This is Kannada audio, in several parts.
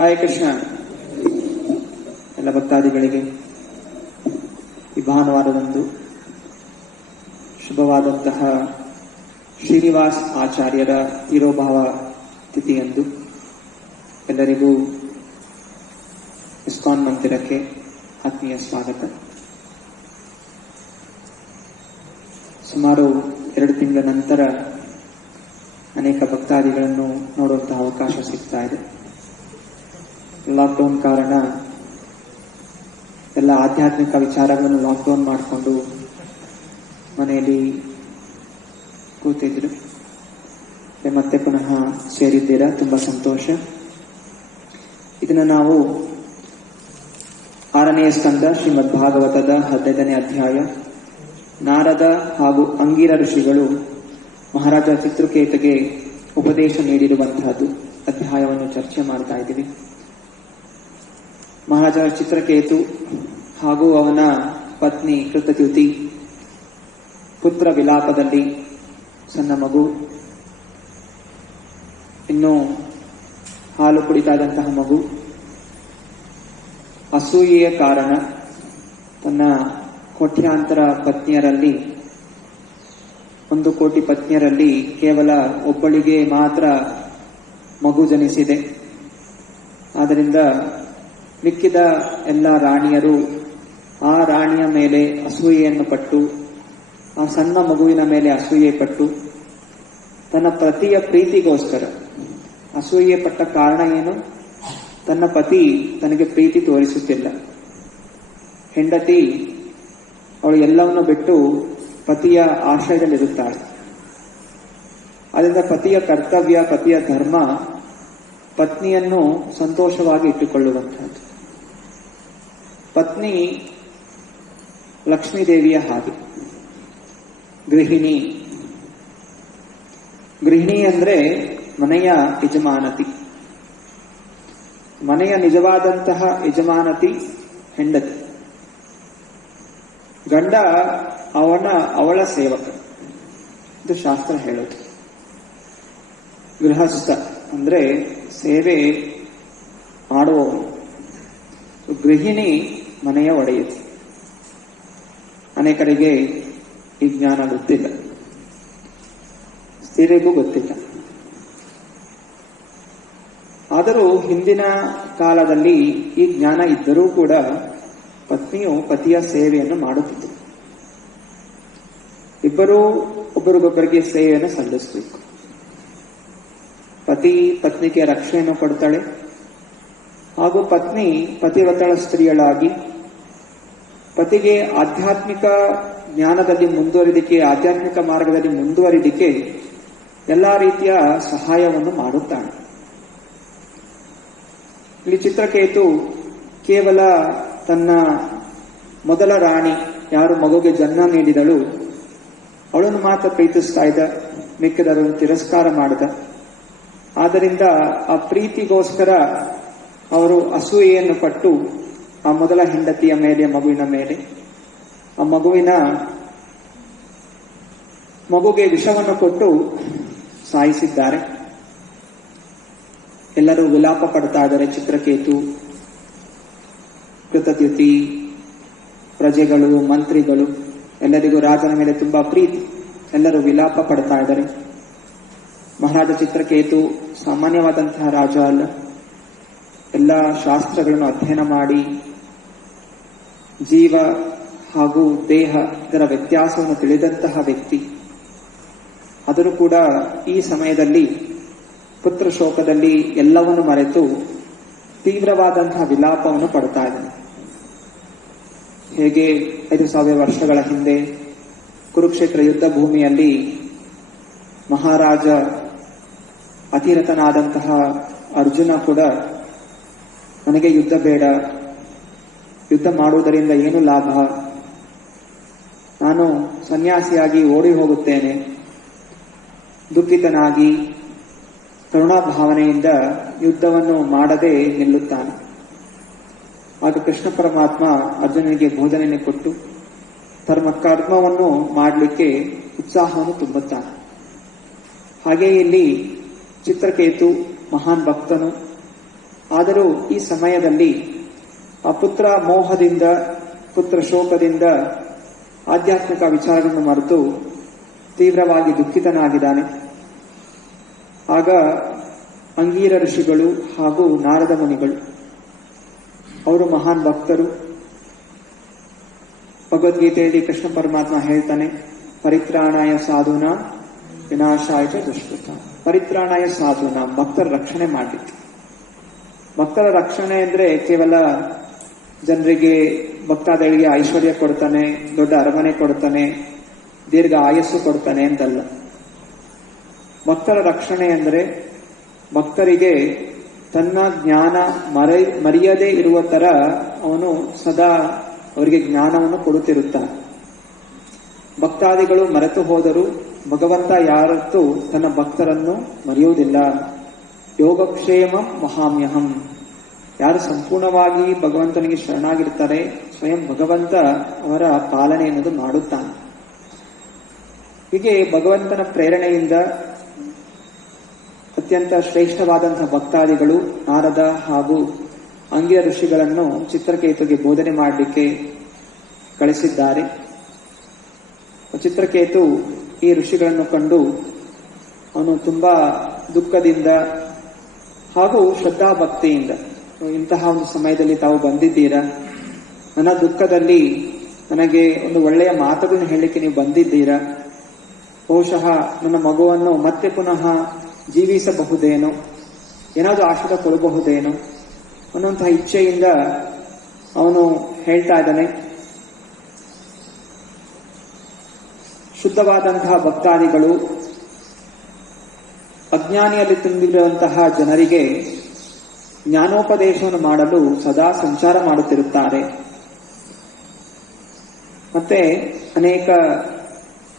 ಹಾಯ್ ಕೃಷ್ಣ. ಎಲ್ಲ ಭಕ್ತಾದಿಗಳಿಗೆ ಈ ಭಾನುವಾರದಂದು ಶುಭವಾದಂತಹ ಶ್ರೀನಿವಾಸ್ ಆಚಾರ್ಯರ ತಿರೋಭಾವ ತಿಥಿಯಂದು ಎಲ್ಲರಿಗೂ ಇಸ್ಕಾನ್ ಮಂದಿರಕ್ಕೆ ಆತ್ಮೀಯ ಸ್ವಾಗತ. ಸುಮಾರು 2 ತಿಂಗಳ ನಂತರ ಅನೇಕ ಭಕ್ತಾದಿಗಳನ್ನು ನೋಡುವಂತಹ ಅವಕಾಶ ಸಿಗ್ತಾ ಇದೆ. ಲಾಕ್ಡೌನ್ ಕಾರಣ ಎಲ್ಲ ಆಧ್ಯಾತ್ಮಿಕ ವಿಚಾರಗಳನ್ನು ಲಾಕ್ಡೌನ್ ಮಾಡಿಕೊಂಡು ಮನೆಯಲ್ಲಿ ಕೂತಿದ್ರು. ಮತ್ತೆ ಪುನಃ ಸೇರಿದ್ದೀರಾ, ತುಂಬಾ ಸಂತೋಷ. ಇದನ್ನು ನಾವು 6ನೇ ಸ್ಕಂದ ಶ್ರೀಮದ್ ಭಾಗವತದ 15ನೇ ಅಧ್ಯಾಯ, ನಾರದ ಹಾಗೂ ಅಂಗೀರ ಋಷಿಗಳು ಮಹಾರಾಜ ಚಿತ್ರಕೇತುಗೆ ಉಪದೇಶ ನೀಡಿರುವಂತಹದ್ದು ಅಧ್ಯಾಯವನ್ನು ಚರ್ಚೆ ಮಾಡ್ತಾ ಇದ್ದೀವಿ. ಮಹಾರಾಜ ಚಿತ್ರಕೇತು ಹಾಗೂ ಅವನ ಪತ್ನಿ ಕೃತದ್ಯುತಿ ಪುತ್ರ ವಿಲಾಪದಲ್ಲಿ ಸಣ್ಣ ಮಗು, ಇನ್ನು ಹಾಲು ಕುಡಿತಾ ಇದ್ದಂತಹ ಮಗು, ಅಸೂಯೆಯ ಕಾರಣ ತನ್ನ ಕೋಟ್ಯಾಂತರ ಪತ್ನಿಯರಲ್ಲಿ 1 ಕೋಟಿ ಪತ್ನಿಯರಲ್ಲಿ ಕೇವಲ ಒಬ್ಬಳಿಗೆ ಮಾತ್ರ ಮಗು ಜನಿಸಿದೆ. ಆದ್ದರಿಂದ ಮಿಕ್ಕಿದ ಎಲ್ಲ ರಾಣಿಯರು ಆ ರಾಣಿಯ ಮೇಲೆ ಅಸೂಯೆಯನ್ನು ಪಟ್ಟು, ಆ ಸಣ್ಣ ಮಗುವಿನ ಮೇಲೆ ಅಸೂಯೆ ಪಟ್ಟು, ತನ್ನ ಪತಿಯ ಪ್ರೀತಿಗೋಸ್ಕರ ಅಸೂಯೆ ಪಟ್ಟ ಕಾರಣ ಏನು? ತನ್ನ ಪತಿ ತನಗೆ ಪ್ರೀತಿ ತೋರಿಸುತ್ತಿಲ್ಲ. ಹೆಂಡತಿ ಅವಳು ಎಲ್ಲವನ್ನು ಬಿಟ್ಟು ಪತಿಯ ಆಶ್ರಯದಲ್ಲಿರುತ್ತಾಳೆ. ಆದ್ದರಿಂದ ಪತಿಯ ಕರ್ತವ್ಯ, ಪತಿಯ ಧರ್ಮ ಪತ್ನಿಯನ್ನು ಸಂತೋಷವಾಗಿ ಇಟ್ಟುಕೊಳ್ಳುವಂತಹದ್ದು. ಪತ್ನಿ ಲಕ್ಷ್ಮೀದೇವಿಯ ಹಾಗೆ. ಗೃಹಿಣಿ ಅಂದ್ರೆ ಮನೆಯ ಯಜಮಾನತಿ. ಮನೆಯ ನಿಜವಾದಂತಹ ಯಜಮಾನತಿ ಹೆಂಡತಿ. ಗಂಡ ಅವಳ ಸೇವಕ. ಇದು ಶಾಸ್ತ್ರ ಹೇಳೋದು. ಗೃಹಸ್ಥ ಅಂದ್ರೆ ಸೇವೆ ಮಾಡುವವನು. ಗೃಹಿಣಿ ಮನೆಯ ಒಡೆಯತಿ. ಅನೇಕರಿಗೆ ಈ ಜ್ಞಾನ ಗೊತ್ತಿಲ್ಲ, ಸ್ತ್ರೀಯರಿಗೂ ಗೊತ್ತಿಲ್ಲ. ಆದರೂ ಹಿಂದಿನ ಕಾಲದಲ್ಲಿ ಈ ಜ್ಞಾನ ಇದ್ದರೂ ಕೂಡ ಪತ್ನಿಯು ಪತಿಯ ಸೇವೆಯನ್ನು ಮಾಡುತ್ತಿದ್ದರು. ಇಬ್ಬರೂ ಒಬ್ಬರಿಗೊಬ್ಬರಿಗೆ ಸೇವೆಯನ್ನು ಸಲ್ಲಿಸಬೇಕು. ಪತಿ ಪತ್ನಿಗೆ ರಕ್ಷಣೆಯನ್ನು ಕೊಡ್ತಾಳೆ, ಹಾಗೂ ಪತ್ನಿ ಪತಿವ್ರತಳ ಸ್ತ್ರೀಯಳಾಗಿ ಪತಿಗೆ ಆಧ್ಯಾತ್ಮಿಕ ಜ್ಞಾನದಲ್ಲಿ ಮುಂದುವರಿದಿಕ್ಕೆ, ಆಧ್ಯಾತ್ಮಿಕ ಮಾರ್ಗದಲ್ಲಿ ಮುಂದುವರಿದಿಕ್ಕೆ ಎಲ್ಲಾ ರೀತಿಯ ಸಹಾಯವನ್ನು ಮಾಡುತ್ತಾಳೆ. ಇಲ್ಲಿ ಚಿತ್ರಕೇತು ಕೇವಲ ತನ್ನ ಮೊದಲ ರಾಣಿ, ಯಾರು ಮಗುಗೆ ಜನ್ಮ ನೀಡಿದಳು, ಅವಳನ್ನು ಮಾತ್ರ ಪ್ರೀತಿಸ್ತಾ ಇದ್ದ, ಮಿಕ್ಕಿದರನ್ನು ತಿರಸ್ಕಾರ ಮಾಡಿದ. ಆದ್ದರಿಂದ ಆ ಪ್ರೀತಿಗೋಸ್ಕರ ಅವರು ಅಸೂಯೆಯನ್ನು ಪಟ್ಟು ಆ ಮೊದಲ ಹೆಂಡತಿಯ ಮೇಲೆ, ಮಗುವಿನ ಮೇಲೆ, ಆ ಮಗುಗೆ ವಿಷವನ್ನು ಕೊಟ್ಟು ಸಾಯಿಸಿದ್ದಾರೆ. ಎಲ್ಲರೂ ವಿಲಾಪ ಪಡ್ತಾ ಇದ್ದಾರೆ. ಚಿತ್ರಕೇತು, ಕೃತದ್ಯುತಿ, ಪ್ರಜೆಗಳು, ಮಂತ್ರಿಗಳು, ಎಲ್ಲರಿಗೂ ರಾಜನ ಮೇಲೆ ತುಂಬಾ ಪ್ರೀತಿ. ಎಲ್ಲರೂ ವಿಲಾಪ ಪಡ್ತಾ ಇದ್ದಾರೆ. ಮಹಾರಾಜ ಚಿತ್ರಕೇತು ಸಾಮಾನ್ಯವಾದಂತಹ ರಾಜ ಅಲ್ಲ. ಎಲ್ಲ ಶಾಸ್ತ್ರಗಳನ್ನು ಅಧ್ಯಯನ ಮಾಡಿ ಜೀವ ಹಾಗೂ ದೇಹ ಇದರ ವ್ಯತ್ಯಾಸವನ್ನು ತಿಳಿದಂತಹ ವ್ಯಕ್ತಿ. ಆದರೂ ಕೂಡ ಈ ಸಮಯದಲ್ಲಿ ಪುತ್ರ ಶೋಕದಲ್ಲಿ ಎಲ್ಲವನ್ನು ಮರೆತು ತೀವ್ರವಾದಂತಹ ವಿಲಾಪವನ್ನು ಪಡ್ತಾ ಇದ್ದಾನೆ. ಹೇಗೆ 5,000 ವರ್ಷಗಳ ಹಿಂದೆ ಕುರುಕ್ಷೇತ್ರ ಯುದ್ಧ ಭೂಮಿಯಲ್ಲಿ ಮಹಾರಾಜ ಅತಿರಥನಾದಂತಹ ಅರ್ಜುನ ಕೂಡ ನನಗೆ ಯುದ್ಧ ಬೇಡ, ಯುದ್ಧ ಮಾಡುವುದರಿಂದ ಏನು ಲಾಭ, ನಾನು ಸನ್ಯಾಸಿಯಾಗಿ ಓಡಿ ಹೋಗುತ್ತೇನೆ, ದುಃಖಿತನಾಗಿ ಕರುಣಾಭಾವನೆಯಿಂದ ಯುದ್ಧವನ್ನು ಮಾಡದೆ ನಿಲ್ಲುತ್ತಾನೆ. ಆಗ ಕೃಷ್ಣ ಪರಮಾತ್ಮ ಅರ್ಜುನನಿಗೆ ಬೋಧನೆಯನ್ನು ಕೊಟ್ಟು ಕರ್ಮವನ್ನು ಮಾಡಲಿಕ್ಕೆ ಉತ್ಸಾಹವನ್ನು ತುಂಬುತ್ತಾನೆ. ಹಾಗೆಯೇ ಇಲ್ಲಿ ಚಿತ್ರಕೇತು ಮಹಾನ್ ಭಕ್ತನು, ಆದರೂ ಈ ಸಮಯದಲ್ಲಿ ಆ ಪುತ್ರ ಮೋಹದಿಂದ, ಪುತ್ರ ಶೋಕದಿಂದ ಆಧ್ಯಾತ್ಮಿಕ ವಿಚಾರಗಳನ್ನು ಮರೆತು ತೀವ್ರವಾಗಿ ದುಃಖಿತನಾಗಿದ್ದಾನೆ. ಆಗ ಅಂಗೀರ ಋಷಿಗಳು ಹಾಗೂ ನಾರದ ಮುನಿಗಳು, ಅವರು ಮಹಾನ್ ಭಕ್ತರು. ಭಗವದ್ಗೀತೆಯಲ್ಲಿ ಕೃಷ್ಣ ಪರಮಾತ್ಮ ಹೇಳ್ತಾನೆ, ಪರಿತ್ರಾಣಾಯ ಸಾಧೂನಾಂ ವಿನಾಶಾಯ ಚ ದುಷ್ಕೃತಾಂ. ಪರಿತ್ರಾಣಾಯ ಸಾಧೂನಾಂ, ಭಕ್ತರ ರಕ್ಷಣೆ ಮಾಡಲಿಕ್ಕೆ. ಭಕ್ತರ ರಕ್ಷಣೆ ಅಂದ್ರೆ ಕೇವಲ ಜನರಿಗೆ, ಭಕ್ತಾದಿಗಳಿಗೆ ಐಶ್ವರ್ಯ ಕೊಡ್ತಾನೆ, ದೊಡ್ಡ ಅರಮನೆ ಕೊಡ್ತಾನೆ, ದೀರ್ಘ ಆಯಸ್ಸು ಕೊಡ್ತಾನೆ ಅಂತಲ್ಲ. ಭಕ್ತರ ರಕ್ಷಣೆ ಅಂದ್ರೆ ಭಕ್ತರಿಗೆ ತನ್ನ ಜ್ಞಾನ ಮರೆಯದೇ ಇರುವ ತರ ಅವನು ಸದಾ ಅವರಿಗೆ ಜ್ಞಾನವನ್ನು ಕೊಡುತ್ತಿರುತ್ತಾನೆ. ಭಕ್ತಾದಿಗಳು ಮರೆತು ಹೋದರೂ ಭಗವಂತ ಯಾವತ್ತೂ ತನ್ನ ಭಕ್ತರನ್ನು ಮರೆಯುವುದಿಲ್ಲ. ಯೋಗಕ್ಷೇಮಂ ಮಹಾಮ್ಯಹಂ. ಯಾರು ಸಂಪೂರ್ಣವಾಗಿ ಭಗವಂತನಿಗೆ ಶರಣಾಗಿರ್ತಾರೆ, ಸ್ವಯಂ ಭಗವಂತ ಅವರ ಪಾಲನೆ ಎನ್ನುವುದು ಮಾಡುತ್ತಾನೆ. ಹೀಗೆ ಭಗವಂತನ ಪ್ರೇರಣೆಯಿಂದ ಅತ್ಯಂತ ಶ್ರೇಷ್ಠವಾದಂತಹ ಭಕ್ತಾದಿಗಳು ನಾರದ ಹಾಗೂ ಅಂಗಿರ ಋಷಿಗಳನ್ನು ಚಿತ್ರಕೇತುಗೆ ಬೋಧನೆ ಮಾಡಲಿಕ್ಕೆ ಕಳಿಸಿದ್ದಾರೆ. ಚಿತ್ರಕೇತು ಈ ಋಷಿಗಳನ್ನು ಕಂಡು ಅವನು ತುಂಬಾ ದುಃಖದಿಂದ ಹಾಗೂ ಶ್ರದ್ಧಾಭಕ್ತಿಯಿಂದ, ಇಂತಹ ಒಂದು ಸಮಯದಲ್ಲಿ ತಾವು ಬಂದಿದ್ದೀರಾ, ನನ್ನ ದುಃಖದಲ್ಲಿ ನನಗೆ ಒಂದು ಒಳ್ಳೆಯ ಮಾತುಗಳನ್ನು ಹೇಳಲಿಕ್ಕೆ ನೀವು ಬಂದಿದ್ದೀರಾ, ಬಹುಶಃ ನನ್ನ ಮಗುವನ್ನು ಮತ್ತೆ ಪುನಃ ಜೀವಿಸಬಹುದೇನೋ, ಏನಾದರೂ ಆಶೀರ್ವಾದ ಕೊಡಬಹುದೇನೋ ಅನ್ನುವಂತಹ ಇಚ್ಛೆಯಿಂದ ಅವನು ಹೇಳ್ತಾ ಇದ್ದಾನೆ. ಶುದ್ಧವಾದಂತಹ ಭಕ್ತಾದಿಗಳು ಅಜ್ಞಾನಿಯಲ್ಲಿ ತುಂಬಿರುವಂತಹ ಜನರಿಗೆ ಜ್ಞಾನೋಪದೇಶವನ್ನು ಮಾಡಲು ಸದಾ ಸಂಚಾರ ಮಾಡುತ್ತಿರುತ್ತಾರೆ. ಮತ್ತೆ ಅನೇಕ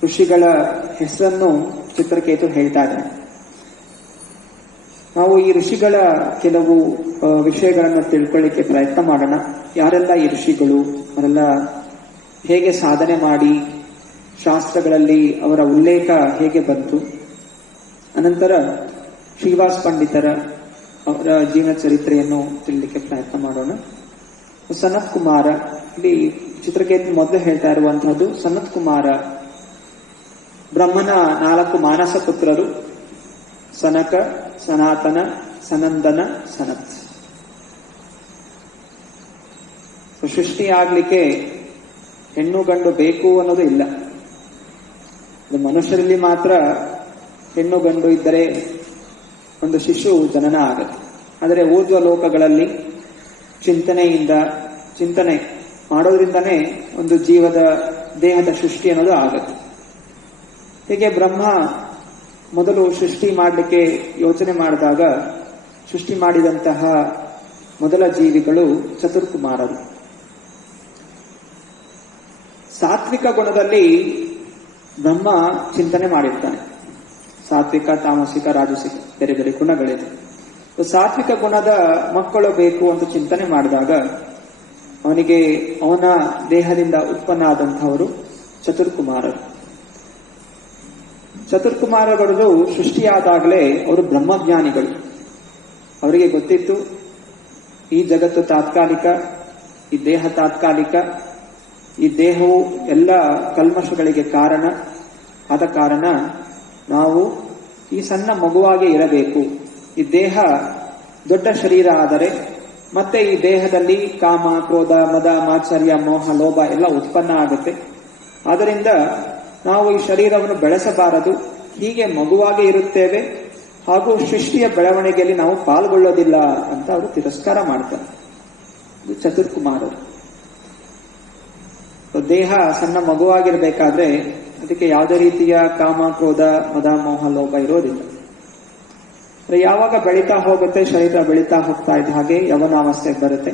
ಋಷಿಗಳ ಹೆಸರನ್ನು ಚಿತ್ರಕೇತು ಹೇಳ್ತಾ ಇದ್ದಾನೆ. ನಾವು ಈ ಋಷಿಗಳ ಕೆಲವು ವಿಷಯಗಳನ್ನು ತಿಳ್ಕೊಳ್ಳಿಕ್ಕೆ ಪ್ರಯತ್ನ ಮಾಡೋಣ. ಯಾರೆಲ್ಲ ಈ ಋಷಿಗಳು, ಅವರೆಲ್ಲ ಹೇಗೆ ಸಾಧನೆ ಮಾಡಿ, ಶಾಸ್ತ್ರಗಳಲ್ಲಿ ಅವರ ಉಲ್ಲೇಖ ಹೇಗೆ ಬಂತು, ಅನಂತರ ಶ್ರೀವಾಸ್ ಪಂಡಿತರ ಅವರ ಜೀವನ ಚರಿತ್ರೆಯನ್ನು ತಿಳಿಲಿಕ್ಕೆ ಪ್ರಯತ್ನ ಮಾಡೋಣ. ಸನತ್ ಕುಮಾರ, ಇಲ್ಲಿ ಚಿತ್ರಕೇತು ಮೊದಲು ಹೇಳ್ತಾ ಇರುವಂತಹದ್ದು ಸನತ್ ಕುಮಾರ ಬ್ರಹ್ಮನ 4 ಮಾನಸ ಪುತ್ರರು, ಸನಕ, ಸನಾತನ, ಸನಂದನ, ಸನತ್. ಸೃಷ್ಟಿಯಾಗ್ಲಿಕ್ಕೆ ಹೆಣ್ಣು ಗಂಡು ಬೇಕು ಅನ್ನೋದು ಇಲ್ಲ. ಮನುಷ್ಯರಲ್ಲಿ ಮಾತ್ರ ಹೆಣ್ಣು ಗಂಡು ಇದ್ದರೆ ಒಂದು ಶಿಶು ಜನನ ಆಗತ್ತೆ. ಆದರೆ ಊರ್ಧ್ವ ಲೋಕಗಳಲ್ಲಿ ಚಿಂತನೆ ಮಾಡೋದ್ರಿಂದನೇ ಒಂದು ದೇಹದ ಸೃಷ್ಟಿ ಅನ್ನೋದು ಆಗತ್ತೆ. ಹೀಗೆ ಬ್ರಹ್ಮ ಮೊದಲು ಸೃಷ್ಟಿ ಮಾಡಲಿಕ್ಕೆ ಯೋಚನೆ ಮಾಡಿದಾಗ ಸೃಷ್ಟಿ ಮಾಡಿದಂತಹ ಮೊದಲ ಜೀವಿಗಳು ಚತುರ್ಕುಮಾರರು. ಸಾತ್ವಿಕ ಗುಣದಲ್ಲಿ ಬ್ರಹ್ಮ ಚಿಂತನೆ ಮಾಡಿರ್ತಾನೆ. ಸಾತ್ವಿಕ, ತಾಮಸಿಕ, ರಾಜಸಿಕ ಬೇರೆ ಬೇರೆ ಗುಣಗಳಿದೆ. ಸಾತ್ವಿಕ ಗುಣದ ಮಕ್ಕಳು ಬೇಕು ಅಂತ ಚಿಂತನೆ ಮಾಡಿದಾಗ ಅವನಿಗೆ ಅವನ ದೇಹದಿಂದ ಉತ್ಪನ್ನ ಆದಂತಹವರು ಚತುರ್ಕುಮಾರರು. ಚತುರ್ಕುಮಾರಗಳು ಸೃಷ್ಟಿಯಾದಾಗಲೇ ಅವರು ಬ್ರಹ್ಮಜ್ಞಾನಿಗಳು. ಅವರಿಗೆ ಗೊತ್ತಿತ್ತು ಈ ಜಗತ್ತು ತಾತ್ಕಾಲಿಕ, ಈ ದೇಹ ತಾತ್ಕಾಲಿಕ, ಈ ದೇಹವು ಎಲ್ಲ ಕಲ್ಮಶಗಳಿಗೆ ಕಾರಣ. ಆದ ಕಾರಣ ನಾವು ಈ ಸಣ್ಣ ಮಗುವಾಗೇ ಇರಬೇಕು. ಈ ದೇಹ ದೊಡ್ಡ ಶರೀರ ಆದರೆ ಮತ್ತೆ ಈ ದೇಹದಲ್ಲಿ ಕಾಮ, ಕ್ರೋಧ, ಮದ, ಮಾತ್ಸರ್ಯ, ಮೋಹ, ಲೋಭ ಎಲ್ಲ ಉತ್ಪನ್ನ ಆಗುತ್ತೆ. ಆದ್ದರಿಂದ ನಾವು ಈ ಶರೀರವನ್ನು ಬೆಳೆಸಬಾರದು, ಹೀಗೆ ಮಗುವಾಗೇ ಇರುತ್ತೇವೆ ಹಾಗೂ ಸೃಷ್ಟಿಯ ಬೆಳವಣಿಗೆಯಲ್ಲಿ ನಾವು ಪಾಲ್ಗೊಳ್ಳೋದಿಲ್ಲ ಅಂತ ಅವರು ತಿರಸ್ಕಾರ ಮಾಡ್ತಾರೆ. ಇದು ಚತುರ್ಕುಮಾರರು. ದೇಹ ಸಣ್ಣ ಮಗುವಾಗಿರ್ಬೇಕಾದ್ರೆ ಅದಕ್ಕೆ ಯಾವುದೇ ರೀತಿಯ ಕಾಮ, ಕ್ರೋಧ, ಮದ, ಮೋಹ, ಲೋಭ ಇರೋದಿಲ್ಲ. ಯಾವಾಗ ಬೆಳೀತಾ ಹೋಗುತ್ತೆ, ಶರೀರ ಬೆಳೀತಾ ಹೋಗ್ತಾ ಇದ್ದ ಹಾಗೆ ಯೌವನಾವಸ್ಥೆಗೆ ಬರುತ್ತೆ.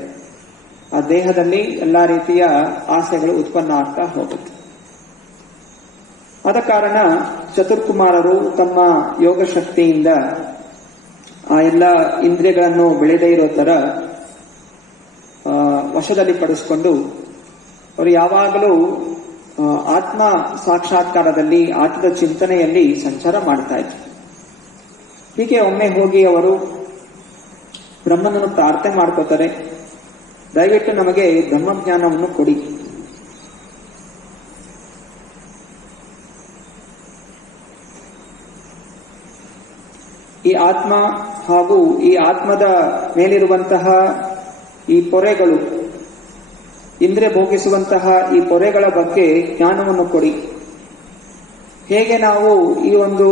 ಆ ದೇಹದಲ್ಲಿ ಎಲ್ಲಾ ರೀತಿಯ ಆಸೆಗಳು ಉತ್ಪನ್ನ ಆಗ್ತಾ ಹೋಗುತ್ತೆ. ಆದ ಕಾರಣ ಚತುರ್ಕುಮಾರರು ತಮ್ಮ ಯೋಗ ಶಕ್ತಿಯಿಂದ ಆ ಎಲ್ಲ ಇಂದ್ರಿಯಗಳನ್ನು ಬೆಳೆದೇ ಇರೋ ತರ ವಶದಲ್ಲಿ ಪಡಿಸಿಕೊಂಡು ಅವರು ಯಾವಾಗಲೂ ಆತ್ಮ ಸಾಕ್ಷಾತ್ಕಾರದಲ್ಲಿ, ಆತ್ಮದ ಚಿಂತನೆಯಲ್ಲಿ ಸಂಚಾರ ಮಾಡ್ತಾ ಇದ್ರು. ಹೀಗೆ ಒಮ್ಮೆ ಹೋಗಿ ಅವರು ಬ್ರಹ್ಮನನ್ನು ಪ್ರಾರ್ಥನೆ ಮಾಡ್ಕೋತಾರೆ, ದಯವಿಟ್ಟು ನಮಗೆ ಬ್ರಹ್ಮಜ್ಞಾನವನ್ನು ಕೊಡಿ. ಈ ಆತ್ಮ ಹಾಗೂ ಈ ಆತ್ಮದ ಮೇಲಿರುವಂತಹ ಈ ಪೊರೆಗಳು, ಇಂದ್ರಿಯ ಭೋಗಿಸುವಂತಹ ಈ ಪೊರೆಗಳ ಬಗ್ಗೆ ಜ್ಞಾನವನ್ನು ಕೊಡಿ. ಹೇಗೆ ನಾವು ಈ ಒಂದು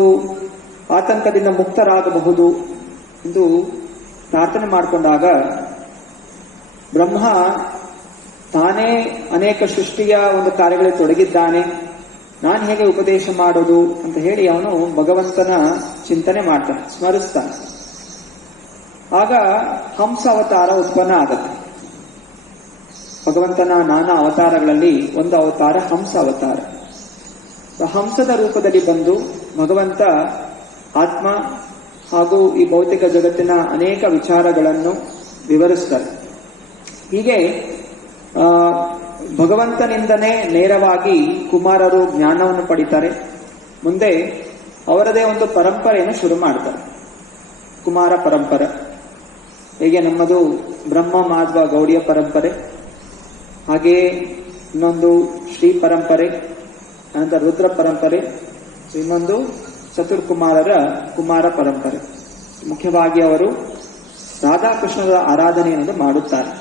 ಆತಂಕದಿಂದ ಮುಕ್ತರಾಗಬಹುದು ಎಂದು ಪ್ರಾರ್ಥನೆ ಮಾಡಿಕೊಂಡಾಗ ಬ್ರಹ್ಮ ತಾನೇ ಅನೇಕ ಸೃಷ್ಟಿಯ ಒಂದು ಕಾರ್ಯಗಳಲ್ಲಿ ತೊಡಗಿದ್ದಾನೆ, ನಾನು ಹೇಗೆ ಉಪದೇಶ ಮಾಡೋದು ಅಂತ ಹೇಳಿ ಅವನು ಭಗವಂತನ ಚಿಂತನೆ ಮಾಡ್ತಾನೆ, ಸ್ಮರಿಸ್ತಾನೆ. ಆಗ ಹಂಸ ಅವತಾರ ಉತ್ಪನ್ನ ಆಗುತ್ತೆ. ಭಗವಂತನ ನಾನಾ ಅವತಾರಗಳಲ್ಲಿ ಒಂದು ಅವತಾರ ಹಂಸ ಅವತಾರ. ಹಂಸದ ರೂಪದಲ್ಲಿ ಬಂದು ಭಗವಂತ ಆತ್ಮ ಹಾಗೂ ಈ ಭೌತಿಕ ಜಗತ್ತಿನ ಅನೇಕ ವಿಚಾರಗಳನ್ನು ವಿವರಿಸ್ತಾರೆ. ಹೀಗೆ ಭಗವಂತನಿಂದನೇ ನೇರವಾಗಿ ಕುಮಾರರು ಜ್ಞಾನವನ್ನು ಪಡಿತಾರೆ. ಮುಂದೆ ಅವರದೇ ಒಂದು ಪರಂಪರೆಯನ್ನು ಶುರು ಮಾಡ್ತಾರೆ, ಕುಮಾರ ಪರಂಪರೆ. ಹೇಗೆ ನಮ್ಮದು ಬ್ರಹ್ಮ ಮಾಧ್ವ ಗೌಡಿಯ ಪರಂಪರೆ, ಹಾಗೆಯೇ ಇನ್ನೊಂದು ಶ್ರೀ ಪರಂಪರೆ, ಅನಂತರ ರುದ್ರ ಪರಂಪರೆ, ಇನ್ನೊಂದು ಚತುರ್ಕುಮಾರರ ಕುಮಾರ ಪರಂಪರೆ. ಮುಖ್ಯವಾಗಿ ಅವರು ರಾಧಾಕೃಷ್ಣರ ಆರಾಧನೆಯನ್ನು ಮಾಡುತ್ತಾರೆ.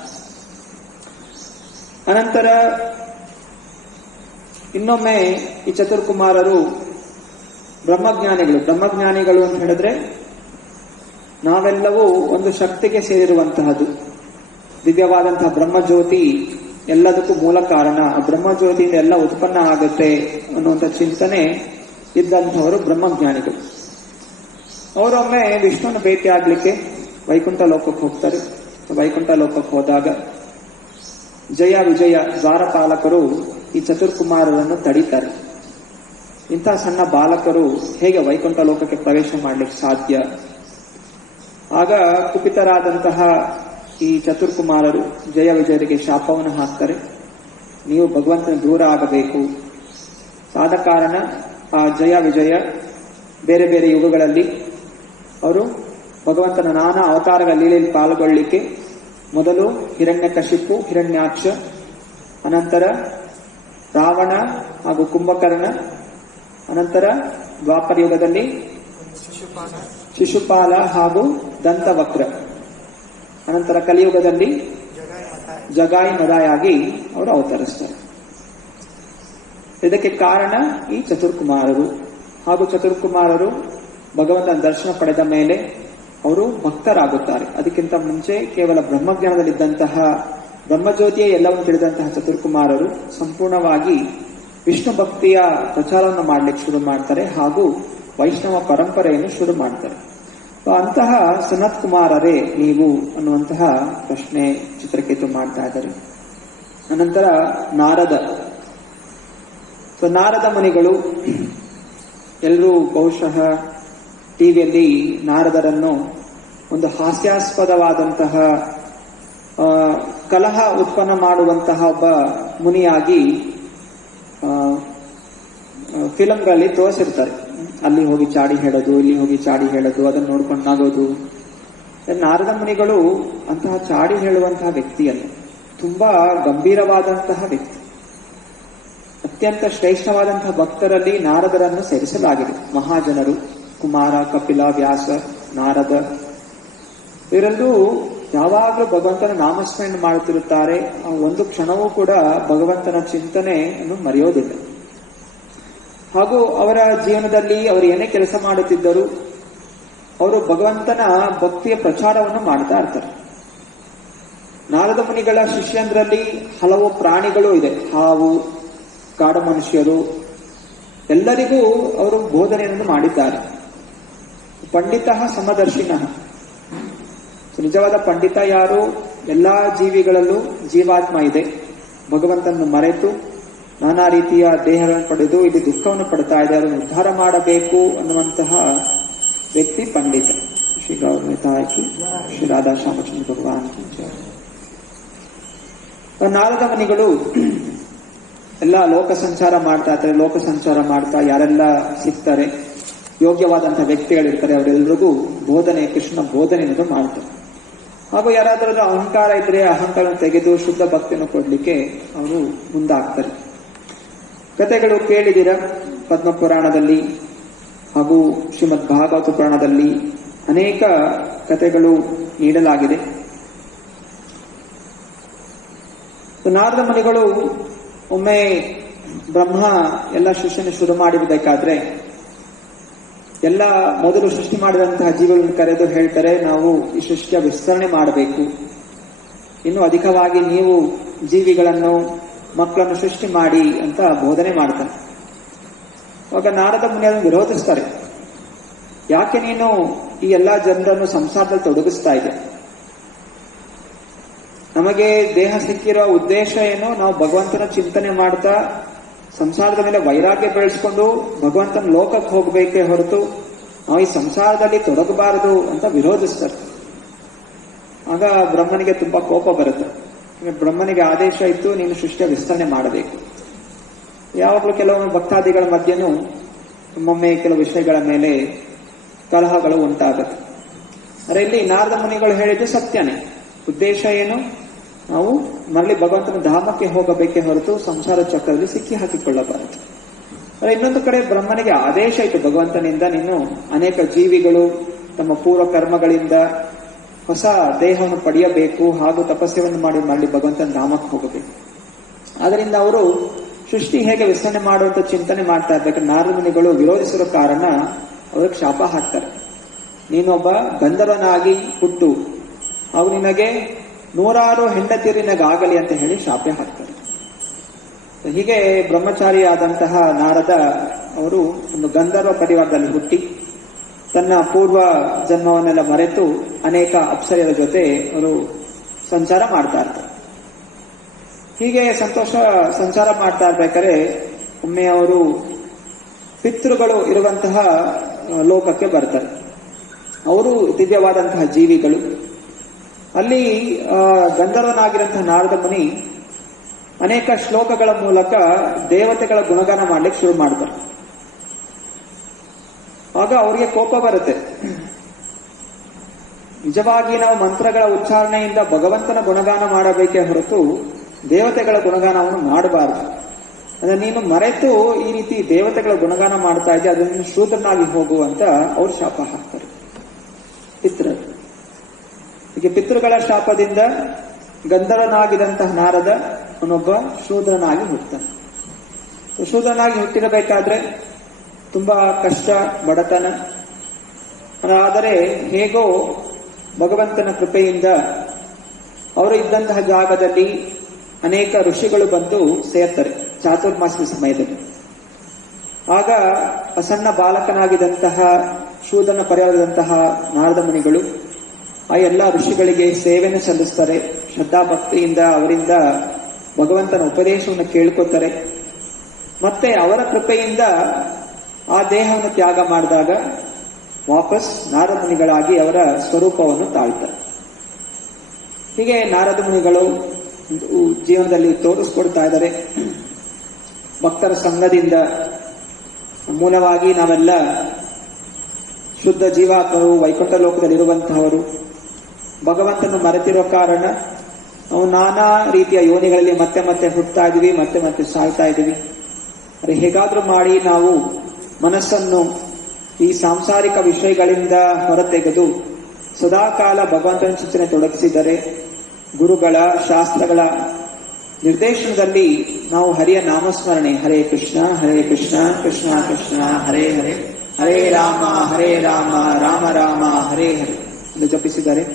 ಅನಂತರ ಇನ್ನೊಮ್ಮೆ ಈ ಚತುರ್ಕುಮಾರರು ಬ್ರಹ್ಮಜ್ಞಾನಿಗಳು ಅಂತ ಹೇಳಿದ್ರೆ ನಾವೆಲ್ಲವೂ ಒಂದು ಶಕ್ತಿಗೆ ಸೇರಿರುವಂತಹದ್ದು. ದಿವ್ಯವಾದಂತಹ ಬ್ರಹ್ಮಜ್ಯೋತಿ ಎಲ್ಲದಕ್ಕೂ ಮೂಲ ಕಾರಣ, ಆ ಬ್ರಹ್ಮಜ್ಯೋತಿಯಿಂದ ಎಲ್ಲ ಉತ್ಪನ್ನ ಆಗುತ್ತೆ ಅನ್ನುವಂಥ ಚಿಂತನೆ ಇದ್ದಂಥವರು ಬ್ರಹ್ಮಜ್ಞಾನಿಗಳು. ಅವರೊಮ್ಮೆ ವಿಷ್ಣುವನ್ನು ಭೇಟಿ ಆಗ್ಲಿಕ್ಕೆ ವೈಕುಂಠ ಲೋಕಕ್ಕೆ ಹೋಗ್ತಾರೆ. ವೈಕುಂಠ ಲೋಕಕ್ಕೆ ಹೋದಾಗ ಜಯ ವಿಜಯ ದ್ವಾರಪಾಲಕರು ಈ ಚತುರ್ಕುಮಾರರನ್ನು ತಡೀತಾರೆ. ಇಂಥ ಸಣ್ಣ ಬಾಲಕರು ಹೇಗೆ ವೈಕುಂಠ ಲೋಕಕ್ಕೆ ಪ್ರವೇಶ ಮಾಡಲಿಕ್ಕೆ ಸಾಧ್ಯ? ಆಗ ಕುಪಿತರಾದಂತಹ ಈ ಚತುರ್ಕುಮಾರರು ಜಯ ವಿಜಯರಿಗೆ ಶಾಪವನ್ನು ಹಾಕ್ತಾರೆ, ನೀವು ಭಗವಂತನ ದೂರ ಆಗಬೇಕು. ಆದ ಕಾರಣ ಆ ಜಯ ವಿಜಯ ಬೇರೆ ಬೇರೆ ಯುಗಗಳಲ್ಲಿ ಅವರು ಭಗವಂತನ ನಾನಾ ಅವತಾರಗಳ ಲೀಲೆಯಲ್ಲಿ ಪಾಲ್ಗೊಳ್ಳಲಿಕ್ಕೆ ಮೊದಲು ಹಿರಣ್ಯಕಶಿಪು, ಹಿರಣ್ಯಾಕ್ಷ, ಅನಂತರ ರಾವಣ ಹಾಗೂ ಕುಂಭಕರ್ಣ, ಅನಂತರ ದ್ವಾಪರ ಯುಗದಲ್ಲಿ ಶಿಶುಪಾಲ ಹಾಗೂ ದಂತವಕ್ರ, ಅನಂತರ ಕಲಿಯುಗದಲ್ಲಿ ಜಗಾಯಿ ಮದಾಯಾಗಿ ಅವರು ಅವತರಿಸ್ತಾರೆ. ಇದಕ್ಕೆ ಕಾರಣ ಈ ಚತುರ್ಕುಮಾರರು. ಹಾಗೂ ಚತುರ್ಕುಮಾರರು ಭಗವಂತನ ದರ್ಶನ ಪಡೆದ ಮೇಲೆ ಅವರು ಭಕ್ತರಾಗುತ್ತಾರೆ. ಅದಕ್ಕಿಂತ ಮುಂಚೆ ಕೇವಲ ಬ್ರಹ್ಮಜ್ಞಾನದಲ್ಲಿದ್ದಂತಹ ಬ್ರಹ್ಮಜ್ಯೋತಿಯೇ ಎಲ್ಲವನ್ನು ತಿಳಿದಂತಹ ಚತುರ್ಕುಮಾರರು ಸಂಪೂರ್ಣವಾಗಿ ವಿಷ್ಣು ಭಕ್ತಿಯ ಪ್ರಚಾರವನ್ನು ಮಾಡಲಿಕ್ಕೆ ಶುರು ಮಾಡ್ತಾರೆ ಹಾಗೂ ವೈಷ್ಣವ ಪರಂಪರೆಯನ್ನು ಶುರು ಮಾಡ್ತಾರೆ. ಅಂತಹ ಸನತ್ ಕುಮಾರರೇ ನೀವು ಅನ್ನುವಂತಹ ಪ್ರಶ್ನೆ ಚಿತ್ರಕೇತು ಮಾಡ್ತಾ ಇದ್ದಾರೆ. ಅನಂತರ ನಾರದ ಮುನಿಗಳು ಎಲ್ಲರೂ ಬಹುಶಃ ಟಿವಿಯಲ್ಲಿ ನಾರದರನ್ನು ಒಂದು ಹಾಸ್ಯಾಸ್ಪದವಾದಂತಹ ಕಲಹ ಉತ್ಪನ್ನ ಮಾಡುವಂತಹ ಒಬ್ಬ ಮುನಿಯಾಗಿ ಫಿಲಂಗಳಲ್ಲಿ ತೋರಿಸಿರ್ತಾರೆ. ಅಲ್ಲಿ ಹೋಗಿ ಚಾಡಿ ಹೇಳೋದು, ಇಲ್ಲಿ ಹೋಗಿ ಚಾಡಿ ಹೇಳೋದು, ಅದನ್ನು ನೋಡ್ಕೊಂಡು ನಗೋದು. ನಾರದ ಮುನಿಗಳು ಅಂತಹ ಚಾಡಿ ಹೇಳುವಂತಹ ವ್ಯಕ್ತಿಯಲ್ಲ, ತುಂಬಾ ಗಂಭೀರವಾದಂತಹ ವ್ಯಕ್ತಿ. ಅತ್ಯಂತ ಶ್ರೇಷ್ಠವಾದಂತಹ ಭಕ್ತರಲ್ಲಿ ನಾರದರನ್ನು ಸೇರಿಸಲಾಗಿದೆ. ಮಹಾಜನರು ಕುಮಾರ, ಕಪಿಲ, ವ್ಯಾಸ, ನಾರದ ಇವರೆಲ್ಲರೂ ಯಾವಾಗಲೂ ಭಗವಂತನ ನಾಮಸ್ಮರಣೆ ಮಾಡುತ್ತಿರುತ್ತಾರೆ. ಒಂದು ಕ್ಷಣವೂ ಕೂಡ ಭಗವಂತನ ಚಿಂತನೆಯನ್ನು ಮರೆಯೋದಿಲ್ಲ. ಹಾಗೂ ಅವರ ಜೀವನದಲ್ಲಿ ಅವರು ಏನೇ ಕೆಲಸ ಮಾಡುತ್ತಿದ್ದರು, ಅವರು ಭಗವಂತನ ಭಕ್ತಿಯ ಪ್ರಚಾರವನ್ನು ಮಾಡ್ತಾ ಇರ್ತಾರೆ. ನಾರದ ಮುನಿಗಳ ಶಿಷ್ಯಂದ್ರಲ್ಲಿ ಹಲವು ಪ್ರಾಣಿಗಳು ಇದೆ, ಹಾವು, ಕಾಡು ಮನುಷ್ಯರು, ಎಲ್ಲರಿಗೂ ಅವರು ಬೋಧನೆಯನ್ನು ಮಾಡಿದ್ದಾರೆ. ಪಂಡಿತ ಸಮದರ್ಶಿನಃ, ನಿಜವಾದ ಪಂಡಿತ ಯಾರು? ಎಲ್ಲಾ ಜೀವಿಗಳಲ್ಲೂ ಜೀವಾತ್ಮ ಇದೆ, ಭಗವಂತನನ್ನು ಮರೆತು ನಾನಾ ರೀತಿಯ ದೇಹಗಳನ್ನು ಪಡೆದು ಇಲ್ಲಿ ದುಃಖವನ್ನು ಪಡ್ತಾ ಇದೆ, ಅದನ್ನು ಉದ್ಧಾರ ಮಾಡಬೇಕು ಅನ್ನುವಂತಹ ವ್ಯಕ್ತಿ ಪಂಡಿತ. ಶ್ರೀ ಗೌರವತಾಕಿ ಶ್ರೀ ರಾಧಾ ಶ್ಯಾಮಚಂದ್ರ ಭಗವಾನ್. ನಾರದ ಮುನಿಗಳು ಎಲ್ಲ ಲೋಕ ಸಂಚಾರ ಮಾಡ್ತಾ ಇರ್ತಾರೆ. ಲೋಕ ಸಂಚಾರ ಮಾಡ್ತಾ ಯಾರೆಲ್ಲ ಸಿಗ್ತಾರೆ, ಯೋಗ್ಯವಾದಂತಹ ವ್ಯಕ್ತಿಗಳಿರ್ತಾರೆ, ಅವರೆಲ್ಲರಿಗೂ ಬೋಧನೆ, ಕೃಷ್ಣ ಬೋಧನೆಯನ್ನು ಮಾಡ್ತಾರೆ. ಹಾಗೂ ಯಾರಾದರೂ ಅಹಂಕಾರ ಇದ್ರೆ ಅಹಂಕಾರ ತೆಗೆದು ಶುದ್ಧ ಭಕ್ತಿಯನ್ನು ಕೊಡ್ಲಿಕ್ಕೆ ಅವರು ಮುಂದಾಗ್ತಾರೆ. ಕಥೆಗಳು ಕೇಳಿದಿರ ಪದ್ಮ ಪುರಾಣದಲ್ಲಿ ಹಾಗೂ ಶ್ರೀಮದ್ ಭಾಗವತ ಪುರಾಣದಲ್ಲಿ ಅನೇಕ ಕಥೆಗಳು ನೀಡಲಾಗಿದೆ. ನಾರದ ಮುನಿಗಳು ಒಮ್ಮೆ ಬ್ರಹ್ಮ ಎಲ್ಲ ಸೃಷ್ಟಿಯನ್ನು ಶುರು ಮಾಡಿರಬೇಕಾದ್ರೆ ಎಲ್ಲ ಮೊದಲು ಸೃಷ್ಟಿ ಮಾಡಿದಂತಹ ಜೀವಗಳನ್ನು ಕರೆದು ಹೇಳ್ತಾರೆ, ನಾವು ಈ ಸೃಷ್ಟಿಯ ವಿಸ್ತರಣೆ ಮಾಡಬೇಕು, ಇನ್ನು ಅಧಿಕವಾಗಿ ನೀವು ಜೀವಿಗಳನ್ನು ಮಕ್ಕಳನ್ನು ಸೃಷ್ಟಿ ಮಾಡಿ ಅಂತ ಬೋಧನೆ ಮಾಡ್ತಾರೆ. ಆಗ ನಾರದ ಮುನಿ ಅದನ್ನು ವಿರೋಧಿಸ್ತಾರೆ. ಯಾಕೆ ನೀನು ಈ ಎಲ್ಲಾ ಜನರನ್ನು ಸಂಸಾರದಲ್ಲಿ ತೊಡಗಿಸ್ತಾ ಇದೆ? ನಮಗೆ ದೇಹ ಸಿಕ್ಕಿರೋ ಉದ್ದೇಶ ಏನು? ನಾವು ಭಗವಂತನ ಚಿಂತನೆ ಮಾಡ್ತಾ ಸಂಸಾರದ ಮೇಲೆ ವೈರಾಗ್ಯ ಬೆಳೆಸ್ಕೊಂಡು ಭಗವಂತನ ಲೋಕಕ್ಕೆ ಹೋಗ್ಬೇಕೇ ಹೊರತು ನಾವು ಈ ಸಂಸಾರದಲ್ಲಿ ತೊಡಗಬಾರದು ಅಂತ ವಿರೋಧಿಸ್ತಾರೆ. ಆಗ ಬ್ರಹ್ಮನಿಗೆ ತುಂಬಾ ಕೋಪ ಬರುತ್ತೆ. ಬ್ರಹ್ಮನಿಗೆ ಆದೇಶ ಇತ್ತು, ನೀನು ಸೃಷ್ಟಿಯ ವಿಸ್ತರಣೆ ಮಾಡಬೇಕು. ಯಾವಾಗಲೂ ಕೆಲವೊಂದು ಭಕ್ತಾದಿಗಳ ಮಧ್ಯೆನೂ ಒಮ್ಮೊಮ್ಮೆ ಕೆಲವು ವಿಷಯಗಳ ಮೇಲೆ ಕಲಹಗಳು ಉಂಟಾಗುತ್ತೆ. ಆದರೆ ಇಲ್ಲಿ ನಾರದ ಮುನಿಗಳು ಹೇಳಿದ್ದು ಸತ್ಯನೇ. ಉದ್ದೇಶ ಏನು? ನಾವು ಮರಳಿ ಭಗವಂತನ ಧಾಮಕ್ಕೆ ಹೋಗಬೇಕೇ ಹೊರತು ಸಂಸಾರ ಚಕ್ರದಲ್ಲಿ ಸಿಕ್ಕಿ ಹಾಕಿಕೊಳ್ಳಬಾರದು. ಆದರೆ ಇನ್ನೊಂದು ಕಡೆ ಬ್ರಹ್ಮನಿಗೆ ಆದೇಶ ಇತ್ತು ಭಗವಂತನಿಂದ, ನೀನು ಅನೇಕ ಜೀವಿಗಳು ತಮ್ಮ ಪೂರ್ವ ಕರ್ಮಗಳಿಂದ ಹೊಸ ದೇಹವನ್ನು ಪಡೆಯಬೇಕು ಹಾಗೂ ತಪಸ್ಸೆಯನ್ನು ಮಾಡಿ ಮರಳಿ ಭಗವಂತನ ಧಾಮಕ್ಕೆ ಹೋಗಬೇಕು. ಆದ್ದರಿಂದ ಅವರು ಸೃಷ್ಟಿ ಹೇಗೆ ವಿಸ್ತರಣೆ ಮಾಡುವಂತ ಚಿಂತನೆ ಮಾಡ್ತಾ ಇರ್ಬೇಕಾದ್ರೆ ನಾರದ ಮುನಿಗಳು ವಿರೋಧಿಸಿರೋ ಕಾರಣ ಅವ್ರಿಗೆ ಶಾಪ ಹಾಕ್ತಾರೆ. ನೀನೊಬ್ಬ ಗಂಧರ್ವನಾಗಿ ಹುಟ್ಟು, ಹಾಗೂ ನಿನಗೆ 100 ಹೆಂಡತಿಯರು ನಿನಗಾಗಲಿ ಅಂತ ಹೇಳಿ ಶಾಪ ಹಾಕ್ತಾರೆ. ಹೀಗೆ ಬ್ರಹ್ಮಚಾರಿಯಾದಂತಹ ನಾರದ ಅವರು ಒಂದು ಗಂಧರ್ವ ಪರಿವಾರದಲ್ಲಿ ಹುಟ್ಟಿ ತನ್ನ ಪೂರ್ವ ಜನ್ಮವನ್ನೆಲ್ಲ ಮರೆತು ಅನೇಕ ಅಪ್ಸರೆಯರ ಜೊತೆ ಅವರು ಸಂಚಾರ ಮಾಡ್ತಾ ಇರ್ತಾರೆ. ಹೀಗೆ ಸಂಚಾರ ಮಾಡ್ತಾ ಇರ್ಬೇಕಾದ್ರೆ ಒಮ್ಮೆ ಅವರು ಪಿತೃಗಳು ಇರುವಂತಹ ಲೋಕಕ್ಕೆ ಬರ್ತಾರೆ. ಅವರು ದಿವ್ಯವಾದಂತಹ ಜೀವಿಗಳು. ಅಲ್ಲಿ ಗಂಧರ್ವನಾಗಿರುವಂತಹ ನಾರದ ಮುನಿ ಅನೇಕ ಶ್ಲೋಕಗಳ ಮೂಲಕ ದೇವತೆಗಳ ಗುಣಗಾನ ಮಾಡ್ಲಿಕ್ಕೆ ಶುರು ಮಾಡ್ತಾರೆ. ಆಗ ಅವರಿಗೆ ಕೋಪ ಬರುತ್ತೆ. ನಿಜವಾಗಿ ನಾವು ಮಂತ್ರಗಳ ಉಚ್ಚಾರಣೆಯಿಂದ ಭಗವಂತನ ಗುಣಗಾನ ಮಾಡಬೇಕೇ ಹೊರತು ದೇವತೆಗಳ ಗುಣಗಾನವನ್ನು ಮಾಡಬಾರದು. ಅಂದ್ರೆ ನೀನು ಮರೆತು ಈ ರೀತಿ ದೇವತೆಗಳ ಗುಣಗಾನ ಮಾಡ್ತಾ ಇದ್ದೆ, ಅದನ್ನು ಶೂದ್ರನಾಗಿ ಹೋಗು ಅಂತ ಅವರು ಶಾಪ ಹಾಕ್ತಾರೆ ಪಿತೃ. ಹೀಗೆ ಪಿತೃಗಳ ಶಾಪದಿಂದ ಗಂಧರ್ವನಾಗಿದ್ದಂತಹ ನಾರದ ಅವನೊಬ್ಬ ಶೂದ್ರನಾಗಿ ಹುಟ್ಟುತ್ತಾನೆ. ಶೂದ್ರನಾಗಿ ಹುಟ್ಟಿರಬೇಕಾದ್ರೆ ತುಂಬಾ ಕಷ್ಟ, ಬಡತನ. ಆದರೆ ಹೇಗೋ ಭಗವಂತನ ಕೃಪೆಯಿಂದ ಅವರು ಇದ್ದಂತಹ ಜಾಗದಲ್ಲಿ ಅನೇಕ ಋಷಿಗಳು ಬಂದು ಸೇರ್ತಾರೆ ಚಾತುರ್ಮಾಸ್ಯ ಸಮಯದಲ್ಲಿ. ಆಗ ಸಣ್ಣ ಬಾಲಕನಾಗಿದ್ದಂತಹ ಶೂದ್ರನ ಪರಿವಾರದಂತಹ ನಾರದ ಮುನಿಗಳು ಆ ಎಲ್ಲ ಋಷಿಗಳಿಗೆ ಸೇವೆಯನ್ನು ಸಲ್ಲಿಸ್ತಾರೆ. ಶ್ರದ್ಧಾಭಕ್ತಿಯಿಂದ ಅವರಿಂದ ಭಗವಂತನ ಉಪದೇಶವನ್ನು ಕೇಳ್ಕೊತಾರೆ. ಮತ್ತೆ ಅವರ ಕೃಪೆಯಿಂದ ಆ ದೇಹವನ್ನು ತ್ಯಾಗ ಮಾಡಿದಾಗ ವಾಪಸ್ ನಾರದ ಮುನಿಗಳಾಗಿ ಅವರ ಸ್ವರೂಪವನ್ನು ತಾಳ್ತಾರೆ. ಹೀಗೆ ನಾರದ ಮುನಿಗಳು ಜೀವನದಲ್ಲಿ ತೋರಿಸ್ಕೊಡ್ತಾ ಇದ್ದಾರೆ. ಭಕ್ತರ ಸಂಘದಿಂದ ಮೂಲವಾಗಿ ನಾವೆಲ್ಲ ಶುದ್ಧ ಜೀವಾತ್ಮರು ವೈಕುಂಠ ಲೋಕದಲ್ಲಿರುವಂತಹವರು. ಭಗವಂತನ ಮರೆತಿರೋ ಕಾರಣ ನಾವು ನಾನಾ ರೀತಿಯ ಯೋನಿಗಳಲ್ಲಿ ಮತ್ತೆ ಮತ್ತೆ ಹುಟ್ಟುತ್ತಾ ಇದೀವಿ, ಮತ್ತೆ ಮತ್ತೆ ಸಾಯ್ತಾ ಇದ್ದೀವಿ. ಅರೆ ಹೇಗಾದ್ರೂ ಮಾಡಿ ನಾವು ಮನಸ್ಸನ್ನು ಈ ಸಾಂಸಾರಿಕ ವಿಷಯಗಳಿಂದ ಹೊರತೆಗೆದು ಸದಾಕಾಲ ಭಗವಂತನ ಚಿಂತನೆ ತೊಡಗಿಸಿದರೆ ಗುರುಗಳ ಶಾಸ್ತ್ರಗಳ ನಿರ್ದೇಶನದಲ್ಲಿ ನಾವು ಹರಿಯ ನಾಮಸ್ಮರಣೆ, ಹರೇ ಕೃಷ್ಣ ಕೃಷ್ಣ ಕೃಷ್ಣ ಹರೇ ಹರೇ, ಹರೇ ರಾಮ ರಾಮ ರಾಮ ಹರೇ ಹರೇ ಎಂದು ಜಪಿಸಿದರೆ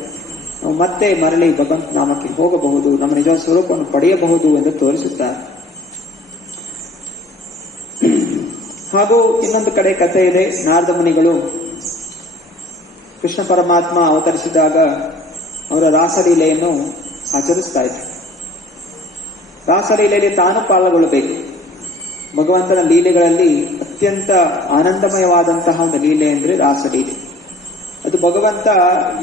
ನಾವು ಮತ್ತೆ ಮರಳಿ ಭಗವಂತ ನಾಮಕ್ಕೆ ಹೋಗಬಹುದು, ನಮ್ಮ ನಿಜ ಸ್ವರೂಪವನ್ನು ಪಡೆಯಬಹುದು ಎಂದು ತೋರಿಸುತ್ತಾರೆ. ಹಾಗೂ ಇನ್ನೊಂದು ಕಡೆ ಕಥೆ ಇದೆ. ನಾರದ ಮುನಿಗಳು ಕೃಷ್ಣ ಪರಮಾತ್ಮ ಅವತರಿಸಿದಾಗ ಅವರ ರಾಸಲೀಲೆಯನ್ನು ಆಚರಿಸ್ತಾ ಇದ್ರು. ರಾಸಲೀಲೆಯಲ್ಲಿ ತಾನು ಪಾಲ್ಗೊಳ್ಳಬೇಕು. ಭಗವಂತನ ಲೀಲೆಗಳಲ್ಲಿ ಅತ್ಯಂತ ಆನಂದಮಯವಾದಂತಹ ಒಂದು ಲೀಲೆ ಅಂದ್ರೆ ರಾಸಲೀಲೆ. ಅದು ಭಗವಂತ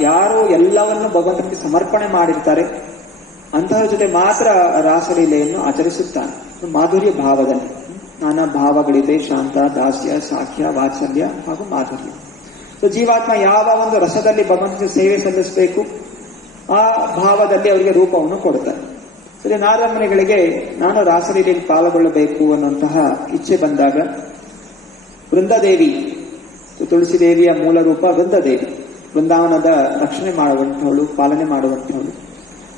ಯಾರು ಎಲ್ಲವನ್ನು ಭಗವಂತನಿಗೆ ಸಮರ್ಪಣೆ ಮಾಡಿರ್ತಾರೆ ಅಂತಹರ ಜೊತೆ ಮಾತ್ರ ರಾಸಲೀಲೆಯನ್ನು ಆಚರಿಸುತ್ತಾನೆ. ಮಾಧುರ್ಯ ಭಾವದಲ್ಲಿ ನಾನಾ ಭಾವಗಳಿದೆ, ಶಾಂತ, ದಾಸ್ಯ, ಸಾಖ್ಯ, ವಾತ್ಸಲ್ಯ ಹಾಗೂ ಮಾಧುರ್ಯ. ಜೀವಾತ್ಮ ಯಾವ ಒಂದು ರಸದಲ್ಲಿ ಭಗವಂತನಿಗೆ ಸೇವೆ ಸಲ್ಲಿಸಬೇಕು ಆ ಭಾವದಲ್ಲಿ ಅವರಿಗೆ ರೂಪವನ್ನು ಕೊಡ್ತಾರೆ. ಸರಿ, ನಾರದ ಮುನಿಗಳಿಗೆ ನಾನು ರಾಸಲೀಲೆಯಲ್ಲಿ ಪಾಲ್ಗೊಳ್ಳಬೇಕು ಅನ್ನುವಂತಹ ಇಚ್ಛೆ ಬಂದಾಗ ವೃಂದದೇವಿ, ತುಳಸಿ ದೇವಿಯ ಮೂಲ ರೂಪ ವೃಂದದೇವಿ, ವೃಂದಾವನದ ರಕ್ಷಣೆ ಮಾಡುವಂಥವಳು, ಪಾಲನೆ ಮಾಡುವಂಥವಳು.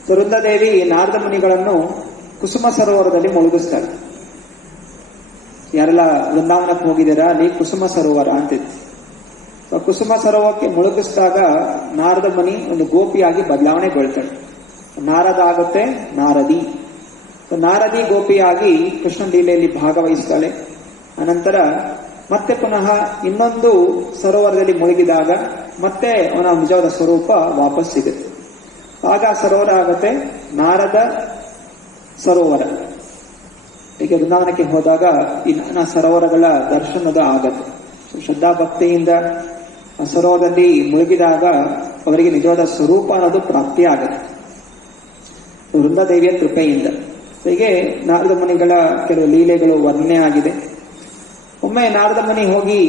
ವೃಂದದೇವಿ ನಾರದ ಮುನಿಗಳನ್ನು ಕುಸುಮ ಸರೋವರದಲ್ಲಿ ಮುಳುಗಿಸ್ತಾರೆ. ಯಾರೆಲ್ಲ ವೃಂದಾವನಕ್ಕೆ ಹೋಗಿದ್ದೀರಾ, ಅಲ್ಲಿ ಕುಸುಮ ಸರೋವರ ಅಂತಿತ್ತು. ಕುಸುಮ ಸರೋವರಕ್ಕೆ ಮುಳುಗಿಸಿದಾಗ ನಾರದ ಮುನಿ ಒಂದು ಗೋಪಿಯಾಗಿ ಬದಲಾವಣೆಗೊಳ್ತಾಳೆ. ನಾರದ ಆಗುತ್ತೆ ನಾರದಿ. ನಾರದಿ ಗೋಪಿಯಾಗಿ ಕೃಷ್ಣ ಲೀಲೆಯಲ್ಲಿ ಭಾಗವಹಿಸ್ತಾಳೆ. ಅನಂತರ ಮತ್ತೆ ಪುನಃ ಇನ್ನೊಂದು ಸರೋವರದಲ್ಲಿ ಮುಳುಗಿದಾಗ ಮತ್ತೆ ಅವನ ನಿಜವಾದ ಸ್ವರೂಪ ವಾಪಸ್ ಸಿಗುತ್ತೆ. ಆಗ ಸರೋವರ ಆಗುತ್ತೆ ನಾರದ ಸರೋವರ. ಹೀಗೆ ವೃಂದಾವನಕ್ಕೆ ಹೋದಾಗ ಈ ನಾನಾ ಸರೋವರಗಳ ದರ್ಶನದ ಆಗತ್ತೆ. ಶ್ರದ್ಧಾ ಭಕ್ತಿಯಿಂದ ಸರೋವರದಲ್ಲಿ ಮುಳುಗಿದಾಗ ಅವರಿಗೆ ನಿಜವಾದ ಸ್ವರೂಪ ಅನ್ನೋದು ಪ್ರಾಪ್ತಿಯಾಗತ್ತೆ ವೃಂದದೇವಿಯ ಕೃಪೆಯಿಂದ. ಹೀಗೆ ನಾರದ ಮುನಿಗಳ ಕೆಲವು ಲೀಲೆಗಳು ವರ್ಣನೆ ಆಗಿದೆ. ಒಮ್ಮೆ ನಾರದ ಮುನಿ ಹೋಗಿ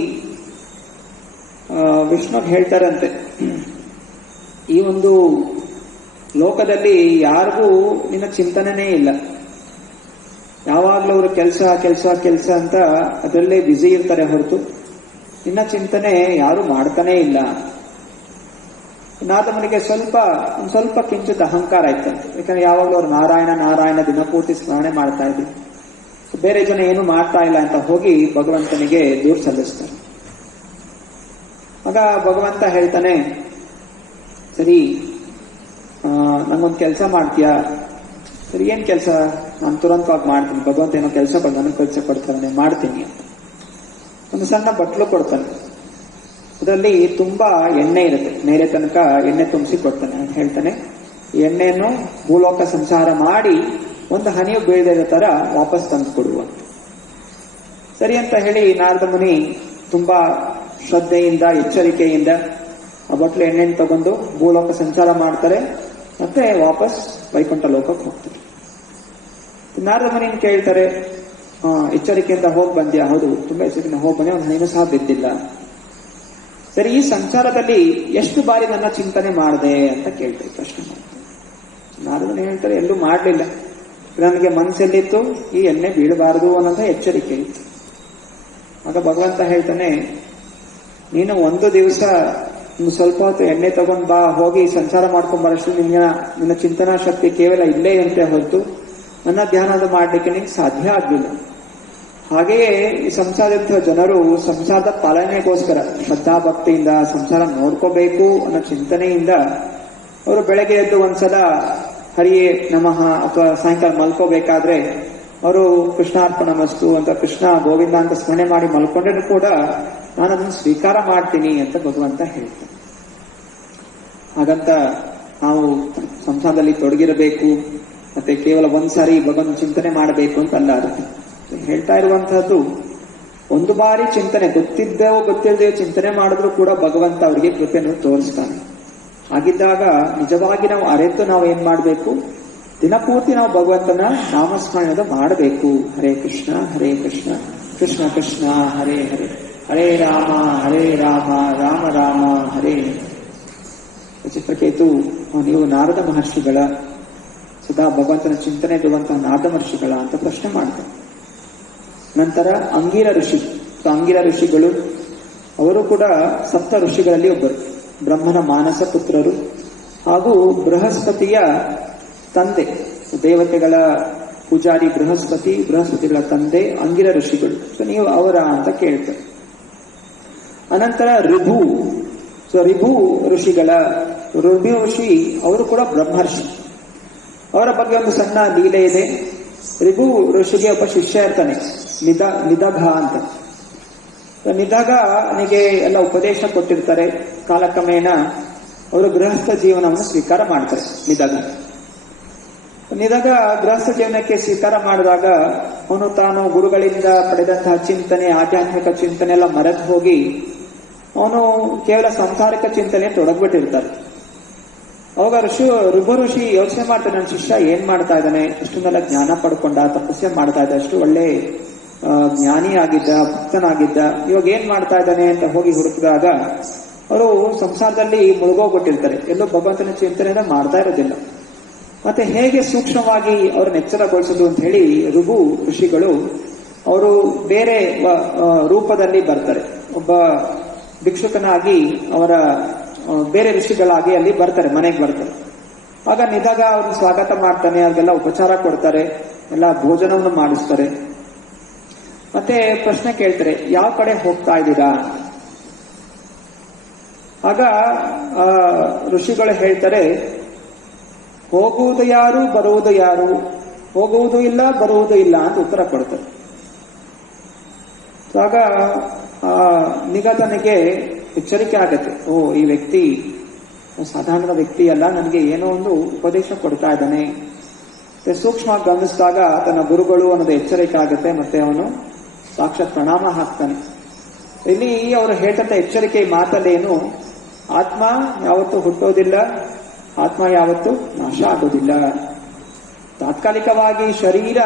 ವಿಷ್ಣುಗೆ ಹೇಳ್ತಾರಂತೆ, ಈ ಒಂದು ಲೋಕದಲ್ಲಿ ಯಾರಿಗೂ ನಿನ್ನ ಚಿಂತನೆನೇ ಇಲ್ಲ, ಯಾವಾಗ್ಲೂ ಅವರು ಕೆಲಸ ಕೆಲಸ ಕೆಲಸ ಅಂತ ಅದರಲ್ಲೇ ಬ್ಯುಸಿ ಇರ್ತಾರೆ ಹೊರತು ನಿನ್ನ ಚಿಂತನೆ ಯಾರು ಮಾಡ್ತಾನೇ ಇಲ್ಲ. ನಾರದ ಮುನಿಗೆ ಸ್ವಲ್ಪ ಕಿಂಚಿತ್ ಅಹಂಕಾರ ಇತ್ತಂತೆ. ಯಾಕಂದ್ರೆ ಯಾವಾಗಲೂ ಅವ್ರು ನಾರಾಯಣ ನಾರಾಯಣ ದಿನಪೂರ್ತಿ ಸ್ಮರಣೆ ಮಾಡ್ತಾ ಇದ್ರು. ಬೇರೆ ಜನ ಏನು ಮಾಡ್ತಾ ಇಲ್ಲ ಅಂತ ಹೋಗಿ ಭಗವಂತನಿಗೆ ದೂರು ಸಲ್ಲಿಸ್ತಾರೆ. ಆಗ ಭಗವಂತ ಹೇಳ್ತಾನೆ, ಸರಿ ನಂಗೊಂದು ಕೆಲಸ ಮಾಡ್ತೀಯಾ? ಸರಿ, ಏನ್ ಕೆಲಸ? ನಾನು ತುರಂತವಾಗಿ ಮಾಡ್ತೀನಿ. ಭಗವಂತ ಏನೋ ಕೆಲಸ ನನಗೆ ಕೆಲಸ ಕೊಡ್ತಾನೆ, ಮಾಡ್ತೀನಿ ಅಂತ ಒಂದು ಸಣ್ಣ ಬಟ್ಲು ಕೊಡ್ತಾನೆ. ಅದರಲ್ಲಿ ತುಂಬಾ ಎಣ್ಣೆ ಇರುತ್ತೆ, ಮೇಲೆ ತನಕ ಎಣ್ಣೆ ತುಂಬಿಸಿ ಕೊಡ್ತಾನೆ. ಹೇಳ್ತಾನೆ, ಈ ಎಣ್ಣೆಯನ್ನು ಭೂಲೋಕ ಸಂಸಾರ ಮಾಡಿ ಒಂದು ಹನಿಯು ಬೀಳದ ತರ ವಾಪಸ್ ತಂದು ಕೊಡುವ. ಸರಿ ಅಂತ ಹೇಳಿ ನಾರದ ಮುನಿ ತುಂಬಾ ಶ್ರದ್ಧೆಯಿಂದ ಎಚ್ಚರಿಕೆಯಿಂದ ಆ ಬಟ್ಲು ಎಣ್ಣೆಯನ್ನು ತಗೊಂಡು ಭೂಲೋಕ ಸಂಚಾರ ಮಾಡ್ತಾರೆ. ಮತ್ತೆ ವಾಪಸ್ ವೈಕುಂಠ ಲೋಕಕ್ಕೆ ಹೋಗ್ತಾರೆ. ನಾರದ ಮುನಿಯನ್ನು ಕೇಳ್ತಾರೆ, ಎಚ್ಚರಿಕೆಯಿಂದ ಹೋಗಿ ಬಂದ್ಯಾ? ಹೌದು, ತುಂಬಾ ಎಚ್ಚರಿಕೆಯಿಂದ ಹೋಗಿ ಬಂದೆ, ಒಂದು ಹನಿನೂ ಸಹ ಬಿದ್ದಿಲ್ಲ. ಸರಿ, ಈ ಸಂಸಾರದಲ್ಲಿ ಎಷ್ಟು ಬಾರಿ ನನ್ನ ಚಿಂತನೆ ಮಾಡಿದೆ ಅಂತ ಕೇಳ್ತಾರೆ, ಪ್ರಶ್ನೆ ಮಾಡ್ತಾರೆ. ನಾರದನು ಹೇಳ್ತಾರೆ, ಎಲ್ಲೂ ಮಾಡಲಿಲ್ಲ, ನನಗೆ ಮನಸ್ಸಲ್ಲಿತ್ತು ಈ ಎಣ್ಣೆ ಬೀಳಬಾರದು ಅನ್ನೋಂಥ ಎಚ್ಚರಿಕೆ ಇತ್ತು. ಆಗ ಭಗವಂತ ಹೇಳ್ತಾನೆ, ನೀನು ಒಂದು ದಿವಸ ಸ್ವಲ್ಪ ಹೊತ್ತು ಎಣ್ಣೆ ತಗೊಂಡ್ ಬಾ, ಹೋಗಿ ಸಂಚಾರ ಮಾಡ್ಕೊಂಡ್ ಬರಷ್ಟು ನಿನ್ನ ಚಿಂತನಾ ಶಕ್ತಿ ಕೇವಲ ಇಲ್ಲೇ ಅಂತೆ ಹೊರತು ನನ್ನ ಧ್ಯಾನದ ಮಾಡ್ಲಿಕ್ಕೆ ನಿಂಗೆ ಸಾಧ್ಯ ಆಗ್ಲಿಲ್ಲ. ಹಾಗೆಯೇ ಈ ಸಂಸಾರದ ಜನರು ಸಂಸಾರದ ಪಾಲನೆಗೋಸ್ಕರ ಶ್ರದ್ಧಾ ಭಕ್ತಿಯಿಂದ ಸಂಸಾರ ನೋಡ್ಕೋಬೇಕು ಅನ್ನೋ ಚಿಂತನೆಯಿಂದ ಅವರು ಬೆಳಗ್ಗೆ ಎದ್ದು ಒಂದ್ಸಲ ಹರಿಯೇ ನಮಃ ಅಥವಾ ಸಾಯಂಕಾಲ ಮಲ್ಕೋಬೇಕಾದ್ರೆ ಅವರು ಕೃಷ್ಣಾರ್ಪಣ ಮಸ್ತು ಅಂತ ಕೃಷ್ಣ ಗೋವಿಂದ ಅಂತ ಸ್ಮರಣೆ ಮಾಡಿ ಮಲ್ಕೊಂಡ್ರೂ ಕೂಡ ನಾನು ಅದನ್ನು ಸ್ವೀಕಾರ ಮಾಡ್ತೀನಿ ಅಂತ ಭಗವಂತ ಹೇಳ್ತಾನೆ. ಹಾಗಂತ ನಾವು ಸಂಸಾರದಲ್ಲಿ ತೊಡಗಿರಬೇಕು ಮತ್ತೆ ಕೇವಲ ಒಂದ್ಸಾರಿ ಭಗವಂತ ಚಿಂತನೆ ಮಾಡಬೇಕು ಅಂತ ಅಲ್ಲ. ಅದಕ್ಕೆ ಹೇಳ್ತಾ ಇರುವಂತಹದ್ದು, ಒಂದು ಬಾರಿ ಚಿಂತನೆ ಗೊತ್ತಿಲ್ಲದೆ ಚಿಂತನೆ ಮಾಡಿದ್ರು ಕೂಡ ಭಗವಂತ ಅವರಿಗೆ ಕೃಪೆಯನ್ನು ತೋರಿಸ್ತಾನೆ. ಹಾಗಿದ್ದಾಗ ನಿಜವಾಗಿ ನಾವು ಅರೆತು ನಾವು ಏನ್ ಮಾಡಬೇಕು, ದಿನಪೂರ್ತಿ ನಾವು ಭಗವಂತನ ನಾಮಸ್ಮರಣೆ ಮಾಡಬೇಕು. ಹರೇ ಕೃಷ್ಣ ಕೃಷ್ಣ ಕೃಷ್ಣ ಹರೇ ಹರೇ, ಹರೇ ರಾಮ ರಾಮ ರಾಮ ಹರೇ. ಚಿತ್ರಕೇತು, ನೀವು ನಾರದ ಮಹರ್ಷಿಗಳ ಸದಾ ಭಗವಂತನ ಚಿಂತನೆ ಇರುವಂತಹ ನಾರದ ಮಹರ್ಷಿಗಳ ಅಂತ ಪ್ರಶ್ನೆ ಮಾಡ್ತಾರೆ. ನಂತರ ಅಂಗೀರ ಋಷಿಗಳು ಅವರು ಕೂಡ ಸಪ್ತ ಋಷಿಗಳಲ್ಲಿ ಒಬ್ಬರು, ಬ್ರಹ್ಮನ ಮಾನಸ ಪುತ್ರರು ಹಾಗೂ ಬೃಹಸ್ಪತಿಯ ತಂದೆ, ದೇವತೆಗಳ ಪೂಜಾರಿ ಬೃಹಸ್ಪತಿಗಳ ತಂದೆ ಅಂಗಿರ ಋಷಿಗಳು. ಸೊ ನೀವು ಅವರ ಅಂತ ಕೇಳ್ತಾರೆ. ಅನಂತರ ರಿಭು ಋಷಿ ಅವರು ಕೂಡ ಬ್ರಹ್ಮರ್ಷಿ. ಅವರ ಬಗ್ಗೆ ಒಂದು ಸಣ್ಣ ಲೀಲೆ ಇದೆ. ರಿಭು ಋಷಿಗೆ ಒಬ್ಬ ಶಿಷ್ಯ ಇರ್ತಾನೆ, ನಿದಘ ಅಂತ. ನಿದಘನಿಗೆ ಎಲ್ಲ ಉಪದೇಶ ಕೊಟ್ಟಿರ್ತಾರೆ. ಕಾಲಕ್ರಮೇಣ ಅವರು ಗೃಹಸ್ಥ ಜೀವನವನ್ನು ಸ್ವೀಕಾರ ಮಾಡ್ತಾರೆ. ನಿದಘ ಗೃಹಸ್ಥ ಜೀವನಕ್ಕೆ ಸ್ವೀಕಾರ ಮಾಡಿದಾಗ ಅವನು ತಾನು ಗುರುಗಳಿಂದ ಪಡೆದಂತಹ ಚಿಂತನೆ, ಆಧ್ಯಾತ್ಮಿಕ ಚಿಂತನೆ ಎಲ್ಲ ಮರೆತು ಹೋಗಿ ಅವನು ಕೇವಲ ಸಂಸಾರಿಕ ಚಿಂತನೆ ತೊಡಗ್ಬಿಟ್ಟಿರ್ತಾರೆ. ಅವಾಗ ಋಭು ಋಷಿ ಯೋಚನೆ ಮಾಡ್ತಾನೆ, ನನ್ನ ಶಿಷ್ಯ ಏನ್ ಮಾಡ್ತಾ ಇದ್ದಾನೆ, ಇಷ್ಟೊಂದೆಲ್ಲ ಜ್ಞಾನ ಪಡ್ಕೊಂಡ, ತಪಸ್ಸೆ ಮಾಡ್ತಾ ಇದ್ದ, ಅಷ್ಟು ಒಳ್ಳೆ ಜ್ಞಾನಿ ಆಗಿದ್ದ, ಭಕ್ತನಾಗಿದ್ದ, ಇವಾಗ ಏನ್ ಮಾಡ್ತಾ ಇದ್ದಾನೆ ಅಂತ ಹೋಗಿ ಹುಡುಕಿದಾಗ ಅವರು ಸಂಸಾರದಲ್ಲಿ ಮುಳುಗೋಗ್ಬಿಟ್ಟಿರ್ತಾರೆ, ಎಲ್ಲೋ ಭಗವಂತನ ಚಿಂತನೆಯನ್ನ ಮಾಡ್ತಾ ಇರೋದಿಲ್ಲ. ಮತ್ತೆ ಹೇಗೆ ಸೂಕ್ಷ್ಮವಾಗಿ ಅವ್ರನ್ನ ಎಚ್ಚರಗೊಳಿಸೋದು ಅಂತ ಹೇಳಿ ಋಗು ಋಷಿಗಳು ಅವರು ಬೇರೆ ರೂಪದಲ್ಲಿ ಬರ್ತಾರೆ. ಒಬ್ಬ ಭಿಕ್ಷುಕನಾಗಿ ಅವರ ಬೇರೆ ಋಷಿಗಳಾಗಿ ಅಲ್ಲಿ ಬರ್ತಾರೆ, ಮನೆಗೆ ಬರ್ತಾರೆ. ಆಗ ನಿದಾಗ ಅವ್ರನ್ನ ಸ್ವಾಗತ ಮಾಡ್ತಾನೆ, ಅವ್ರಿಗೆಲ್ಲ ಉಪಚಾರ ಕೊಡ್ತಾರೆ, ಎಲ್ಲ ಭೋಜನವನ್ನು ಮಾಡಿಸ್ತಾರೆ. ಮತ್ತೆ ಪ್ರಶ್ನೆ ಕೇಳ್ತಾರೆ, ಯಾವ ಕಡೆ ಹೋಗ್ತಾ ಇದ್ದೀರಾ? ಆಗ ಋಷಿಗಳು ಹೇಳ್ತಾರೆ, ಹೋಗುವುದು ಯಾರು, ಬರುವುದು ಯಾರು, ಹೋಗುವುದು ಇಲ್ಲ, ಬರುವುದು ಇಲ್ಲ ಅಂತ ಉತ್ತರ ಕೊಡ್ತಾರೆ. ಆಗ ನಿಗದನಿಗೆ ಎಚ್ಚರಿಕೆ ಆಗತ್ತೆ, ಓ ಈ ವ್ಯಕ್ತಿ ಸಾಧಾರಣ ವ್ಯಕ್ತಿ ಅಲ್ಲ, ನನಗೆ ಏನೋ ಒಂದು ಉಪದೇಶ ಕೊಡ್ತಾ ಇದ್ದಾನೆ. ಸೂಕ್ಷ್ಮವಾಗಿ ಗಮನಿಸಿದಾಗ ತನ್ನ ಗುರುಗಳು ಅನ್ನೋದು ಎಚ್ಚರಿಕೆ ಆಗುತ್ತೆ. ಮತ್ತೆ ಅವನು ಸಾಕ್ಷಾತ್ ಪ್ರಣಾಮ ಹಾಕ್ತಾನೆ. ಇಲ್ಲಿ ಅವರು ಹೇಳ್ತಂತ ಎಚ್ಚರಿಕೆ ಮಾತಲ್ಲೇನು, ಆತ್ಮ ಯಾವತ್ತೂ ಹುಟ್ಟೋದಿಲ್ಲ, ಆತ್ಮ ಯಾವತ್ತೂ ನಾಶ ಆಗೋದಿಲ್ಲ. ತಾತ್ಕಾಲಿಕವಾಗಿ ಶರೀರ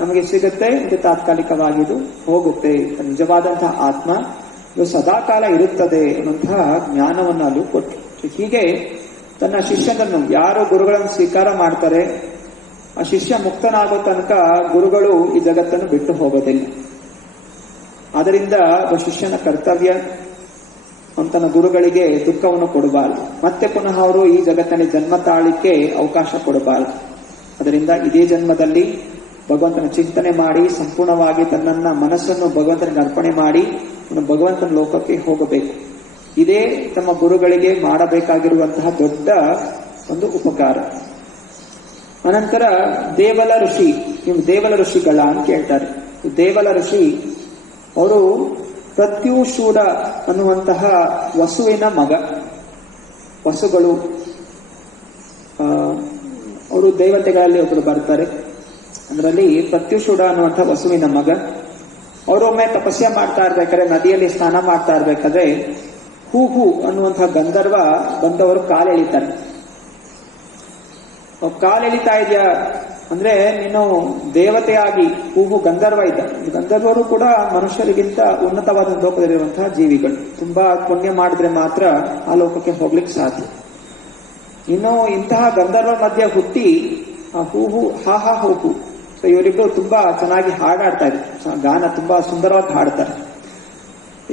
ನಮಗೆ ಸಿಗುತ್ತೆ, ಇದು ತಾತ್ಕಾಲಿಕವಾಗಿ ಇದು ಹೋಗುತ್ತೆ. ನಿಜವಾದಂತಹ ಆತ್ಮ ಇದು ಸದಾಕಾಲ ಇರುತ್ತದೆ ಅನ್ನುವಂತಹ ಜ್ಞಾನವನ್ನು ಅಲ್ಲಿ ಕೊಟ್ಟು, ಹೀಗೆ ತನ್ನ ಶಿಷ್ಯನನ್ನು ಯಾರು ಗುರುಗಳನ್ನು ಸ್ವೀಕಾರ ಮಾಡ್ತಾರೆ ಆ ಶಿಷ್ಯ ಮುಕ್ತನಾಗೋ ತನಕ ಗುರುಗಳು ಈ ಜಗತ್ತನ್ನು ಬಿಟ್ಟು ಹೋಗೋದಿಲ್ಲ. ಆದ್ದರಿಂದ ಒಬ್ಬ ಶಿಷ್ಯನ ಕರ್ತವ್ಯ ತನ್ನ ಗುರುಗಳಿಗೆ ದುಃಖವನ್ನು ಕೊಡಬಾರದು, ಮತ್ತೆ ಪುನಃ ಅವರು ಈ ಜಗತ್ತಲ್ಲಿ ಜನ್ಮ ತಾಳಲಿಕ್ಕೆ ಅವಕಾಶ ಕೊಡಬಾರದು. ಅದರಿಂದ ಇದೇ ಜನ್ಮದಲ್ಲಿ ಭಗವಂತನ ಚಿಂತನೆ ಮಾಡಿ ಸಂಪೂರ್ಣವಾಗಿ ತನ್ನನ್ನ ಮನಸ್ಸನ್ನು ಭಗವಂತನಿಗೆ ಅರ್ಪಣೆ ಮಾಡಿ ಭಗವಂತನ ಲೋಕಕ್ಕೆ ಹೋಗಬೇಕು. ಇದೇ ತಮ್ಮ ಗುರುಗಳಿಗೆ ಮಾಡಬೇಕಾಗಿರುವಂತಹ ದೊಡ್ಡ ಒಂದು ಉಪಕಾರ. ಅನಂತರ ದೇವಲ ಋಷಿ, ನೀವು ದೇವಲ ಋಷಿಗಳ ಅಂತ ಕೇಳ್ತಾರೆ. ದೇವಲ ಋಷಿ ಅವರು ಪ್ರತ್ಯೂಷೂಡ ಅನ್ನುವಂತಹ ವಸುವಿನ ಮಗ. ವಸುಗಳು ಅವರು ದೇವತೆಗಳಲ್ಲಿ ಒಬ್ಬರು ಬರ್ತಾರೆ. ಅದರಲ್ಲಿ ಪ್ರತ್ಯೂಷೂಡ ಅನ್ನುವಂತಹ ವಸುವಿನ ಮಗ. ಅವರೊಮ್ಮೆ ತಪಸ್ಯ ಮಾಡ್ತಾ ಇರ್ಬೇಕಾದ್ರೆ, ನದಿಯಲ್ಲಿ ಸ್ನಾನ ಮಾಡ್ತಾ ಇರ್ಬೇಕಾದ್ರೆ ಹೂ ಅನ್ನುವಂತಹ ಗಂಧರ್ವ ಬಂದವರು ಕಾಲೆಳಿತಾರೆ. ಕಾಲೆಳಿತಾ ಇದೆಯಾ ಅಂದ್ರೆ, ನೀನು ದೇವತೆಯಾಗಿ, ಹೂ ಗಂಧರ್ವ ಇದ್ದ. ಗಂಧರ್ವರು ಕೂಡ ಮನುಷ್ಯರಿಗಿಂತ ಉನ್ನತವಾದ ಲೋಕದಲ್ಲಿರುವಂತಹ ಜೀವಿಗಳು. ತುಂಬಾ ಪುಣ್ಯ ಮಾಡಿದ್ರೆ ಮಾತ್ರ ಆ ಲೋಕಕ್ಕೆ ಹೋಗ್ಲಿಕ್ಕೆ ಸಾಧ್ಯ. ಇನ್ನು ಇಂತಹ ಗಂಧರ್ವ ಮಧ್ಯೆ ಹುಟ್ಟಿ ಆ ಹೂ ಹಾ ಹೂ ಸೊ ಇವರಿಬ್ಬರು ತುಂಬಾ ಚೆನ್ನಾಗಿ ಹಾಡಾಡ್ತಾ ಇದ್ರು, ಗಾನ ತುಂಬಾ ಸುಂದರವಾಗಿ ಹಾಡ್ತಾರೆ.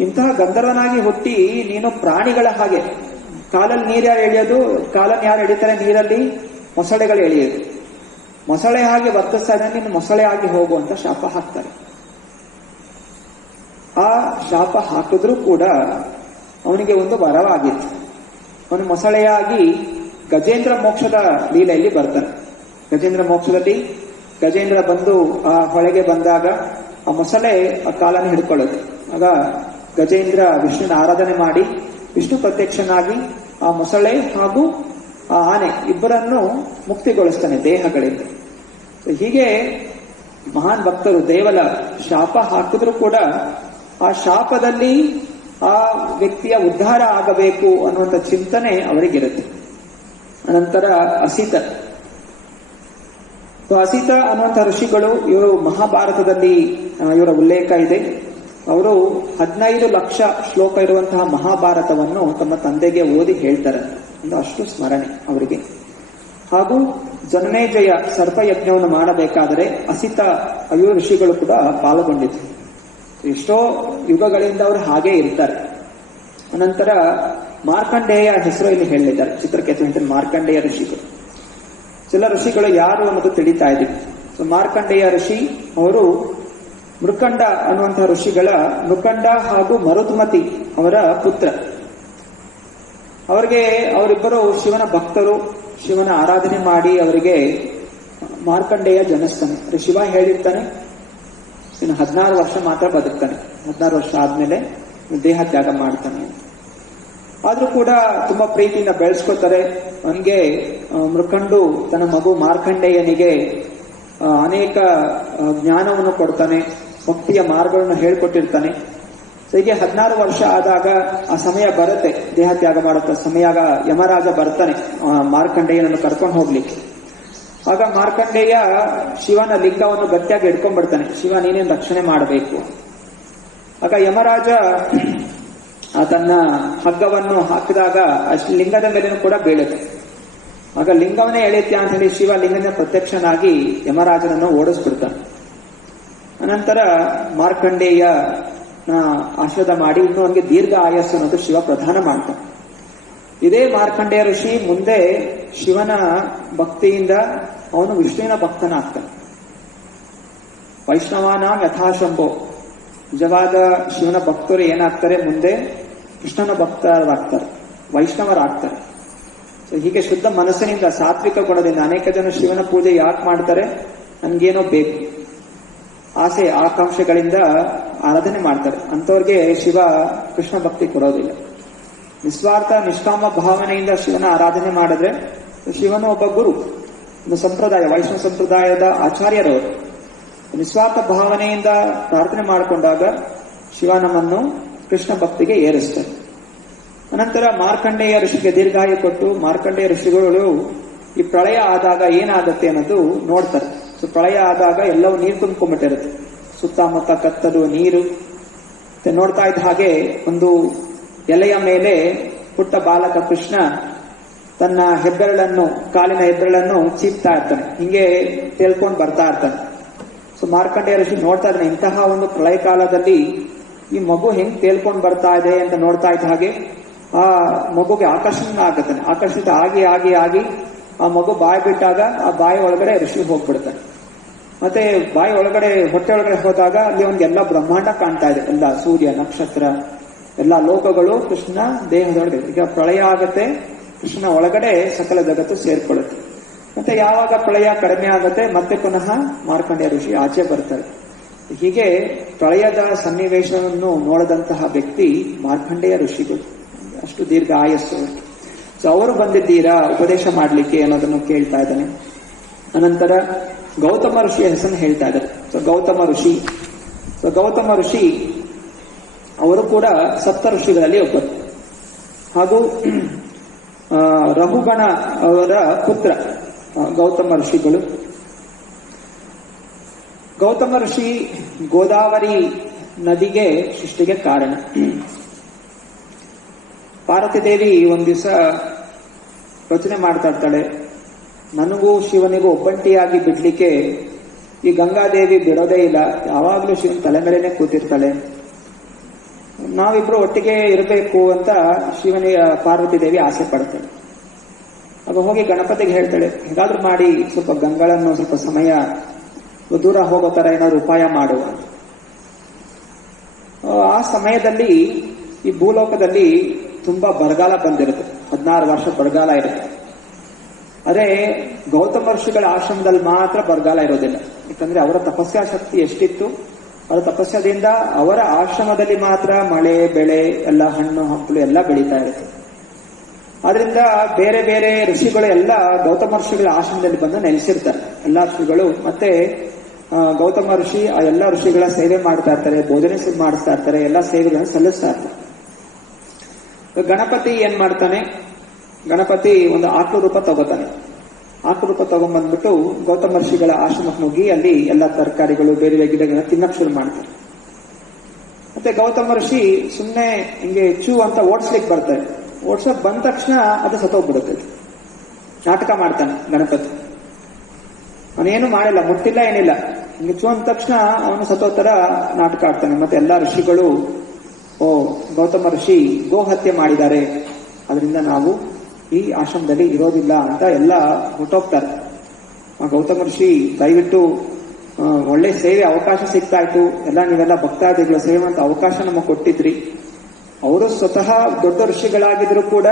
ಇಂತಹ ಗಂಧರ್ವನಾಗಿ ಹುಟ್ಟಿ ನೀನು ಪ್ರಾಣಿಗಳ ಹಾಗೆ, ಕಾಲಲ್ಲಿ ನೀರು ಯಾರು ಎಳೆಯೋದು, ಕಾಲನ್ನು ಯಾರು ಎಳಿತಾರೆ ನೀರಲ್ಲಿ, ಮೊಸಳೆಗಳು ಎಳೆಯೋದು. ಮೊಸಳೆ ಹಾಗೆ ವರ್ತಿಸ್ತಾ ಇದ್ದಾನೆ, ನೀನು ಮೊಸಳೆ ಆಗಿ ಹೋಗು ಅಂತ ಶಾಪ ಹಾಕ್ತಾರೆ. ಆ ಶಾಪ ಹಾಕಿದ್ರೂ ಕೂಡ ಅವನಿಗೆ ಒಂದು ವರವಾಗಿತ್ತು. ಅವನು ಮೊಸಳೆಯಾಗಿ ಗಜೇಂದ್ರ ಮೋಕ್ಷದ ಲೀಲೆಯಲ್ಲಿ ಬರ್ತಾನೆ. ಗಜೇಂದ್ರ ಮೋಕ್ಷದಲ್ಲಿ ಗಜೇಂದ್ರ ಬಂದು ಆ ಹೊಳೆಗೆ ಬಂದಾಗ ಆ ಮೊಸಳೆ ಆ ಕಾಲನ್ನು ಹಿಡ್ಕೊಳ್ಳುತ್ತೆ. ಆಗ ಗಜೇಂದ್ರ ವಿಷ್ಣುನ ಆರಾಧನೆ ಮಾಡಿ ವಿಷ್ಣು ಪ್ರತ್ಯಕ್ಷನಾಗಿ ಆ ಮೊಸಳೆ ಹಾಗೂ ಆ ಆನೆ ಇಬ್ಬರನ್ನು ಮುಕ್ತಿಗೊಳಿಸ್ತಾನೆ ದೇಹಗಳಿಂದ. ಹೀಗೆ ಮಹಾನ್ ಭಕ್ತರು ದೇವಲ ಶಾಪ ಹಾಕಿದ್ರು ಕೂಡ ಆ ಶಾಪದಲ್ಲಿ ಆ ವ್ಯಕ್ತಿಯ ಉದ್ಧಾರ ಆಗಬೇಕು ಅನ್ನುವಂಥ ಚಿಂತನೆ ಅವರಿಗಿರುತ್ತೆ. ಅನಂತರ ಅಸಿತ ಅನ್ನುವಂಥ ಋಷಿಗಳು, ಇವರು ಮಹಾಭಾರತದಲ್ಲಿ ಇವರ ಉಲ್ಲೇಖ ಇದೆ. ಅವರು 15 ಲಕ್ಷ ಶ್ಲೋಕ ಇರುವಂತಹ ಮಹಾಭಾರತವನ್ನು ತಮ್ಮ ತಂದೆಗೆ ಓದಿ ಹೇಳ್ತಾರೆ. ಅಷ್ಟು ಸ್ಮರಣೆ ಅವರಿಗೆ. ಹಾಗೂ ಜನಮೇಜಯ ಸರ್ಪಯಜ್ಞವನ್ನು ಮಾಡಬೇಕಾದರೆ ಅಸಿತ ಅಯ್ಯೋ ಋಷಿಗಳು ಕೂಡ ಪಾಲ್ಗೊಂಡಿದ್ರು. ಎಷ್ಟೋ ಯುಗಗಳಿಂದ ಅವರು ಹಾಗೇ ಇರ್ತಾರೆ. ಅನಂತರ ಮಾರ್ಕಂಡೇಯ ಹೆಸರು ಇಲ್ಲಿ ಹೇಳಿದ್ದಾರೆ. ಚಿತ್ರಕೇತು ಮಾರ್ಕಂಡೇಯ ಋಷಿಗಳು. ಎಲ್ಲ ಋಷಿಗಳು ಯಾರು ಅನ್ನೋದು ತಿಳಿತಾ ಇದ್ದೀವಿ. ಸೊ ಮಾರ್ಕಂಡೇಯ ಋಷಿ ಅವರು ಮೃಕಂಡ ಅನ್ನುವಂತಹ ಋಷಿಗಳ, ಮೃಕಂಡ ಹಾಗೂ ಮರುದ್ಮತಿ ಅವರ ಪುತ್ರ. ಅವರಿಬ್ಬರು ಶಿವನ ಭಕ್ತರು. ಶಿವನ ಆರಾಧನೆ ಮಾಡಿ ಅವರಿಗೆ ಮಾರ್ಕಂಡೇಯ ಜನಿಸ್ತಾನೆ. ಶಿವ ಹೇಳಿರ್ತಾನೆ, ಇನ್ನು 16 ವರ್ಷ ಮಾತ್ರ ಬದುಕ್ತಾನೆ, 16 ವರ್ಷ ಆದ್ಮೇಲೆ ದೇಹ ತ್ಯಾಗ ಮಾಡ್ತಾನೆ. ಆದ್ರೂ ಕೂಡ ತುಂಬಾ ಪ್ರೀತಿಯಿಂದ ಬೆಳೆಸ್ಕೊತಾರೆ. ಅವನಿಗೆ ಮೃಕಂಡು ತನ್ನ ಮಗು ಮಾರ್ಕಂಡೇಯನಿಗೆ ಅನೇಕ ಜ್ಞಾನವನ್ನು ಕೊಡ್ತಾನೆ, ಭಕ್ತಿಯ ಮಾರ್ಗಗಳನ್ನು ಹೇಳ್ಕೊಟ್ಟಿರ್ತಾನೆ. ಹೀಗೆ 16 ವರ್ಷ ಆದಾಗ ಆ ಸಮಯ ಬರುತ್ತೆ, ದೇಹ ತ್ಯಾಗ ಮಾಡುತ್ತ ಸಮಯ. ಆಗ ಯಮರಾಜ ಬರ್ತಾನೆ ಮಾರ್ಕಂಡೇಯನನ್ನು ಕರ್ಕೊಂಡು ಹೋಗ್ಲಿಕ್ಕೆ. ಆಗ ಮಾರ್ಕಂಡೇಯ ಶಿವನ ಲಿಂಗವನ್ನು ಗಟ್ಟಿಯಾಗಿ ಹಿಡ್ಕೊಂಡ್ಬಿಡ್ತಾನೆ, ಶಿವ ನೀನೇನು ರಕ್ಷಣೆ ಮಾಡಬೇಕು. ಆಗ ಯಮರಾಜ ತನ್ನ ಹಗ್ಗವನ್ನು ಹಾಕಿದಾಗ ಲಿಂಗದ ಮೇಲೆನೂ ಕೂಡ ಬೀಳುತ್ತೆ. ಆಗ ಲಿಂಗವನ್ನೇ ಎಳೆಯುತ್ತೆ ಅಂತ ಹೇಳಿ ಶಿವ ಲಿಂಗನ ಪ್ರತ್ಯಕ್ಷನಾಗಿ ಯಮರಾಜನನ್ನು ಓಡಿಸ್ಬಿಡ್ತಾನೆ. ಅನಂತರ ಮಾರ್ಕಂಡೇಯ ಆಶೀರ್ವಾದ ಮಾಡಿ ಇನ್ನೂ ಅವನಿಗೆ ದೀರ್ಘ ಆಯಸ್ಸು ಅನ್ನೋದು ಶಿವ ಪ್ರದಾನ ಮಾಡ್ತಾನೆ. ಇದೇ ಮಾರ್ಕಂಡೇಯ ಋಷಿ ಮುಂದೆ ಶಿವನ ಭಕ್ತಿಯಿಂದ ಅವನು ವಿಷ್ಣುವಿನ ಭಕ್ತನಾಗ್ತಾನೆ. ವೈಷ್ಣವಾನಾಂ ಯಥಾಶಂಭೋ, ನಿಜವಾದ ಶಿವನ ಭಕ್ತರು ಏನಾಗ್ತಾರೆ, ಮುಂದೆ ಕೃಷ್ಣನ ಭಕ್ತರಾಗ್ತಾರೆ, ವೈಷ್ಣವರಾಗ್ತಾರೆ. ಸೊ ಹೀಗೆ ಶುದ್ಧ ಮನಸ್ಸಿನಿಂದ ಸಾತ್ವಿಕ ಗುಣದಿಂದ ಅನೇಕ ಜನ ಶಿವನ ಪೂಜೆ ಯಾಕೆ ಮಾಡ್ತಾರೆ, ನನ್ಗೇನೋ ಬೇಕು ಆಸೆ ಆಕಾಂಕ್ಷೆಗಳಿಂದ ಆರಾಧನೆ ಮಾಡ್ತಾರೆ. ಅಂಥವ್ರಿಗೆ ಶಿವ ಕೃಷ್ಣ ಭಕ್ತಿ ಕೊಡೋದಿಲ್ಲ. ನಿಸ್ವಾರ್ಥ ನಿಷ್ಕಾಮ ಭಾವನೆಯಿಂದ ಶಿವನ ಆರಾಧನೆ ಮಾಡಿದ್ರೆ ಶಿವನು ಒಬ್ಬ ಗುರು, ಒಂದು ಸಂಪ್ರದಾಯ, ವೈಷ್ಣವ ಸಂಪ್ರದಾಯದ ಆಚಾರ್ಯರವರು. ನಿಸ್ವಾರ್ಥ ಭಾವನೆಯಿಂದ ಪ್ರಾರ್ಥನೆ ಮಾಡಿಕೊಂಡಾಗ ಶಿವ ನಮ್ಮನ್ನು ಕೃಷ್ಣ ಭಕ್ತಿಗೆ ಏರಿಸ್ತಾರೆ. ಅನಂತರ ಮಾರ್ಕಂಡೇಯ ಋಷಿಗೆ ದೀರ್ಘಾಯು ಕೊಟ್ಟು ಮಾರ್ಕಂಡೇಯ ಋಷಿಗಳು ಈ ಪ್ರಳಯ ಆದಾಗ ಏನಾಗುತ್ತೆ ಅನ್ನೋದು ನೋಡ್ತಾರೆ. ಸೊ ಪ್ರಳಯ ಆದಾಗ ಎಲ್ಲವೂ ನೀರು ತುಂಬಿಕೊಂಡ್ಬಿಟ್ಟಿರುತ್ತೆ, ಸುತ್ತಮುತ್ತ ಕತ್ತಲು ನೀರು. ನೋಡ್ತಾ ಇದ್ದ ಹಾಗೆ ಒಂದು ಎಲೆಯ ಮೇಲೆ ಪುಟ್ಟ ಬಾಲಕ ಕೃಷ್ಣ ತನ್ನ ಹೆಬ್ಬೆರಳನ್ನು, ಕಾಲಿನ ಹೆಬ್ಬೆರಳನ್ನು ಚೀಪ್ತಾ ಇರ್ತಾನೆ, ಹಿಂಗೆ ತೇಳ್ಕೊಂಡು ಬರ್ತಾ ಇರ್ತಾನೆ. ಸೊ ಮಾರ್ಕಂಡೇಯ ಋಷಿ ನೋಡ್ತಾ ಇದ್ದಾನೆ, ಇಂತಹ ಒಂದು ಪ್ರಳಯ ಕಾಲದಲ್ಲಿ ಈ ಮಗು ಹೆಂಗ್ ತೇಲ್ಕೊಂಡು ಬರ್ತಾ ಇದೆ ಅಂತ ನೋಡ್ತಾ ಇದ್ದ ಹಾಗೆ ಆ ಮಗುಗೆ ಆಕರ್ಷಣೆ ಆಗುತ್ತಾನೆ. ಆಕರ್ಷಿತ ಆಗಿ ಆಗಿ ಆಗಿ ಆ ಮಗು ಬಾಯಿ ಬಿಟ್ಟಾಗ ಆ ಬಾಯಿ ಒಳಗಡೆ ಋಷಿ ಹೋಗ್ಬಿಡ್ತಾನೆ. ಮತ್ತೆ ಬಾಯಿ ಒಳಗಡೆ, ಹೊಟ್ಟೆ ಒಳಗಡೆ ಹೋದಾಗ ಅಲ್ಲಿ ಅವನಿಗೆಲ್ಲ ಬ್ರಹ್ಮಾಂಡ ಕಾಣ್ತಾ ಇದೆ, ಎಲ್ಲ ಸೂರ್ಯ ನಕ್ಷತ್ರ ಎಲ್ಲ ಲೋಕಗಳು ಕೃಷ್ಣ ದೇಹದೊಳಗೆ. ಈಗ ಪ್ರಳಯ ಆಗುತ್ತೆ, ಕೃಷ್ಣ ಒಳಗಡೆ ಸಕಲ ಜಗತ್ತು ಸೇರ್ಕೊಳ್ಳುತ್ತೆ. ಮತ್ತೆ ಯಾವಾಗ ಪ್ರಳಯ ಕಡಿಮೆ ಆಗುತ್ತೆ ಮತ್ತೆ ಪುನಃ ಮಾರ್ಕಂಡೇಯ ಋಷಿ ಆಚೆ ಬರ್ತಾರೆ. ಹೀಗೆ ಪ್ರಳಯದ ಸನ್ನಿವೇಶವನ್ನು ನೋಡಿದಂತಹ ವ್ಯಕ್ತಿ ಮಾರ್ಕಂಡೇಯ ಋಷಿಗಳು, ಅಷ್ಟು ದೀರ್ಘ ಆಯಸ್ಸು. ಸೊ ಅವರು ಬಂದಿದ್ದೀರಾ ಉಪದೇಶ ಮಾಡ್ಲಿಕ್ಕೆ ಅನ್ನೋದನ್ನು ಕೇಳ್ತಾ ಇದ್ದಾನೆ. ಅನಂತರ ಗೌತಮ ಋಷಿಯ ಹೆಸರನ್ನು ಹೇಳ್ತಾ ಇದ್ದಾರೆ. ಸೊ ಗೌತಮ ಋಷಿ ಅವರು ಕೂಡ ಸಪ್ತ ಋಷಿಗಳಲ್ಲಿ ಒಬ್ಬರು, ಹಾಗೂ ರಹುಗಣ ಅವರ ಪುತ್ರ ಗೌತಮ ಋಷಿಗಳು. ಗೌತಮ ಋಷಿ ಗೋದಾವರಿ ನದಿಗೆ ಸೃಷ್ಟಿಗೆ ಕಾರಣ. ಪಾರ್ವತಿ ದೇವಿ ಒಂದ್ ದಿವಸ ಯೋಚನೆ ಮಾಡ್ತಾ ಇರ್ತಾಳೆ, ನನಗೂ ಶಿವನಿಗೂ ಒಬ್ಬಂಟಿಯಾಗಿ ಬಿಡ್ಲಿಕ್ಕೆ ಈ ಗಂಗಾದೇವಿ ಬಿಡೋದೇ ಇಲ್ಲ, ಯಾವಾಗ್ಲೂ ಶಿವನ ತಲೆ ಮೇಲೆನೆ ಕೂತಿರ್ತಾಳೆ, ನಾವಿಬ್ರು ಒಟ್ಟಿಗೆ ಇರಬೇಕು ಅಂತ ಶಿವನಿಗೆ ಪಾರ್ವತಿ ದೇವಿ ಆಸೆ ಪಡ್ತಾಳೆ. ಆಗ ಹೋಗಿ ಗಣಪತಿಗೆ ಹೇಳ್ತಾಳೆ, ಹೇಗಾದ್ರೂ ಮಾಡಿ ಸ್ವಲ್ಪ ಗಂಗಳನ್ನು ಸ್ವಲ್ಪ ಸಮಯ ದೂರ ಹೋಗೋ ತರ ಏನಾದ್ರು ಉಪಾಯ ಮಾಡುವ. ಆ ಸಮಯದಲ್ಲಿ ಈ ಭೂಲೋಕದಲ್ಲಿ ತುಂಬಾ ಬರಗಾಲ ಬಂದಿರುತ್ತೆ, 16 ವರ್ಷ ಬರಗಾಲ ಇರುತ್ತೆ. ಅದೇ ಗೌತಮ ಋಷಿಗಳ ಆಶ್ರಮದಲ್ಲಿ ಮಾತ್ರ ಬರಗಾಲ ಇರೋದಿಲ್ಲ. ಯಾಕಂದ್ರೆ ಅವರ ತಪಸ್ಯಾ ಶಕ್ತಿ ಎಷ್ಟಿತ್ತು, ಅವರ ತಪಸ್ಯದಿಂದ ಅವರ ಆಶ್ರಮದಲ್ಲಿ ಮಾತ್ರ ಮಳೆ ಬೆಳೆ ಎಲ್ಲ ಹಣ್ಣು ಹಂಪಲು ಎಲ್ಲ ಬೆಳೀತಾ ಇರುತ್ತೆ. ಆದ್ರಿಂದ ಬೇರೆ ಬೇರೆ ಋಷಿಗಳು ಎಲ್ಲ ಗೌತಮ ಋಷಿಗಳ ಆಶ್ರಮದಲ್ಲಿ ಬಂದು ನೆಲೆಸಿರ್ತಾರೆ ಎಲ್ಲಾ ಋಷಿಗಳು. ಮತ್ತೆ ಗೌತಮ ಋಷಿ ಆ ಎಲ್ಲ ಋಷಿಗಳ ಸೇವೆ ಮಾಡ್ತಾ ಇರ್ತಾರೆ, ಬೋಧನೆ ಮಾಡಿಸ್ತಾ ಇರ್ತಾರೆ, ಎಲ್ಲ ಸೇವೆಗಳನ್ನು ಸಲ್ಲಿಸ್ತಾ ಇರ್ತಾರೆ. ಗಣಪತಿ ಏನ್ ಮಾಡ್ತಾನೆ, ಗಣಪತಿ ಒಂದು ಆಕಳು ರೂಪ ತಗೋತಾನೆ. ಆಕಳು ರೂಪ ತಗೊಂಡ್ಬಂದ್ಬಿಟ್ಟು ಗೌತಮ ಋಷಿಗಳ ಆಶ್ರಮಕ್ಕೆ ಹೋಗಿ ಅಲ್ಲಿ ಎಲ್ಲ ತರಕಾರಿಗಳು ಬೇರೆ ಬೇರೆ ಗಿಡಗಳನ್ನ ತಿನ್ನಕ್ ಶುರು ಮಾಡ್ತಾರೆ. ಮತ್ತೆ ಗೌತಮ ಋಷಿ ಸುಮ್ಮನೆ ಹಿಂಗೆ ಚೂ ಅಂತ ಓಡಿಸ್ಲಿಕ್ಕೆ ಬರ್ತಾರೆ. ಓಡ್ಸಕ್ ಬಂದ ತಕ್ಷಣ ಅದು ಸತ್ತೋಗ್ಬಿಡುತ್ತೆ. ನಾಟಕ ಮಾಡ್ತಾನೆ ಗಣಪತಿ, ಅವನೇನು ಮಾಡಿಲ್ಲ, ಮುಟ್ಟಿಲ್ಲ, ಏನಿಲ್ಲ, ಹಿಂಗೆ ಚೂ ಅಂದ ತಕ್ಷಣ ಅವನು ಸತ್ತೋತರ ನಾಟಕ ಆಡ್ತಾನೆ. ಮತ್ತೆ ಎಲ್ಲಾ ಋಷಿಗಳು, ಓ ಗೌತಮ ಋಷಿ ಗೋ ಹತ್ಯೆ ಮಾಡಿದ್ದಾರೆ, ಅದರಿಂದ ನಾವು ಈ ಆಶ್ರಮದಲ್ಲಿ ಇರೋದಿಲ್ಲ ಅಂತ ಎಲ್ಲ ಹೊರಟೋಗ್ತಾರೆ. ಗೌತಮ ಋಷಿ ದಯವಿಟ್ಟು ಒಳ್ಳೆ ಸೇವೆ ಅವಕಾಶ ಸಿಗ್ತಾ ಇತ್ತು, ಎಲ್ಲ ನೀವೆಲ್ಲ ಭಕ್ತಾದಿಗಳ ಸೇವೆ ಅಂತ ಅವಕಾಶ ನಮಗೆ ಕೊಟ್ಟಿದ್ರಿ. ಅವರು ಸ್ವತಃ ದೊಡ್ಡ ಋಷಿಗಳಾಗಿದ್ರು ಕೂಡ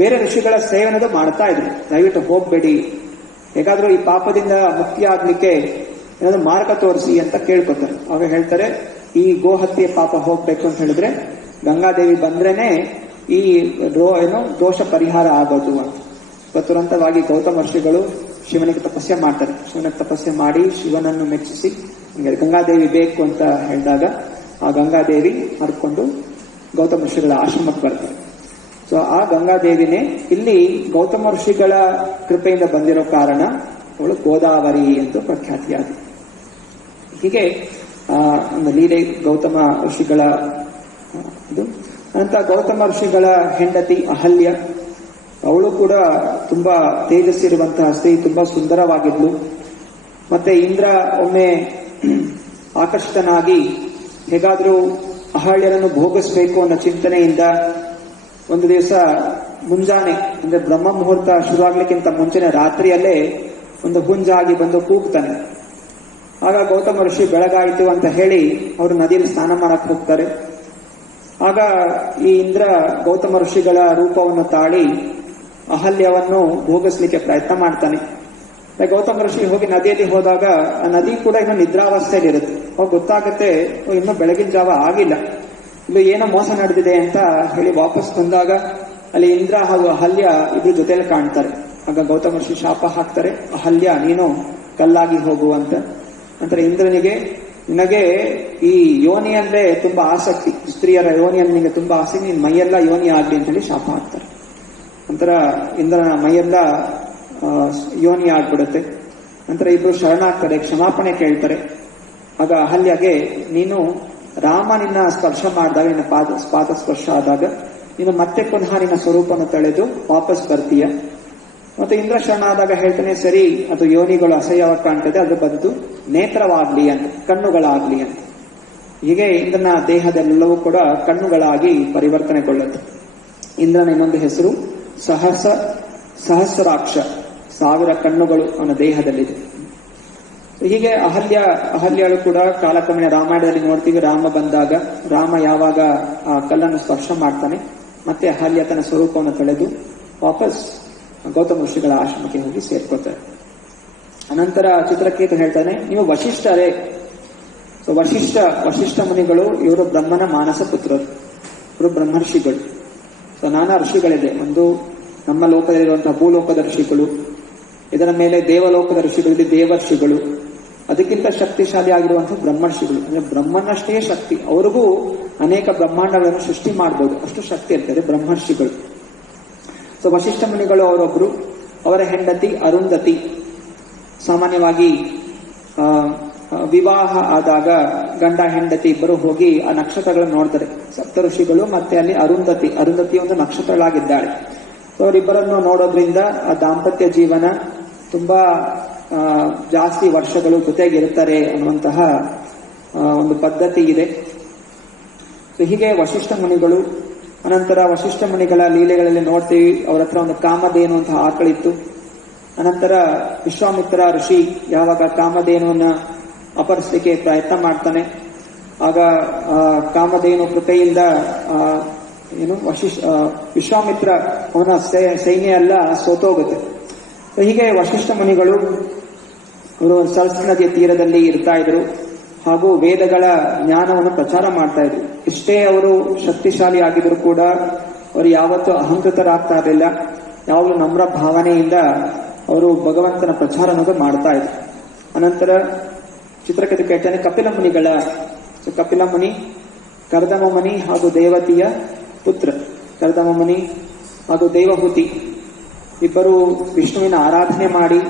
ಬೇರೆ ಋಷಿಗಳ ಸೇವೆ ಅನ್ನೋದು ಮಾಡ್ತಾ ಇದ್ರು, ದಯವಿಟ್ಟು ಹೋಗ್ಬೇಡಿ, ಹೇಗಾದ್ರೂ ಈ ಪಾಪದಿಂದ ಮುಕ್ತಿ ಆಗ್ಲಿಕ್ಕೆ ಏನಾದ್ರು ಮಾರ್ಗ ತೋರಿಸಿ ಅಂತ ಕೇಳ್ಕೊತಾರೆ. ಆಗ ಹೇಳ್ತಾರೆ, ಈ ಗೋಹತ್ಯೆ ಪಾಪ ಹೋಗ್ಬೇಕು ಅಂತ ಹೇಳಿದ್ರೆ ಗಂಗಾದೇವಿ ಬಂದ್ರೇನೆ ಈ ದೋಷ ಪರಿಹಾರ ಆಗೋದು ಅಂತ. ತುರಂತವಾಗಿ ಗೌತಮ ಋಷಿಗಳು ಶಿವನಿಗೆ ತಪಸ್ಸೆ ಮಾಡ್ತಾರೆ. ಶಿವನಿಗೆ ತಪಸ್ಸೆ ಮಾಡಿ ಶಿವನನ್ನು ಮೆಚ್ಚಿಸಿ ಗಂಗಾದೇವಿ ಬೇಕು ಅಂತ ಹೇಳಿದಾಗ ಆ ಗಂಗಾದೇವಿ ಹರ್ಕೊಂಡು ಗೌತಮ ಋಷಿಗಳ ಆಶ್ರಮಕ್ಕೆ ಬರ್ತಾರೆ. ಸೊ ಆ ಗಂಗಾದೇವಿನೇ ಇಲ್ಲಿ ಗೌತಮ ಋಷಿಗಳ ಕೃಪೆಯಿಂದ ಬಂದಿರೋ ಕಾರಣ ಅವಳು ಗೋದಾವರಿ ಎಂದು ಪ್ರಖ್ಯಾತಿಯಾದ. ಹೀಗೆ ಒಂದು ಲೀಲೆ ಗೌತಮ ಋಷಿಗಳ ಇದು. ಅಂತ ಗೌತಮ ಋಷಿಗಳ ಹೆಂಡತಿ ಅಹಲ್ಯ, ಅವಳು ಕೂಡ ತುಂಬಾ ತೇಜಸ್ಸಿರುವಂತಹ ಸ್ತ್ರೀ, ತುಂಬಾ ಸುಂದರವಾಗಿದ್ಲು. ಮತ್ತೆ ಇಂದ್ರ ಒಮ್ಮೆ ಆಕರ್ಷಿತನಾಗಿ ಹೇಗಾದ್ರೂ ಅಹಲ್ಯರನ್ನು ಭೋಗಿಸ್ಬೇಕು ಅನ್ನೋ ಚಿಂತನೆಯಿಂದ ಒಂದು ದಿವಸ ಮುಂಜಾನೆ, ಅಂದ್ರೆ ಬ್ರಹ್ಮ ಮುಹೂರ್ತ ಶುರುವಾಗ್ಲಿಕ್ಕಿಂತ ಮುಂಚೆನೆ ರಾತ್ರಿಯಲ್ಲೇ ಒಂದು ಹುಂಜಾಗಿ ಬಂದು ಕೂಗ್ತಾನೆ. ಆಗ ಗೌತಮ ಋಷಿ ಬೆಳಗಾಯಿತು ಅಂತ ಹೇಳಿ ಅವರು ನದಿಯಲ್ಲಿ ಸ್ನಾನ ಮಾಡಕ್ ಹೋಗ್ತಾರೆ. ಆಗ ಈ ಇಂದ್ರ ಗೌತಮ ಋಷಿಗಳ ರೂಪವನ್ನು ತಾಳಿ ಅಹಲ್ಯವನ್ನು ಭೋಗಿಸ್ಲಿಕ್ಕೆ ಪ್ರಯತ್ನ ಮಾಡ್ತಾನೆ. ಗೌತಮ ಋಷಿ ಹೋಗಿ ನದಿಯಲ್ಲಿ ಹೋದಾಗ ಆ ನದಿ ಕೂಡ ಇನ್ನು ನಿದ್ರಾವಸ್ಥೆಯಲ್ಲಿರುತ್ತೆ. ಅವಾಗ ಗೊತ್ತಾಗುತ್ತೆ ಇನ್ನು ಬೆಳಗಿನ ಜಾವ ಆಗಿಲ್ಲ, ಇದು ಏನೋ ಮೋಸ ನಡೆದಿದೆ ಅಂತ ಹೇಳಿ ವಾಪಸ್ ಬಂದಾಗ ಅಲ್ಲಿ ಇಂದ್ರ ಹಾಗೂ ಅಹಲ್ಯ ಇಬ್ರು ಜೊತೆಯಲ್ಲಿ ಕಾಣ್ತಾರೆ. ಆಗ ಗೌತಮ ಋಷಿ ಶಾಪ ಹಾಕ್ತಾರೆ, ಅಹಲ್ಯ ನೀನು ಕಲ್ಲಾಗಿ ಹೋಗು ಅಂತ. ನಂತರ ಇಂದ್ರನಿಗೆ, ನಿನಗೆ ಈ ಯೋನಿ ಅಂದ್ರೆ ತುಂಬಾ ಆಸಕ್ತಿ, ಸ್ತ್ರೀಯರ ಯೋನಿ ಅಂದ್ರೆ ನಿನಗೆ ತುಂಬಾ ಆಸಕ್ತಿ, ನಿನ್ ಮೈಯೆಲ್ಲ ಯೋನಿ ಆಗ್ಲಿ ಅಂತ ಹೇಳಿ ಶಾಪ ಹಾಕ್ತಾರೆ. ನಂತರ ಇಂದ್ರನ ಮೈಯೆಲ್ಲ ಯೋನಿ ಆಗ್ಬಿಡುತ್ತೆ. ನಂತರ ಇಬ್ರು ಶರಣಾಗ್ತಾರೆ, ಕ್ಷಮಾಪಣೆ ಕೇಳ್ತಾರೆ. ಆಗ ಅಹಲ್ಯಗೆ, ನೀನು ರಾಮ ನಿನ್ನ ಸ್ಪರ್ಶ ಮಾಡಿದಾಗ, ನಿನ್ನ ಪಾದ ಸ್ಪರ್ಶ ಆದಾಗ ನೀನು ಮತ್ತೆ ಪುನಃ ನಿನ್ನ ಸ್ವರೂಪವನ್ನು ತಳೆದು ವಾಪಸ್ ಬರ್ತೀಯ. ಮತ್ತೆ ಇಂದ್ರ ಶರಣ ಆದಾಗ ಹೇಳ್ತಾನೆ, ಸರಿ ಅದು ಯೋನಿಗಳು ಅಸಹ್ಯವಾಗಿ ಕಾಣ್ತದೆ, ಅದು ಬಂದು ನೇತ್ರವಾಗ್ಲಿ ಅಂತ, ಕಣ್ಣುಗಳಾಗ್ಲಿ ಅಂತ. ಹೀಗೆ ಇಂದ್ರನ ದೇಹದೆಲ್ಲವೂ ಕೂಡ ಕಣ್ಣುಗಳಾಗಿ ಪರಿವರ್ತನೆಗೊಳ್ಳುತ್ತೆ. ಇಂದ್ರನ ಇನ್ನೊಂದು ಹೆಸರು ಸಹಸ್ರಾಕ್ಷ, 1000 ಕಣ್ಣುಗಳು ಅವನ ದೇಹದಲ್ಲಿದೆ. ಹೀಗೆ ಅಹಲ್ಯಳು ಕೂಡ ಕಾಲಕ್ರಮೇಣ ರಾಮಾಯಣದಲ್ಲಿ ನೋಡ್ತೀವಿ, ರಾಮ ಬಂದಾಗ, ರಾಮ ಯಾವಾಗ ಆ ಕಲ್ಲನ್ನು ಸ್ಪರ್ಶ ಮಾಡ್ತಾನೆ, ಮತ್ತೆ ಅಹಲ್ಯ ತನ್ನ ಸ್ವರೂಪವನ್ನು ತಳೆದು ವಾಪಸ್ ಗೌತಮ ಋಷಿಗಳ ಆಶ್ರಮಕ್ಕೆ ಹೋಗಿ ಸೇರ್ಕೋತಾರೆ. ಅನಂತರ ಚಿತ್ರಕೇತು ಹೇಳ್ತಾನೆ, ನೀವು ವಶಿಷ್ಠರೇ. ಸೊ ವಶಿಷ್ಠ ಮುನಿಗಳು, ಇವರು ಬ್ರಹ್ಮನ ಮಾನಸ ಪುತ್ರರು, ಇವರು ಬ್ರಹ್ಮರ್ಷಿಗಳು. ಸೊ ನಾನಾ ಋಷಿಗಳಿದೆ. ಒಂದು ನಮ್ಮ ಲೋಕದಲ್ಲಿರುವಂತಹ ಭೂಲೋಕದ ಋಷಿಗಳು, ಇದರ ಮೇಲೆ ದೇವಲೋಕದ ಋಷಿಗಳು, ಇಲ್ಲಿ ದೇವರ್ಷಿಗಳು, ಅದಕ್ಕಿಂತ ಶಕ್ತಿಶಾಲಿ ಆಗಿರುವಂತಹ ಬ್ರಹ್ಮರ್ಷಿಗಳು. ಅಂದ್ರೆ ಬ್ರಹ್ಮನಷ್ಟೇ ಶಕ್ತಿ, ಅವ್ರಿಗೂ ಅನೇಕ ಬ್ರಹ್ಮಾಂಡಗಳನ್ನು ಸೃಷ್ಟಿ ಮಾಡಬಹುದು, ಅಷ್ಟು ಶಕ್ತಿ ಇರ್ತದೆ ಬ್ರಹ್ಮರ್ಷಿಗಳು. ಸೊ ವಶಿಷ್ಠ ಮುನಿಗಳು ಅವರೊಬ್ರು, ಅವರ ಹೆಂಡತಿ ಅರುಂಧತಿ. ಸಾಮಾನ್ಯವಾಗಿ ವಿವಾಹ ಆದಾಗ ಗಂಡ ಹೆಂಡತಿ ಇಬ್ಬರು ಹೋಗಿ ಆ ನಕ್ಷತ್ರಗಳನ್ನು ನೋಡ್ತಾರೆ. ಸಪ್ತ ಋಷಿಗಳು ಮತ್ತೆ ಅಲ್ಲಿ ಅರುಂಧತಿ ಒಂದು ನಕ್ಷತ್ರಗಳಾಗಿದ್ದಾಳೆ. ಅವರಿಬ್ಬರನ್ನು ನೋಡೋದ್ರಿಂದ ಆ ದಾಂಪತ್ಯ ಜೀವನ ತುಂಬಾ ಜಾಸ್ತಿ ವರ್ಷಗಳು ಜೊತೆಗಿರ್ತಾರೆ ಅನ್ನುವಂತಹ ಒಂದು ಪದ್ಧತಿ ಇದೆ. ಸೊ ಹೀಗೆ ವಶಿಷ್ಠ ಮುನಿಗಳು. ಅನಂತರ ವಶಿಷ್ಠ ಮುನಿಗಳ ಲೀಲೆಗಳಲ್ಲಿ ನೋಡ್ತೀವಿ, ಅವರ ಹತ್ರ ಒಂದು ಕಾಮಧೇನು ಅಂತ ಆಕಳಿತ್ತು. ಅನಂತರ ವಿಶ್ವಾಮಿತ್ರ ಋಷಿ ಯಾವಾಗ ಕಾಮಧೇನುವನ್ನ ಅಪಹರಿಸಲಿಕ್ಕೆ ಪ್ರಯತ್ನ ಮಾಡ್ತಾನೆ, ಆಗ ಕಾಮಧೇನು ಕೃಪೆಯಿಂದ ವಿಶ್ವಾಮಿತ್ರ ಅವನ ಸೈನ್ಯ ಎಲ್ಲ ಸೋತೋಗುತ್ತೆ. ಹೀಗೆ ವಶಿಷ್ಠ ಮುನಿಗಳು ಅವರು ಸರಸ್ವತಿ ನದಿಯ ತೀರದಲ್ಲಿ ಇರ್ತಾ ಇದ್ರು, ಹಾಗೂ ವೇದಗಳ ಜ್ಞಾನವನ್ನು ಪ್ರಚಾರ ಮಾಡ್ತಾ ಇದ್ರು. ಇಷ್ಟೇ ಅವರು ಶಕ್ತಿಶಾಲಿ ಆಗಿದ್ರು ಕೂಡ ಅವರು ಯಾವತ್ತೂ ಅಹಂಕೃತರಾಗ್ತಾ ಇರಲಿಲ್ಲ. ಯಾವಾಗಲೂ ನಮ್ರ ಭಾವನೆಯಿಂದ ಅವರು ಭಗವಂತನ ಪ್ರಚಾರ ಅನ್ನೋದು ಮಾಡ್ತಾ ಇದ್ರು. ಅನಂತರ ಚಿತ್ರಕಥೆ ಕೇಳ್ತಾನೆ, ಕಪಿಲ ಮುನಿ ಕರ್ದಮ ಮುನಿ ಹಾಗೂ ದೇವತಿಯ ಪುತ್ರ. ಕರ್ದಮ ಮುನಿ ಹಾಗೂ ದೇವಹೂತಿ ಇಬ್ಬರು ವಿಷ್ಣುವಿನ ಆರಾಧನೆ ಮಾಡಿ,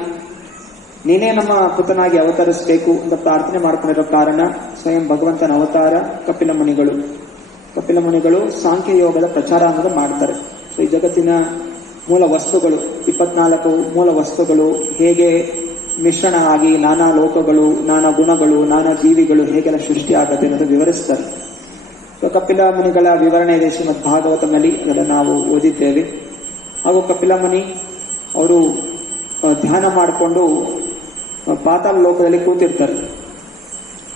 ನೀನೇ ನಮ್ಮ ಪುತ್ರನಾಗಿ ಅವತರಿಸಬೇಕು ಅಂತ ಪ್ರಾರ್ಥನೆ ಮಾಡ್ಕೊಂಡಿರೋ ಕಾರಣ ಸ್ವಯಂ ಭಗವಂತನ ಅವತಾರ ಕಪಿಲ ಮುನಿಗಳು ಸಾಂಖ್ಯ ಯೋಗದ ಪ್ರಚಾರ ಅನ್ನೋದು ಮಾಡ್ತಾರೆ. ಸೊ ಈ ಜಗತ್ತಿನ ಮೂಲ ವಸ್ತುಗಳು, 24 ಮೂಲ ವಸ್ತುಗಳು ಹೇಗೆ ಮಿಶ್ರಣ ಆಗಿ ನಾನಾ ಲೋಕಗಳು, ನಾನಾ ಗುಣಗಳು, ನಾನಾ ಜೀವಿಗಳು ಹೇಗೆಲ್ಲ ಸೃಷ್ಟಿ ಆಗುತ್ತೆ ಅನ್ನೋದು ವಿವರಿಸ್ತಾರೆ. ಸೊ ಕಪಿಲ ಮುನಿಗಳ ವಿವರಣೆ ಇದೆ ಶ್ರೀಮದ್ ಭಾಗವತನಲ್ಲಿ, ಅದನ್ನು ನಾವು ಓದಿದ್ದೇವೆ. ಹಾಗೂ ಕಪಿಲ ಮುನಿ ಅವರು ಧ್ಯಾನ ಮಾಡಿಕೊಂಡು ಪಾತಾಳ ಲೋಕದಲ್ಲಿ ಕೂತಿರ್ತಾರೆ.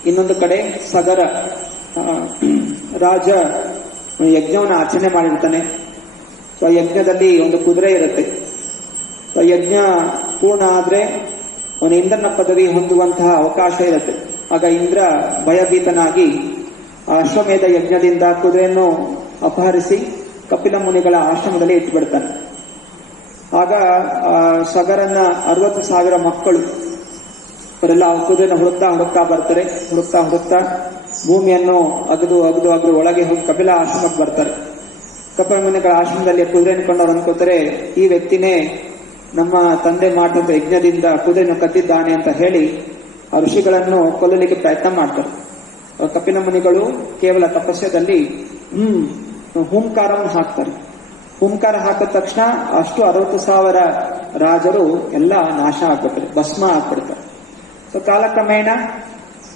ಇನ್ನೊಂದು ಕಡೆ ಸಗರ ರಾಜ ಯಜ್ಞವನ್ನು ಆಚರಣೆ ಮಾಡಿರ್ತಾನೆ. ಸೊ ಯಜ್ಞದಲ್ಲಿ ಒಂದು ಕುದುರೆ ಇರುತ್ತೆ. ಸೊ ಯಜ್ಞ ಪೂರ್ಣ ಆದ್ರೆ ಅವನು ಇಂದ್ರನ ಪದವಿ ಹೊಂದುವಂತಹ ಅವಕಾಶ ಇರುತ್ತೆ. ಆಗ ಇಂದ್ರ ಭಯಭೀತನಾಗಿ ಅಶ್ವಮೇಧ ಯಜ್ಞದಿಂದ ಕುದುರೆಯನ್ನು ಅಪಹರಿಸಿ ಕಪಿಲ ಮುನಿಗಳ ಆಶ್ರಮದಲ್ಲಿ ಇಟ್ಟುಬಿಡ್ತಾನೆ. ಆಗ ಸಗರನ್ನ 60,000 ಮಕ್ಕಳು ಅವರೆಲ್ಲ ಕುದುರೆನ ಹುಡುಕ್ತಾ ಬರ್ತಾರೆ. ಹುಡುಕ್ತಾ ಭೂಮಿಯನ್ನು ಅಗದು ಒಳಗೆ ಹೋಗಿ ಕಪಿಲ ಆಶ್ರಮಕ್ಕೆ ಬರ್ತಾರೆ. ಕಪಿಲ ಮುನಿಗಳ ಆಶ್ರಮದಲ್ಲಿ ಕುದುರೆಯನ್ನು ಕೊಂಡು ಅವ್ರು ಅನ್ಕೋತಾರೆ, ಈ ವ್ಯಕ್ತಿನೇ ನಮ್ಮ ತಂದೆ ಮಾಡಿದಂತ ಯಜ್ಞದಿಂದ ಕುದುರೆಯನ್ನು ಕದ್ದಿದ್ದಾನೆ ಅಂತ ಹೇಳಿ ಆ ಋಷಿಗಳನ್ನು ಕೊಲ್ಲಲಿಕ್ಕೆ ಪ್ರಯತ್ನ ಮಾಡ್ತಾರೆ. ಕಪಿಲ ಮುನಿಗಳು ಕೇವಲ ತಪಸ್ಯದಲ್ಲಿ ಹೂಂಕಾರವನ್ನು ಹಾಕ್ತಾರೆ. ಹೂಂಕಾರ ಹಾಕಿದ ತಕ್ಷಣ ಅಷ್ಟು 60,000 ರಾಜರು ಎಲ್ಲ ನಾಶ ಆಗ್ಬಿಡ್ತಾರೆ, ಭಸ್ಮ ಆಗ್ಬಿಡ್ತಾರೆ. ಸೊ ಕಾಲಕ್ರಮೇಣ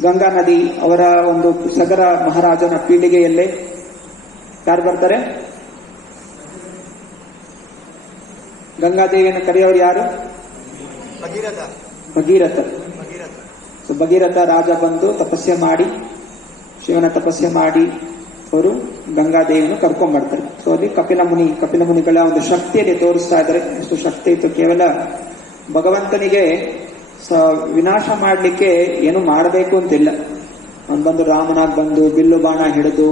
ಗಂಗಾ ನದಿ ಅವರ ಒಂದು ಸಗರ ಮಹಾರಾಜನ ಪೀಳಿಗೆಯಲ್ಲೇ ಯಾರು ಬರ್ತಾರೆ? ಗಂಗಾದೇವಿಯನ್ನು ಕರೆಯೋರು ಯಾರು? ಭಗೀರಥ. ಸೊ ಭಗೀರಥ ರಾಜ ಬಂದು ತಪಸ್ಸೆ ಮಾಡಿ, ಶಿವನ ತಪಸ್ಸೆ ಮಾಡಿ ಅವರು ಗಂಗಾದೇವಿಯನ್ನು ಕರ್ಕೊಂಡ್ ಬರ್ತಾರೆ. ಸೊ ಅಲ್ಲಿ ಕಪಿಲ ಮುನಿಗಳ ಒಂದು ಶಕ್ತಿಯಲ್ಲಿ ತೋರಿಸ್ತಾ ಇದ್ದಾರೆ ಎಷ್ಟು ಶಕ್ತಿ ಇತ್ತು. ಕೇವಲ ಭಗವಂತನಿಗೆ ವಿನಾಶ ಮಾಡಲಿಕ್ಕೆ ಏನು ಮಾಡಬೇಕು ಅಂತಿಲ್ಲ. ಬಂದು ರಾಮನಾಗ್ ಬಂದು ಬಿಲ್ಲು ಬಾಣ ಹಿಡಿದು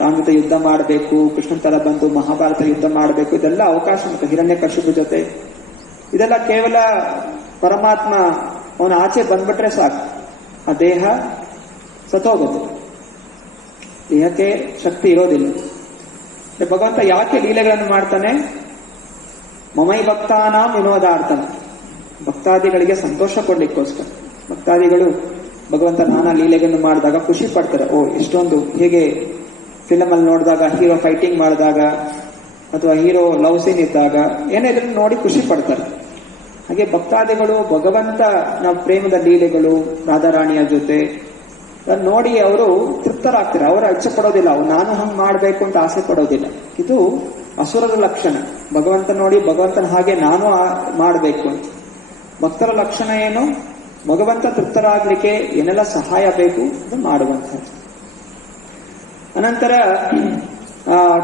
ರಾಮ ಜೊತೆ ಯುದ್ಧ ಮಾಡಬೇಕು, ಕೃಷ್ಣನ್ ತರ ಬಂದು ಮಹಾಭಾರತ ಯುದ್ಧ ಮಾಡಬೇಕು, ಇದೆಲ್ಲ ಅವಕಾಶ ಉಂಟು. ಹಿರಣ್ಯಕಶಿಪು ಜೊತೆ ಇದೆಲ್ಲ ಕೇವಲ ಪರಮಾತ್ಮ ಅವನ ಆಚೆ ಬಂದ್ಬಿಟ್ರೆ ಸಾಕು, ಆ ದೇಹ ಸತ್ತೋಗುತ್ತೆ, ದೇಹಕ್ಕೆ ಶಕ್ತಿ ಇರೋದಿಲ್ಲ. ಭಗವಂತ ಯಾಕೆ ಲೀಲೆಗಳನ್ನು ಮಾಡ್ತಾನೆ? ಮಮೈ ಭಕ್ತಾನಾಂ ವಿನೋದಾರ್ಥನ, ಭಕ್ತಾದಿಗಳಿಗೆ ಸಂತೋಷ ಕೊಡ್ಲಿಕ್ಕೋಸ್ಕರ. ಭಕ್ತಾದಿಗಳು ಭಗವಂತ ನಾನಾ ಲೀಲೆಗಳನ್ನು ಮಾಡಿದಾಗ ಖುಷಿ ಪಡ್ತಾರೆ. ಎಷ್ಟೊಂದು, ಹೇಗೆ ಫಿಲಮ್ ಅಲ್ಲಿ ನೋಡಿದಾಗ ಹೀರೋ ಫೈಟಿಂಗ್ ಮಾಡಿದಾಗ ಅಥವಾ ಹೀರೋ ಲವ್ ಸೀನ್ ಇದ್ದಾಗ ಏನೇ ಇದನ್ನು ನೋಡಿ ಖುಷಿ ಪಡ್ತಾರೆ. ಹಾಗೆ ಭಕ್ತಾದಿಗಳು ಭಗವಂತನ ಪ್ರೇಮದ ಲೀಲೆಗಳು ರಾಧಾರಾಣಿಯ ಜೊತೆ ನೋಡಿ ಅವರು ತೃಪ್ತರಾಗ್ತಾರೆ. ಅವರ ಇಚ್ಛೆ ಪಡೋದಿಲ್ಲ, ನಾನು ಹಂಗೆ ಮಾಡಬೇಕು ಅಂತ ಆಸೆ ಪಡೋದಿಲ್ಲ. ಇದು ಅಸುರರ ಲಕ್ಷಣ. ಭಗವಂತ ನೋಡಿ ಭಗವಂತನ ಹಾಗೆ ನಾನು ಮಾಡಬೇಕು ಅಂತ. ಭಕ್ತರ ಲಕ್ಷಣ ಏನು? ಭಗವಂತ ತೃಪ್ತರಾಗ್ಲಿಕ್ಕೆ ಏನೆಲ್ಲ ಸಹಾಯ ಬೇಕು ಅದು ಮಾಡುವಂಥದ್ದು. ಅನಂತರ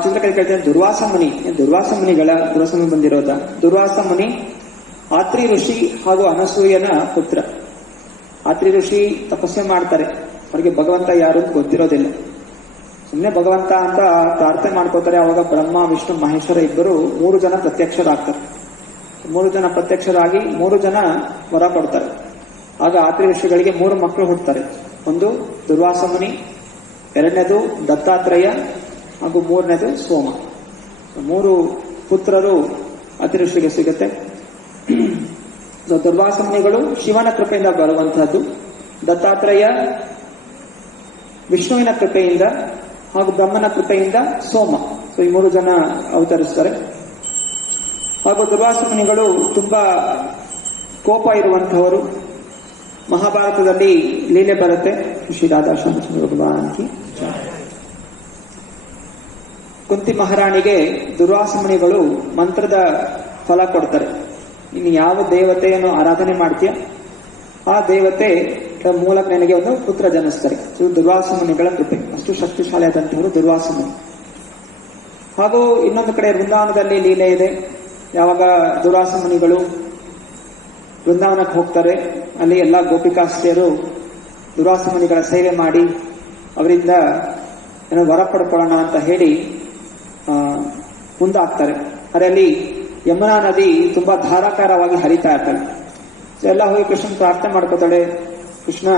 ಚಿತ್ರಕಥೆ ಕೇಳ್ತೇನೆ, ದುರ್ವಾಸ ಮುನಿ ಬಂದಿರೋದ. ದುರ್ವಾಸ ಮುನಿ ಆತ್ರಿ ಋಷಿ ಹಾಗೂ ಅನಸೂಯನ ಪುತ್ರ. ಆತ್ರಿ ಋಷಿ ತಪಸ್ಸೆ ಮಾಡ್ತಾರೆ, ಅವರಿಗೆ ಭಗವಂತ ಯಾರು ಅಂತ ಗೊತ್ತಿರೋದಿಲ್ಲ. ಸುಮ್ಮನೆ ಭಗವಂತ ಅಂತ ಪ್ರಾರ್ಥನೆ ಮಾಡ್ಕೋತಾರೆ. ಅವಾಗ ಬ್ರಹ್ಮ ವಿಷ್ಣು ಮಹೇಶ್ವರ ಇಬ್ಬರು 3 ಜನ ಪ್ರತ್ಯಕ್ಷರಾಗ್ತಾರೆ. 3 ಜನ ಪ್ರತ್ಯಕ್ಷರಾಗಿ 3 ಜನ ವರ ಕೊಡ್ತಾರೆ. ಆಗ ಆತ್ರಿ ಋಷಿಗಳಿಗೆ 3 ಮಕ್ಕಳು ಹುಡ್ತಾರೆ. ಒಂದು ದುರ್ವಾಸ ಮುನಿ, 2ನೇದು ದತ್ತಾತ್ರೇಯ ಹಾಗೂ 3ನೇದು ಸೋಮ. 3 ಪುತ್ರರು ಆತ್ರಿ ಋಷಿಗೆ ಸಿಗುತ್ತೆ. ದುರ್ವಾಸ ಮುನಿಗಳು ಶಿವನ ಕೃಪೆಯಿಂದ ಬರುವಂತಹದ್ದು, ದತ್ತಾತ್ರೇಯ ವಿಷ್ಣುವಿನ ಕೃಪೆಯಿಂದ ಹಾಗೂ ಬ್ರಹ್ಮನ ಕೃಪೆಯಿಂದ ಸೋಮ. ಸೊ ಈ 3 ಜನ ಅವತರಿಸ್ತಾರೆ. ಹಾಗೂ ದುರ್ವಾಸ ಮುನಿಗಳು ತುಂಬಾ ಕೋಪ ಇರುವಂತಹವರು. ಮಹಾಭಾರತದಲ್ಲಿ ಲೀಲೆ ಬರುತ್ತೆ, ಶ್ರೀ ರಾಧಾಶ್ಯಾಮಚಂದ್ರ ಭಗವಾನ್ಕಿ. ಕುಂತಿ ಮಹಾರಾಣಿಗೆ ದುರ್ವಾಸ ಮುನಿಗಳು ಮಂತ್ರದ ಫಲ ಕೊಡ್ತಾರೆ. ಇನ್ನು ಯಾವ ದೇವತೆಯನ್ನು ಆರಾಧನೆ ಮಾಡ್ತೀಯ ಆ ದೇವತೆ ಮೂಲಕ ನನಗೆ ಒಂದು ಪುತ್ರ ಜನಿಸ್ತಾರೆ. ದುರ್ವಾಸ ಮುನಿಗಳ ಕೃಪೆ, ಅಷ್ಟು ಶಕ್ತಿಶಾಲಿ ಆದಂತವರು ದುರ್ವಾಸ ಮುನಿ. ಹಾಗೂ ಇನ್ನೊಂದು ಕಡೆ ವೃಂದಾವನದಲ್ಲಿ ಲೀಲೆ ಇದೆ. ಯಾವಾಗ ದುರ್ವಾಸ ಮುನಿಗಳು ವೃಂದಾವನಕ್ಕೆ ಹೋಗ್ತಾರೆ, ಅಲ್ಲಿ ಎಲ್ಲ ಗೋಪಿಕಾಸ್ತ್ರೀಯರು ದುರ್ವಾಸ ಮುನಿಗಳ ಸೇವೆ ಮಾಡಿ ಅವರಿಂದ ಏನೋ ವರ ಪಡ್ಕೊಳ್ಳೋಣ ಅಂತ ಹೇಳಿ ಮುಂದಾಗ್ತಾರೆ. ಅದರಲ್ಲಿ ಯಮುನಾ ನದಿ ತುಂಬಾ ಧಾರಾಕಾರವಾಗಿ ಹರಿತಾ ಇರ್ತಾಳೆ. ಎಲ್ಲ ಹೋಗಿ ಕೃಷ್ಣನ್ ಪ್ರಾರ್ಥನೆ ಮಾಡ್ಕೋತಾಳೆ, ಕೃಷ್ಣ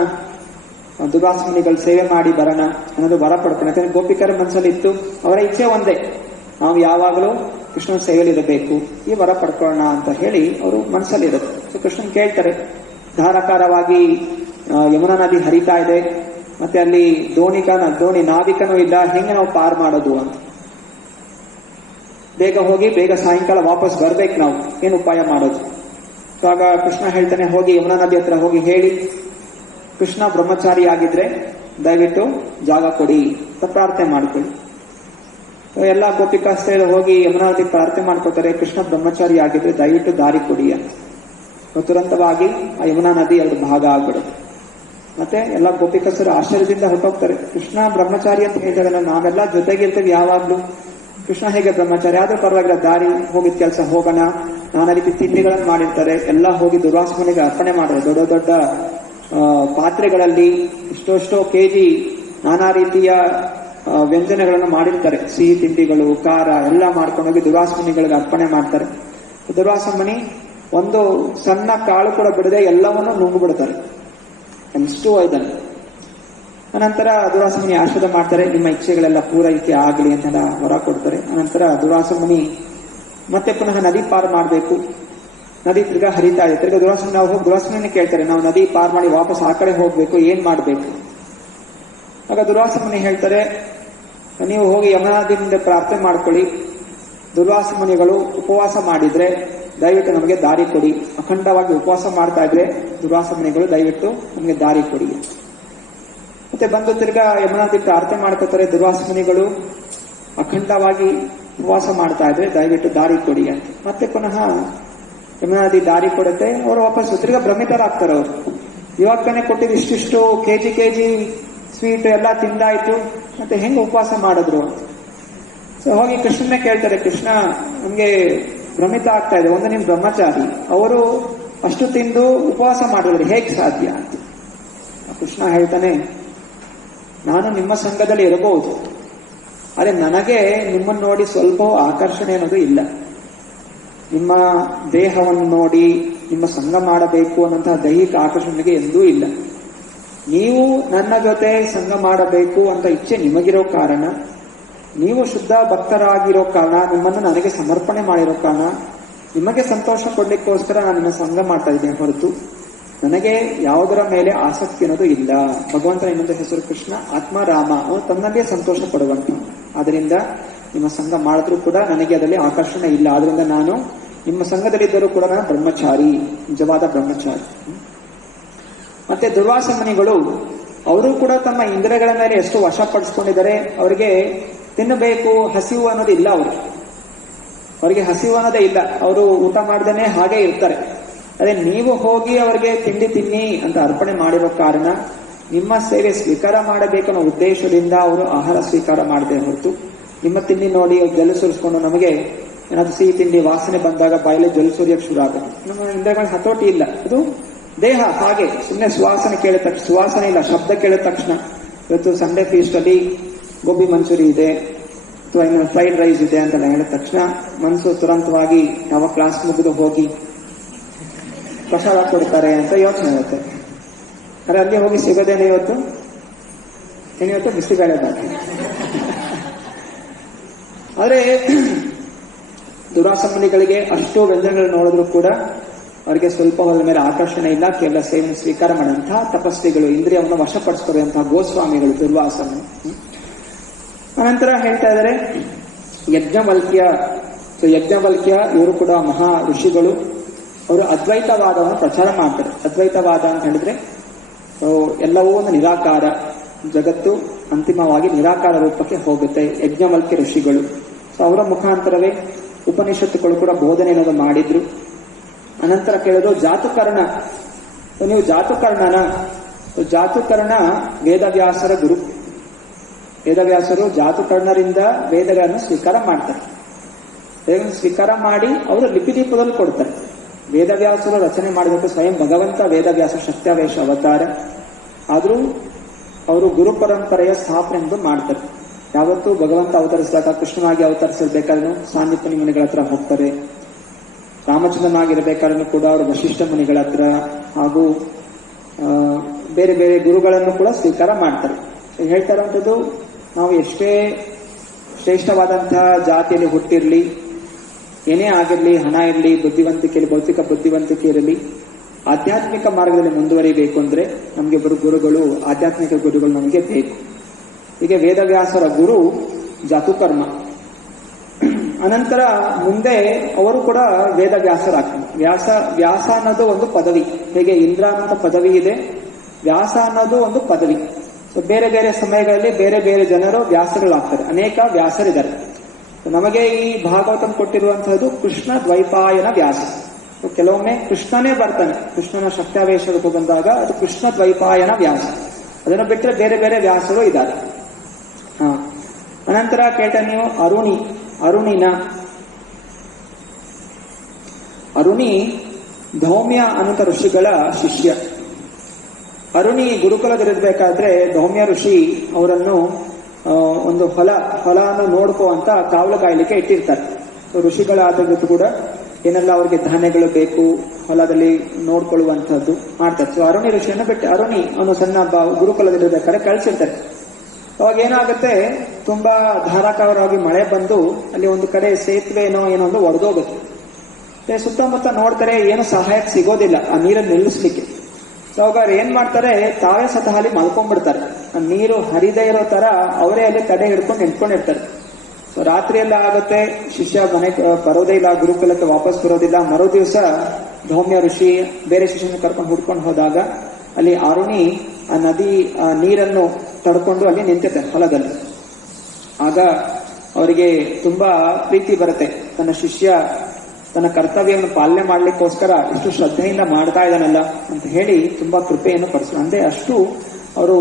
ದುರ್ವಾಸ ಮುನಿಗಳ ಸೇವೆ ಮಾಡಿ ಬರೋಣ ಅನ್ನೋದು ವರ ಪಡ್ಕೊಳ್ಳೋಣ. ಯಾಕಂದ್ರೆ ಗೋಪಿಕರ ಮನಸ್ಸಲ್ಲಿ ಇತ್ತು, ಅವರ ಇಚ್ಛೆ ಒಂದೇ, ನಾವು ಯಾವಾಗಲೂ ಕೃಷ್ಣನ ಸೇವೆಯಲ್ಲಿರಬೇಕು, ಈ ವರ ಪಡ್ಕೊಳ್ಳೋಣ ಅಂತ ಹೇಳಿ ಅವರು ಮನಸ್ಸಲ್ಲಿ ಇರುತ್ತೆ. ಸೊ ಕೃಷ್ಣನ್ ಕೇಳ್ತಾರೆ, ಧಾರಾಕಾರವಾಗಿ ಯಮುನಾ ನದಿ ಹರಿತಾ ಇದೆ, ಮತ್ತೆ ಅಲ್ಲಿ ದೋಣಿ ನಾವಿಕನೂ ಇಲ್ಲ, ಹೆಂಗೆ ನಾವು ಪಾರ್ ಮಾಡೋದು ಅಂತ. ಬೇಗ ಸಾಯಂಕಾಲ ವಾಪಸ್ ಬರ್ಬೇಕು, ನಾವು ಏನು ಉಪಾಯ ಮಾಡೋದು? ಸೊ ಆಗ ಕೃಷ್ಣ ಹೇಳ್ತಾನೆ, ಹೋಗಿ ಯಮುನಾ ನದಿ ಹತ್ರ ಹೋಗಿ ಹೇಳಿ, ಕೃಷ್ಣ ಬ್ರಹ್ಮಚಾರಿ ಆಗಿದ್ರೆ ದಯವಿಟ್ಟು ಜಾಗ ಕೊಡಿ ಅಂತ ಪ್ರಾರ್ಥನೆ ಮಾಡ್ಕೊಳ್ಳಿ. ಎಲ್ಲ ಗೋಪಿಕಾಸ್ತ್ರೀಯರು ಹೋಗಿ ಯಮುನಾ ನದಿ ಪ್ರಾರ್ಥನೆ ಮಾಡ್ಕೋತಾರೆ, ಕೃಷ್ಣ ಬ್ರಹ್ಮಚಾರಿ ಆಗಿದ್ರೆ ದಯವಿಟ್ಟು ದಾರಿ ಕೊಡಿ ಅಂತ. ತುರಂತವಾಗಿ ಆ ಯಮುನಾ ನದಿ 2 ಭಾಗ ಆಗ್ಬಿಡುತ್ತೆ. ಮತ್ತೆ ಎಲ್ಲ ಗೋಪಿಕಸ್ಥರು ಆಶ್ಚರ್ಯದಿಂದ ಹೊರಟೋಗ್ತಾರೆ. ಕೃಷ್ಣ ಬ್ರಹ್ಮಚಾರಿ ಅಂತ ಹೇಳಿದಾಗ ನಾವೆಲ್ಲ ಜೊತೆಗಿರ್ತೀವಿ ಯಾವಾಗ್ಲೂ, ಕೃಷ್ಣ ಹೇಗೆ ಬ್ರಹ್ಮಚಾರಿ? ಆದ್ರೂ ಪರವಾಗಿಲ್ಲ, ದಾರಿ ಹೋಗಿದ ಕೆಲಸ ಹೋಗೋಣ. ನಾನಾ ರೀತಿ ತಿಂಡಿಗಳನ್ನು ಮಾಡಿರ್ತಾರೆ, ಎಲ್ಲ ಹೋಗಿ ದುರ್ವಾಸ ಮುನಿಗೆ ಅರ್ಪಣೆ ಮಾಡಿದ್ರೆ ದೊಡ್ಡ ದೊಡ್ಡ ಪಾತ್ರೆಗಳಲ್ಲಿ ಎಷ್ಟೋ ಕೆಜಿ ನಾನಾ ರೀತಿಯ ವ್ಯಂಜನಗಳನ್ನು ಮಾಡಿರ್ತಾರೆ. ಸಿಹಿ ತಿಂಡಿಗಳು, ಖಾರ ಎಲ್ಲ ಮಾಡ್ಕೊಂಡೋಗಿ ದುರ್ವಾಸ ಮುನಿಗಳಿಗೆ ಅರ್ಪಣೆ ಮಾಡ್ತಾರೆ. ದುರ್ವಾಸ ಮುನಿ ಒಂದು ಸಣ್ಣ ಕಾಳು ಕೂಡ ಬಿಡದೆ ಎಲ್ಲವನ್ನೂ ನುಂಗ್ಬಿಡ್ತಾರೆ, ಎಷ್ಟು ಇದನ್ನು. ಅನಂತರ ದುರ್ವಾಸ ಮುನಿ ಆಶೀರ್ವಾದ ಮಾಡ್ತಾರೆ, ನಿಮ್ಮ ಇಚ್ಛೆಗಳೆಲ್ಲ ಪೂರೈಕೆ ಆಗಲಿ ಅಂತ ವರ ಕೊಡ್ತಾರೆ. ಅನಂತರ ದುರ್ವಾಸ ಮುನಿ ಮತ್ತೆ ಪುನಃ ನದಿ ಪಾರ್ ಮಾಡಬೇಕು. ನದಿ ತಿರ್ಗಾ ಹರಿತಾ ಇದೆ. ತಿರ್ಗಾ ದುರ್ವಾಸ ಮುನಿ ಕೇಳ್ತಾರೆ, ನಾವು ನದಿ ಪಾರ್ ಮಾಡಿ ವಾಪಸ್ ಆ ಕಡೆ ಹೋಗ್ಬೇಕು, ಏನ್ ಮಾಡ್ಬೇಕು? ಆಗ ದುರ್ವಾಸ ಮುನಿ ಹೇಳ್ತಾರೆ, ನೀವು ಹೋಗಿ ಯಮನಾದಿ ಮುಂದೆ ಪ್ರಾರ್ಥನೆ ಮಾಡ್ಕೊಳ್ಳಿ, ದುರ್ವಾಸ ಮುನಿಗಳು ಉಪವಾಸ ಮಾಡಿದ್ರೆ ದಯವಿಟ್ಟು ನಮಗೆ ದಾರಿ ಕೊಡಿ, ಅಖಂಡವಾಗಿ ಉಪವಾಸ ಮಾಡ್ತಾ ಇದ್ರೆ ದುರ್ವಾಸ ಮುನಿಗಳು ದಯವಿಟ್ಟು ನಮಗೆ ದಾರಿ ಕೊಡಿ. ಮತ್ತೆ ಬಂದು ತಿರ್ಗಾ ಯಮನಾದಿ ಪ್ರಾರ್ಥನೆ ಮಾಡ್ಕೋತಾರೆ, ದುರ್ವಾಸ ಮುನಿಗಳು ಅಖಂಡವಾಗಿ ಉಪವಾಸ ಮಾಡ್ತಾ ಇದ್ರೆ ದಯವಿಟ್ಟು ದಾರಿ ಕೊಡಿ ಅಂತ. ಮತ್ತೆ ಪುನಃ ಯಮನಾದಿ ದಾರಿ ಕೊಡುತ್ತೆ, ಅವರು ವಾಪಸ್ ತಿರ್ಗಾ ಭ್ರಮಿತರಾಗ್ತಾರೆ. ಅವರು ಇವಾಗನೇ ಕೊಟ್ಟಿದ್ದು ಇಷ್ಟಿಷ್ಟು ಕೆಜಿ ಸ್ವೀಟ್ ಎಲ್ಲ ತಿಂದಾಯ್ತು, ಮತ್ತೆ ಹೆಂಗೆ ಉಪವಾಸ ಮಾಡಿದ್ರು ಅಂತ. ಸೊ ಹೋಗಿ ಕೃಷ್ಣನೇ ಕೇಳ್ತಾರೆ, ಕೃಷ್ಣ ನಮ್ಗೆ ಭ್ರಮಿತ ಆಗ್ತಾ ಇದೆ, ಒಂದು ನಿಮ್ ಬ್ರಹ್ಮಚಾರಿ, ಅವರು ಅಷ್ಟು ತಿಂದು ಉಪವಾಸ ಮಾಡಿದ್ರೆ ಹೇಗೆ ಸಾಧ್ಯ ಅಂತ. ಕೃಷ್ಣ ಹೇಳ್ತಾನೆ, ನಾನು ನಿಮ್ಮ ಸಂಘದಲ್ಲಿ ಇರಬಹುದು, ಆದರೆ ನನಗೆ ನಿಮ್ಮನ್ನು ನೋಡಿ ಸ್ವಲ್ಪ ಆಕರ್ಷಣೆ ಅನ್ನೋದು ಇಲ್ಲ. ನಿಮ್ಮ ದೇಹವನ್ನು ನೋಡಿ ನಿಮ್ಮ ಸಂಘ ಮಾಡಬೇಕು ಅನ್ನೋಂತಹ ದೈಹಿಕ ಆಕರ್ಷಣೆಗೆ ಎಂದೂ ಇಲ್ಲ. ನೀವು ನನ್ನ ಜೊತೆ ಸಂಘ ಮಾಡಬೇಕು ಅಂತ ಇಚ್ಛೆ ನಿಮಗಿರೋ ಕಾರಣ, ನೀವು ಶುದ್ಧ ಭಕ್ತರಾಗಿರೋ ಕಾರಣ, ನಿಮ್ಮನ್ನು ನನಗೆ ಸಮರ್ಪಣೆ ಮಾಡಿರೋ ಕಾರಣ, ನಿಮಗೆ ಸಂತೋಷ ಕೊಡ್ಲಿಕ್ಕೋಸ್ಕರ ನಾನು ನಿಮ್ಮ ಸಂಘ ಮಾಡ್ತಾ ಇದ್ದೇನೆ ಹೊರತು ನನಗೆ ಯಾವುದರ ಮೇಲೆ ಆಸಕ್ತಿ ಅನ್ನೋದು ಇಲ್ಲ. ಭಗವಂತನ ಇನ್ನೊಂದು ಹೆಸರು ಕೃಷ್ಣ, ಆತ್ಮ ರಾಮ, ಅವನು ತನ್ನಲ್ಲಿಯೇ ಸಂತೋಷ ಪಡುವಂತ. ಆದ್ದರಿಂದ ನಿಮ್ಮ ಸಂಘ ಮಾಡಿದ್ರೂ ಕೂಡ ನನಗೆ ಅದರಲ್ಲಿ ಆಕರ್ಷಣೆ ಇಲ್ಲ. ಆದ್ರಿಂದ ನಾನು ನಿಮ್ಮ ಸಂಘದಲ್ಲಿದ್ದರೂ ಕೂಡ ನಾನು ಬ್ರಹ್ಮಚಾರಿ, ನಿಜವಾದ ಬ್ರಹ್ಮಚಾರಿ. ಮತ್ತೆ ದುರ್ವಾಸ ಮುನಿಗಳು ಅವರು ಕೂಡ ತಮ್ಮ ಇಂದ್ರಿಯಗಳ ಮೇಲೆ ಎಷ್ಟು ವಶಪಡಿಸ್ಕೊಂಡಿದ್ದಾರೆ. ಅವರಿಗೆ ತಿನ್ನಬೇಕು, ಹಸಿವು ಅನ್ನೋದು ಇಲ್ಲ. ಅವರಿಗೆ ಹಸಿವು ಅನ್ನೋದೇ ಇಲ್ಲ. ಅವರು ಊಟ ಮಾಡ್ದೇನೆ ಹಾಗೆ ಇರ್ತಾರೆ. ಅದೇ ನೀವು ಹೋಗಿ ಅವರಿಗೆ ತಿಂಡಿ ತಿನ್ನಿ ಅಂತ ಅರ್ಪಣೆ ಮಾಡಿರೋ ಕಾರಣ, ನಿಮ್ಮ ಸೇವೆ ಸ್ವೀಕಾರ ಮಾಡಬೇಕನ್ನೋ ಉದ್ದೇಶದಿಂದ ಅವರು ಆಹಾರ ಸ್ವೀಕಾರ ಮಾಡದೆ ಹೊರತು ನಿಮ್ಮ ತಿಂಡಿ ನೋಡಿ ಜಲ ಸುರಿಸ್ಕೊಂಡು ನಮಗೆ ಏನಾದ್ರು ಸಿಹಿ ತಿಂಡಿ ವಾಸನೆ ಬಂದಾಗ ಬಾಯಲ್ಲಿ ಜಲ ಸುರಿಯಕ್ಕೆ ಶುರು ಆಗುತ್ತೆ. ನಮ್ಮ ಇಂದ್ರಿಯಗಳ ಹತೋಟಿ ಇಲ್ಲ. ಅದು ದೇಹ ಹಾಗೆ ಸುಮ್ಮನೆ ಸುವಾಸನೆ ಕೇಳಿದ ತಕ್ಷಣ, ಸುವಾಸನೆ ಇಲ್ಲ, ಶಬ್ದ ಕೇಳಿದ ತಕ್ಷಣ, ಇವತ್ತು ಸಂಡೇ ಫೀಸ್ಟ್ ಅಲ್ಲಿ ಗೋಬಿ ಮಂಚೂರಿ ಇದೆ ಅಥವಾ ಇನ್ನು ಫ್ರೈಡ್ ರೈಸ್ ಇದೆ ಅಂತ ಹೇಳಿದ ತಕ್ಷಣ ಮನಸ್ಸು ತುರಂತವಾಗಿ ಯಾವ ಕ್ಲಾಸ್ ಮುಗಿದು ಹೋಗಿ ಪ್ರಸಾದ ಕೊಡ್ತಾರೆ ಅಂತ ಯೋಚನೆ ಆಗುತ್ತೆ. ಆದರೆ ಅಲ್ಲಿ ಹೋಗಿ ಸಿಗೋದೇನೆ ಏನಿವತ್ತು ಬಿಸಿಬೇಳೆ ಬಾಕಿ. ಆದರೆ ದುರ್ವಾಸ ಮುನಿಗಳಿಗೆ ಅಷ್ಟು ವ್ಯಂಜನಗಳು ನೋಡಿದ್ರು ಕೂಡ ಅವರಿಗೆ ಸ್ವಲ್ಪ ಅದರ ಮೇಲೆ ಆಕರ್ಷಣೆ ಇಲ್ಲ. ಕೇವಲ ಸೇವೆ ಸ್ವೀಕಾರ ಮಾಡುವಂತಹ ತಪಸ್ವಿಗಳು, ಇಂದ್ರಿಯವನ್ನು ವಶಪಡಿಸಿಕೊಳ್ಳುವಂತಹ ಗೋಸ್ವಾಮಿಗಳು ದುರ್ವಾಸನ. ಅನಂತರ ಹೇಳ್ತಾ ಇದ್ದಾರೆ ಯಜ್ಞವಲ್ಕ್ಯ ಇವರು ಕೂಡ ಮಹಾ ಋಷಿಗಳು. ಅವರು ಅದ್ವೈತವಾದವನ್ನು ಪ್ರಚಾರ ಮಾಡ್ತಾರೆ. ಅದ್ವೈತವಾದ ಅಂತ ಹೇಳಿದ್ರೆ ಎಲ್ಲವೂ ಒಂದು ನಿರಾಕಾರ, ಜಗತ್ತು ಅಂತಿಮವಾಗಿ ನಿರಾಕಾರ ರೂಪಕ್ಕೆ ಹೋಗುತ್ತೆ. ಯಜ್ಞವಲ್ಕ್ಯ ಋಷಿಗಳು. ಸೊ ಅವರ ಮುಖಾಂತರವೇ ಉಪನಿಷತ್ತುಗಳು ಕೂಡ ಬೋಧನೆಯನ್ನು ಮಾಡಿದ್ರು. ಅನಂತರ ಕೇಳಿದ್ರು ಜಾತುಕರ್ಣ. ನೀವು ಜಾತುಕರ್ಣ ವೇದವ್ಯಾಸರ ಗುರು. ವೇದವ್ಯಾಸರು ಜಾತುಕರ್ಣರಿಂದ ವೇದಗಳನ್ನು ಸ್ವೀಕಾರ ಮಾಡ್ತಾರೆ. ವೇದಗಳನ್ನು ಸ್ವೀಕಾರ ಮಾಡಿ ಅವರು ಲಿಪಿದೀಪದಲ್ಲಿ ಕೊಡ್ತಾರೆ. ವೇದವ್ಯಾಸರು ರಚನೆ ಮಾಡಬೇಕು. ಸ್ವಯಂ ಭಗವಂತ ವೇದವ್ಯಾಸ ಶಕ್ತ್ಯಾವೇಶ ಅವತಾರ. ಆದರೂ ಅವರು ಗುರು ಪರಂಪರೆಯ ಸ್ಥಾಪನೆ ಎಂದು ಮಾಡ್ತಾರೆ. ಯಾವತ್ತೂ ಭಗವಂತ ಅವತರಿಸಿದಾಗ ಕೃಷ್ಣನಾಗಿ ಅವತರಿಸಬೇಕಾದ್ರೂ ಸಾಂದೀಪನಿ ಮುನಿಗಳ ಹತ್ರ ಹೋಗ್ತಾರೆ. ರಾಮಚಂದ್ರನಾಗಿರ್ಬೇಕಾದ್ರೂ ಕೂಡ ಅವರು ವಶಿಷ್ಠ ಮುನಿಗಳ ಹತ್ರ ಹಾಗೂ ಬೇರೆ ಬೇರೆ ಗುರುಗಳನ್ನು ಕೂಡ ಸ್ವೀಕಾರ ಮಾಡ್ತಾರೆ. ಹೇಳ್ತಾ ಇರುವಂಥದ್ದು, ನಾವು ಎಷ್ಟೇ ಶ್ರೇಷ್ಠವಾದಂತಹ ಜಾತಿಯಲ್ಲಿ ಹುಟ್ಟಿರಲಿ, ಏನೇ ಆಗಿರಲಿ, ಹಣ ಇರಲಿ, ಬುದ್ಧಿವಂತಿಕೆಯಲ್ಲಿ ಭೌತಿಕ ಬುದ್ಧಿವಂತಿಕೆ ಇರಲಿ, ಆಧ್ಯಾತ್ಮಿಕ ಮಾರ್ಗದಲ್ಲಿ ಮುಂದುವರಿಬೇಕು ಅಂದ್ರೆ ನಮಗೆ ಗುರುಗಳು, ಆಧ್ಯಾತ್ಮಿಕ ಗುರುಗಳು ನಮಗೆ ಬೇಕು. ಹೀಗೆ ವೇದವ್ಯಾಸರ ಗುರು ಜಾತುಕರ್ಮ. ಅನಂತರ ಮುಂದೆ ಅವರು ಕೂಡ ವೇದವ್ಯಾಸರಾಗ್ತಾರೆ. ವ್ಯಾಸ ಅನ್ನೋದು ಒಂದು ಪದವಿ. ಹೇಗೆ ಇಂದ್ರ ಅನ್ನೋ ಪದವಿ ಇದೆ, ವ್ಯಾಸ ಅನ್ನೋದು ಒಂದು ಪದವಿ. ಸೊ ಬೇರೆ ಬೇರೆ ಸಮಯಗಳಲ್ಲಿ ಬೇರೆ ಬೇರೆ ಜನರು ವ್ಯಾಸಗಳಾಗ್ತಾರೆ. ಅನೇಕ ವ್ಯಾಸರಿದ್ದಾರೆ. ನಮಗೆ ಈ ಭಾಗವತಂ ಕೊಟ್ಟಿರುವಂತಹದ್ದು ಕೃಷ್ಣ ದ್ವೈಪಾಯನ ವ್ಯಾಸ. ಕೆಲವೊಮ್ಮೆ ಕೃಷ್ಣನೇ ಬರ್ತಾನೆ. ಕೃಷ್ಣನ ಶಕ್ತ್ಯಾವೇಶ ರೂಪ ಬಂದಾಗ ಅದು ಕೃಷ್ಣ ದ್ವೈಪಾಯನ ವ್ಯಾಸ. ಅದನ್ನು ಬಿಟ್ಟರೆ ಬೇರೆ ಬೇರೆ ವ್ಯಾಸರು ಇದ್ದಾರೆ. ಅನಂತರ ಕೇಳ್ತಾನೆ ನೀವು ಅರುಣಿ ಧೌಮ್ಯ ಅನಂತ ಋಷಿಗಳ ಶಿಷ್ಯ. ಅರುಣಿ ಗುರುಕುಲದಲ್ಲಿರ್ಬೇಕಾದ್ರೆ ಧೌಮ್ಯ ಋಷಿ ಅವರನ್ನು ಒಂದು ಹೊಲವನ್ನು ನೋಡ್ಕೋ ಅಂತ ಕಾವಲು ಕಾಯಲಿಕ್ಕೆ ಇಟ್ಟಿರ್ತಾರೆ. ಋಷಿಗಳಾದ ಕೂಡ ಏನೆಲ್ಲ ಅವ್ರಿಗೆ ಧಾನ್ಯಗಳು ಬೇಕು, ಹೊಲದಲ್ಲಿ ನೋಡ್ಕೊಳ್ಳುವಂತಹದ್ದು ಮಾಡ್ತಾರೆ. ಸೊ ಅರುಣಿ ಋಷಿಯನ್ನು ಬಿಟ್ಟು ಅರುಣಿ ಅವನು ಸಣ್ಣ ಗುರುಕುಲದಲ್ಲಿರ್ಬೇಕಾದ್ರೆ ಕಳಿಸಿರ್ತಾರೆ. ಅವಾಗ ಏನಾಗುತ್ತೆ, ತುಂಬಾ ಧಾರಾಕಾರವಾಗಿ ಮಳೆ ಬಂದು ಅಲ್ಲಿ ಒಂದು ಕಡೆ ಸೇತುವೆನೋ ಏನೋ ಒಂದು ಒಡೆದೋಗುತ್ತೆ. ಸುತ್ತಮುತ್ತ ನೋಡ್ತಾರೆ, ಏನು ಸಹಾಯಕ್ಕೆ ಸಿಗೋದಿಲ್ಲ ಆ ನೀರನ್ನು ನಿಲ್ಲಿಸ್ಲಿಕ್ಕೆ. ಅವಾಗ ಏನ್ ಮಾಡ್ತಾರೆ, ತಾವೇ ಸ್ವತಃ ಅಲ್ಲಿ ಮಲ್ಕೊಂಡ್ಬಿಡ್ತಾರೆ. ನೀರು ಹರಿದೇ ಇರೋ ತರ ಅವರೇ ಅಲ್ಲಿ ತಡೆ ಹಿಡ್ಕೊಂಡು ನಿಂತ್ಕೊಂಡಿರ್ತಾರೆ. ಸೊ ರಾತ್ರಿ ಎಲ್ಲ ಆಗುತ್ತೆ, ಶಿಷ್ಯ ಮನೆಗೆ ಬರೋದೇ ಇಲ್ಲ, ಗುರುಕುಲಕ್ಕೆ ವಾಪಸ್ ಬರೋದಿಲ್ಲ. ಮರು ದಿವಸ ಧೌಮ್ಯ ಋಷಿ ಬೇರೆ ಶಿಷ್ಯನ ಕರ್ಕೊಂಡು ಹುಡ್ಕೊಂಡು ಹೋದಾಗ ಅಲ್ಲಿ ಆರುಣಿ ಆ ನದಿ ನೀರನ್ನು ತಡ್ಕೊಂಡು ಅಲ್ಲಿ ನಿಂತಿದೆ ಹೊಲದಲ್ಲಿ. ಆಗ ಅವರಿಗೆ ತುಂಬಾ ಪ್ರೀತಿ ಬರುತ್ತೆ, ತನ್ನ ಶಿಷ್ಯ ತನ್ನ ಕರ್ತವ್ಯವನ್ನು ಪಾಲನೆ ಮಾಡ್ಲಿಕ್ಕೋಸ್ಕರ ಎಷ್ಟು ಶ್ರದ್ಧೆಯಿಂದ ಮಾಡ್ತಾ ಇದ್ದಾನಲ್ಲ ಅಂತ ಹೇಳಿ ತುಂಬಾ ಕೃಪೆಯನ್ನು ಪಡಿಸ್ತಾರೆ. ಅಂದ್ರೆ ಅಷ್ಟು ಅವರು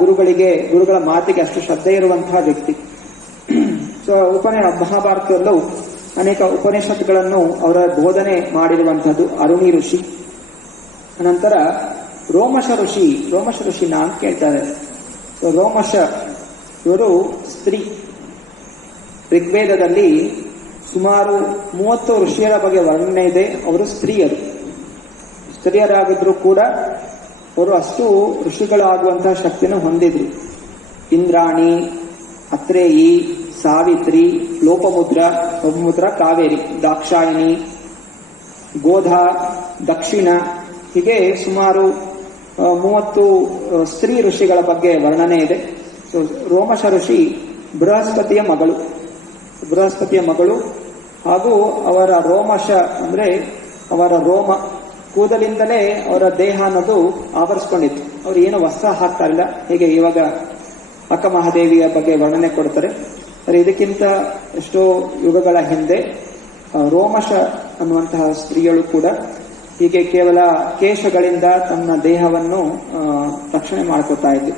ಗುರುಗಳ ಮಾತಿಗೆ ಅಷ್ಟು ಶ್ರದ್ಧೆ ಇರುವಂತಹ ವ್ಯಕ್ತಿ. ಸೊ ಮಹಾಭಾರತದಲ್ಲೂ ಅನೇಕ ಉಪನಿಷತ್ತುಗಳನ್ನು ಅವರ ಬೋಧನೆ ಮಾಡಿರುವಂತಹದ್ದು ಅರುಣಿ ಋಷಿ. ನಂತರ ರೋಮಶ ಋಷಿನ ಅಂತ ಕೇಳ್ತಾರೆ. ರೋಮಶ ಇವರು ಸ್ತ್ರೀ. ಋಗ್ವೇದದಲ್ಲಿ ಸುಮಾರು 30 ಋಷಿಯರ ಬಗ್ಗೆ ವರ್ಣನೆ ಇದೆ. ಅವರು ಸ್ತ್ರೀಯರಾಗಿದ್ರು ಕೂಡ ಅವರು ಅಷ್ಟು ಋಷಿಗಳಾಗುವಂತಹ ಶಕ್ತಿಯನ್ನು ಹೊಂದಿದ್ರು. ಇಂದ್ರಾಣಿ, ಅತ್ರೇಯಿ, ಸಾವಿತ್ರಿ, ಲೋಪಮುದ್ರ, ಕಾವೇರಿ, ದಾಕ್ಷಾಯಿಣಿ, ಗೋಧ, ದಕ್ಷಿಣ, ಹೀಗೆ ಸುಮಾರು 30 ಸ್ತ್ರೀ ಋಷಿಗಳ ಬಗ್ಗೆ ವರ್ಣನೆ ಇದೆ. ಸೊ ರೋಮಶ ಋಷಿ ಬೃಹಸ್ಪತಿಯ ಮಗಳು ಹಾಗೂ ಅವರ ರೋಮಶ ಅಂದ್ರೆ ಅವರ ರೋಮ ಕೂದಲಿಂದಲೇ ಅವರ ದೇಹ ಅನ್ನೋದು ಆವರಿಸ್ಕೊಂಡಿತ್ತು. ಅವ್ರು ಏನು ವಸ್ತ್ರ ಹಾಕ್ತಾ ಇಲ್ಲ. ಹೇಗೆ ಇವಾಗ ಅಕ್ಕ ಮಹಾದೇವಿಯ ಬಗ್ಗೆ ವರ್ಣನೆ ಕೊಡ್ತಾರೆ. ಇದಕ್ಕಿಂತ ಎಷ್ಟೋ ಯುಗಗಳ ಹಿಂದೆ ರೋಮಶ ಅನ್ನುವಂತಹ ಸ್ತ್ರೀಯಳು ಕೂಡ ಹೀಗೆ ಕೇವಲ ಕೇಶಗಳಿಂದ ತನ್ನ ದೇಹವನ್ನು ರಕ್ಷಣೆ ಮಾಡ್ಕೊತಾ ಇದ್ರು,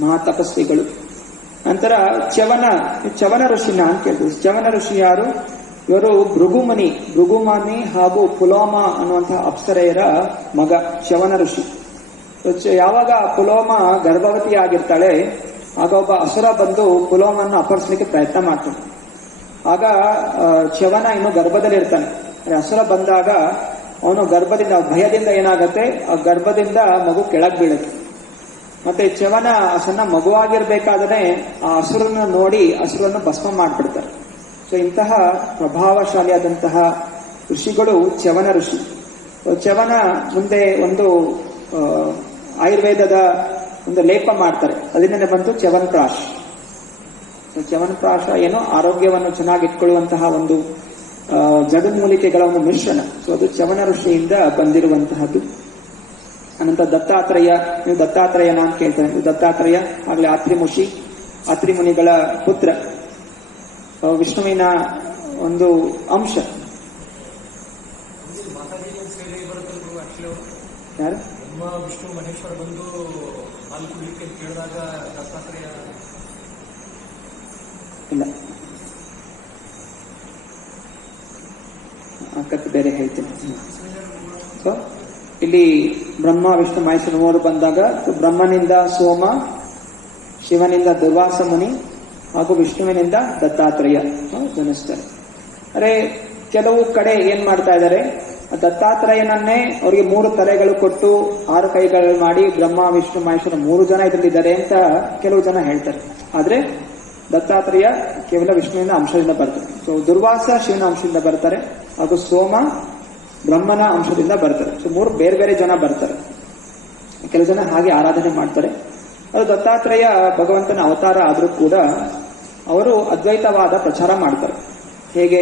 ಮಹಾ ತಪಸ್ವಿಗಳು. ನಂತರ ಚವನ ಋಷಿನ ಅಂತ ಕೇಳಿದ್ರು. ಚವನ ಋಷಿ ಯಾರು? ಇವರು ಭೃಗುಮನಿ ಹಾಗೂ ಪುಲೋಮ ಅನ್ನುವಂತಹ ಅಪ್ಸರೆಯರ ಮಗ ಚವನ ಋಷಿ. ಯಾವಾಗ ಪುಲೋಮ ಗರ್ಭವತಿ ಆಗಿರ್ತಾಳೆ, ಆಗ ಒಬ್ಬ ಅಸುರ ಬಂದು ಪುಲೋಮನ್ನು ಅಪಹರಿಸಲಿಕ್ಕೆ ಪ್ರಯತ್ನ ಮಾಡ್ತಾನೆ. ಆಗ ಚವನ ಇನ್ನು ಗರ್ಭದಲ್ಲಿ ಇರ್ತಾನೆ. ಅಸುರ ಬಂದಾಗ ಅವನು ಭಯದಿಂದ ಏನಾಗತ್ತೆ, ಆ ಗರ್ಭದಿಂದ ಮಗು ಕೆಳಗ್ ಬೀಳುತ್ತೆ. ಮತ್ತೆ ಚವನ ಸಣ್ಣ ಮಗುವಾಗಿರ್ಬೇಕಾದ್ರೆ ಆ ಅಸುರನ್ನು ನೋಡಿ ಅಸುರನ್ನು ಭಸ್ಮ ಮಾಡ್ಬಿಡ್ತಾರೆ. ಸೊ ಇಂತಹ ಪ್ರಭಾವಶಾಲಿಯಾದಂತಹ ಋಷಿಗಳು ಚವನ ಋಷಿ. ಚವನ ಮುಂದೆ ಒಂದು ಆಯುರ್ವೇದದ ಒಂದು ಲೇಪ ಮಾಡ್ತಾರೆ, ಅದನ್ನೇ ಬಂತು ಚ್ಯವನ್ಪ್ರಾಶ. ಚ್ಯವನ್ಪ್ರಾಶ ಏನು ಆರೋಗ್ಯವನ್ನು ಚೆನ್ನಾಗಿಟ್ಕೊಳ್ಳುವಂತಹ ಒಂದು ಜಡಮೂಲಿಕೆಗಳ ಒಂದು ಮಿಶ್ರಣ. ಸೊ ಅದು ಚವನ ಋಷಿಯಿಂದ ಬಂದಿರುವಂತಹದ್ದು. ಅನಂತರ ದತ್ತಾತ್ರೇಯ, ನೀವು ದತ್ತಾತ್ರೇಯನ ಅಂತ ಕೇಳ್ತಾರೆ. ದತ್ತಾತ್ರೇಯ ಆಗ್ಲೇ ಅತ್ರಿ ಮುನಿಗಳ ಪುತ್ರ, ವಿಷ್ಣುವಿನ ಒಂದು ಅಂಶ. ಯಾರು? ವಿಷ್ಣು ಮಹೇಶ್ವರ ಬಂದು ಹಾಲು ಕುಡಿಲಿಕ್ಕೆ ಕೇಳಿದಾಗ ದತ್ತಾತ್ರೇಯ ಇಲ್ಲ, ಕತ್ತು ಬೇರೆ ಹೇಳ್ತೀನಿ. ಸೊ ಇಲ್ಲಿ ಬ್ರಹ್ಮ ವಿಷ್ಣು ಮಹೇಶ್ವರ ಮೂವರು ಬಂದಾಗ ಬ್ರಹ್ಮನಿಂದ ಸೋಮ, ಶಿವನಿಂದ ದುರ್ವಾಸ ಮುನಿ ಹಾಗೂ ವಿಷ್ಣುವಿನಿಂದ ದತ್ತಾತ್ರೇಯ ಜನಿಸ್ತಾರೆ. ಅರೆ ಕೆಲವು ಕಡೆ ಏನ್ ಮಾಡ್ತಾ ಇದ್ದಾರೆ, ದತ್ತಾತ್ರೇಯನನ್ನೇ ಅವರಿಗೆ 3 ತಲೆಗಳು ಕೊಟ್ಟು 6 ಕೈಗಳು ಮಾಡಿ ಬ್ರಹ್ಮ ವಿಷ್ಣು ಮಹೇಶ್ವರ 3 ಜನ ಇದರಲ್ಲಿದ್ದಾರೆ ಅಂತ ಕೆಲವು ಜನ ಹೇಳ್ತಾರೆ. ಆದ್ರೆ ದತ್ತಾತ್ರೇಯ ಕೇವಲ ವಿಷ್ಣುವಿನ ಅಂಶದಿಂದ ಬರ್ತಾರೆ. ಸೊ ದುರ್ವಾಸ ಶಿವನ ಅಂಶದಿಂದ ಬರ್ತಾರೆ ಹಾಗೂ ಸೋಮ ಬ್ರಹ್ಮನ ಅಂಶದಿಂದ ಬರ್ತಾರೆ. ಸೊ 3 ಬೇರೆ ಬೇರೆ ಜನ ಬರ್ತಾರೆ. ಕೆಲವು ಜನ ಹಾಗೆ ಆರಾಧನೆ ಮಾಡ್ತಾರೆ. ಅದು ದತ್ತಾತ್ರೇಯ ಭಗವಂತನ ಅವತಾರ ಆದರೂ ಕೂಡ ಅವರು ಅದ್ವೈತವಾದ ಪ್ರಚಾರ ಮಾಡ್ತಾರೆ. ಹೇಗೆ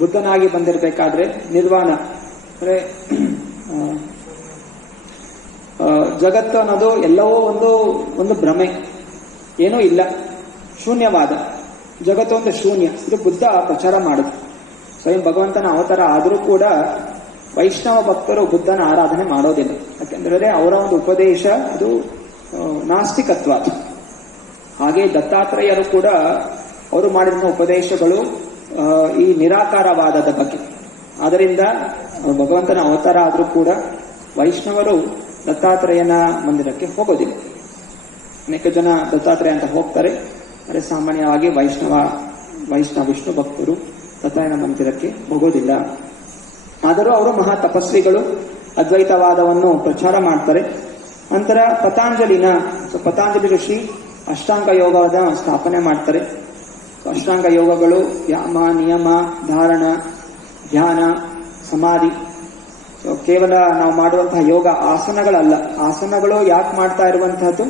ಬುದ್ಧನಾಗಿ ಬಂದಿರಬೇಕಾದ್ರೆ ನಿರ್ವಾಣ ಅಂದ್ರೆ ಜಗತ್ತು ಅನ್ನೋದು ಎಲ್ಲವೂ ಒಂದು ಭ್ರಮೆ, ಏನೂ ಇಲ್ಲ, ಶೂನ್ಯವಾದ ಜಗತ್ತು ಒಂದು ಶೂನ್ಯ, ಇದು ಬುದ್ಧ ಪ್ರಚಾರ ಮಾಡಿದ್ರು. ಸ್ವಯಂ ಭಗವಂತನ ಅವತಾರ ಆದರೂ ಕೂಡ ವೈಷ್ಣವ ಭಕ್ತರು ಬುದ್ಧನ ಆರಾಧನೆ ಮಾಡೋದಿಲ್ಲ. ಯಾಕೆಂದ್ರೆ ಅವರ ಒಂದು ಉಪದೇಶ ಅದು ನಾಸ್ತಿಕತ್ವ. ಹಾಗೆ ದತ್ತಾತ್ರೇಯರು ಕೂಡ ಅವರು ಮಾಡಿರುವ ಉಪದೇಶಗಳು ಈ ನಿರಾಕಾರವಾದದ ಬಗ್ಗೆ. ಆದ್ದರಿಂದ ಭಗವಂತನ ಅವತಾರ ಆದರೂ ಕೂಡ ವೈಷ್ಣವರು ದತ್ತಾತ್ರೇಯನ ಮಂದಿರಕ್ಕೆ ಹೋಗೋದಿಲ್ಲ. ಅನೇಕ ಜನ ದತ್ತಾತ್ರೇಯ ಅಂತ ಹೋಗ್ತಾರೆ, ಆದರೆ ಸಾಮಾನ್ಯವಾಗಿ ವೈಷ್ಣವ ವಿಷ್ಣು ಭಕ್ತರು ದತ್ತಾತ್ರೇಯನ ಮಂದಿರಕ್ಕೆ ಹೋಗೋದಿಲ್ಲ. ಆದರೂ ಅವರು ಮಹಾ ತಪಸ್ವಿಗಳು, ಅದ್ವೈತವಾದವನ್ನು ಪ್ರಚಾರ ಮಾಡ್ತಾರೆ. ನಂತರ ಪತಾಂಜಲಿ ಋಷಿ ಅಷ್ಟಾಂಗ ಯೋಗದ ಸ್ಥಾಪನೆ ಮಾಡ್ತಾರೆ. ಅಷ್ಟಾಂಗ ಯೋಗಗಳು ಯಾಮ, ನಿಯಮ, ಧಾರಣ, ಧ್ಯಾನ, ಸಮಾಧಿ. ಕೇವಲ ನಾವು ಮಾಡುವಂತಹ ಯೋಗ ಆಸನಗಳಲ್ಲ. ಆಸನಗಳು ಯಾಕೆ ಮಾಡ್ತಾ ಇರುವಂತಹದ್ದು?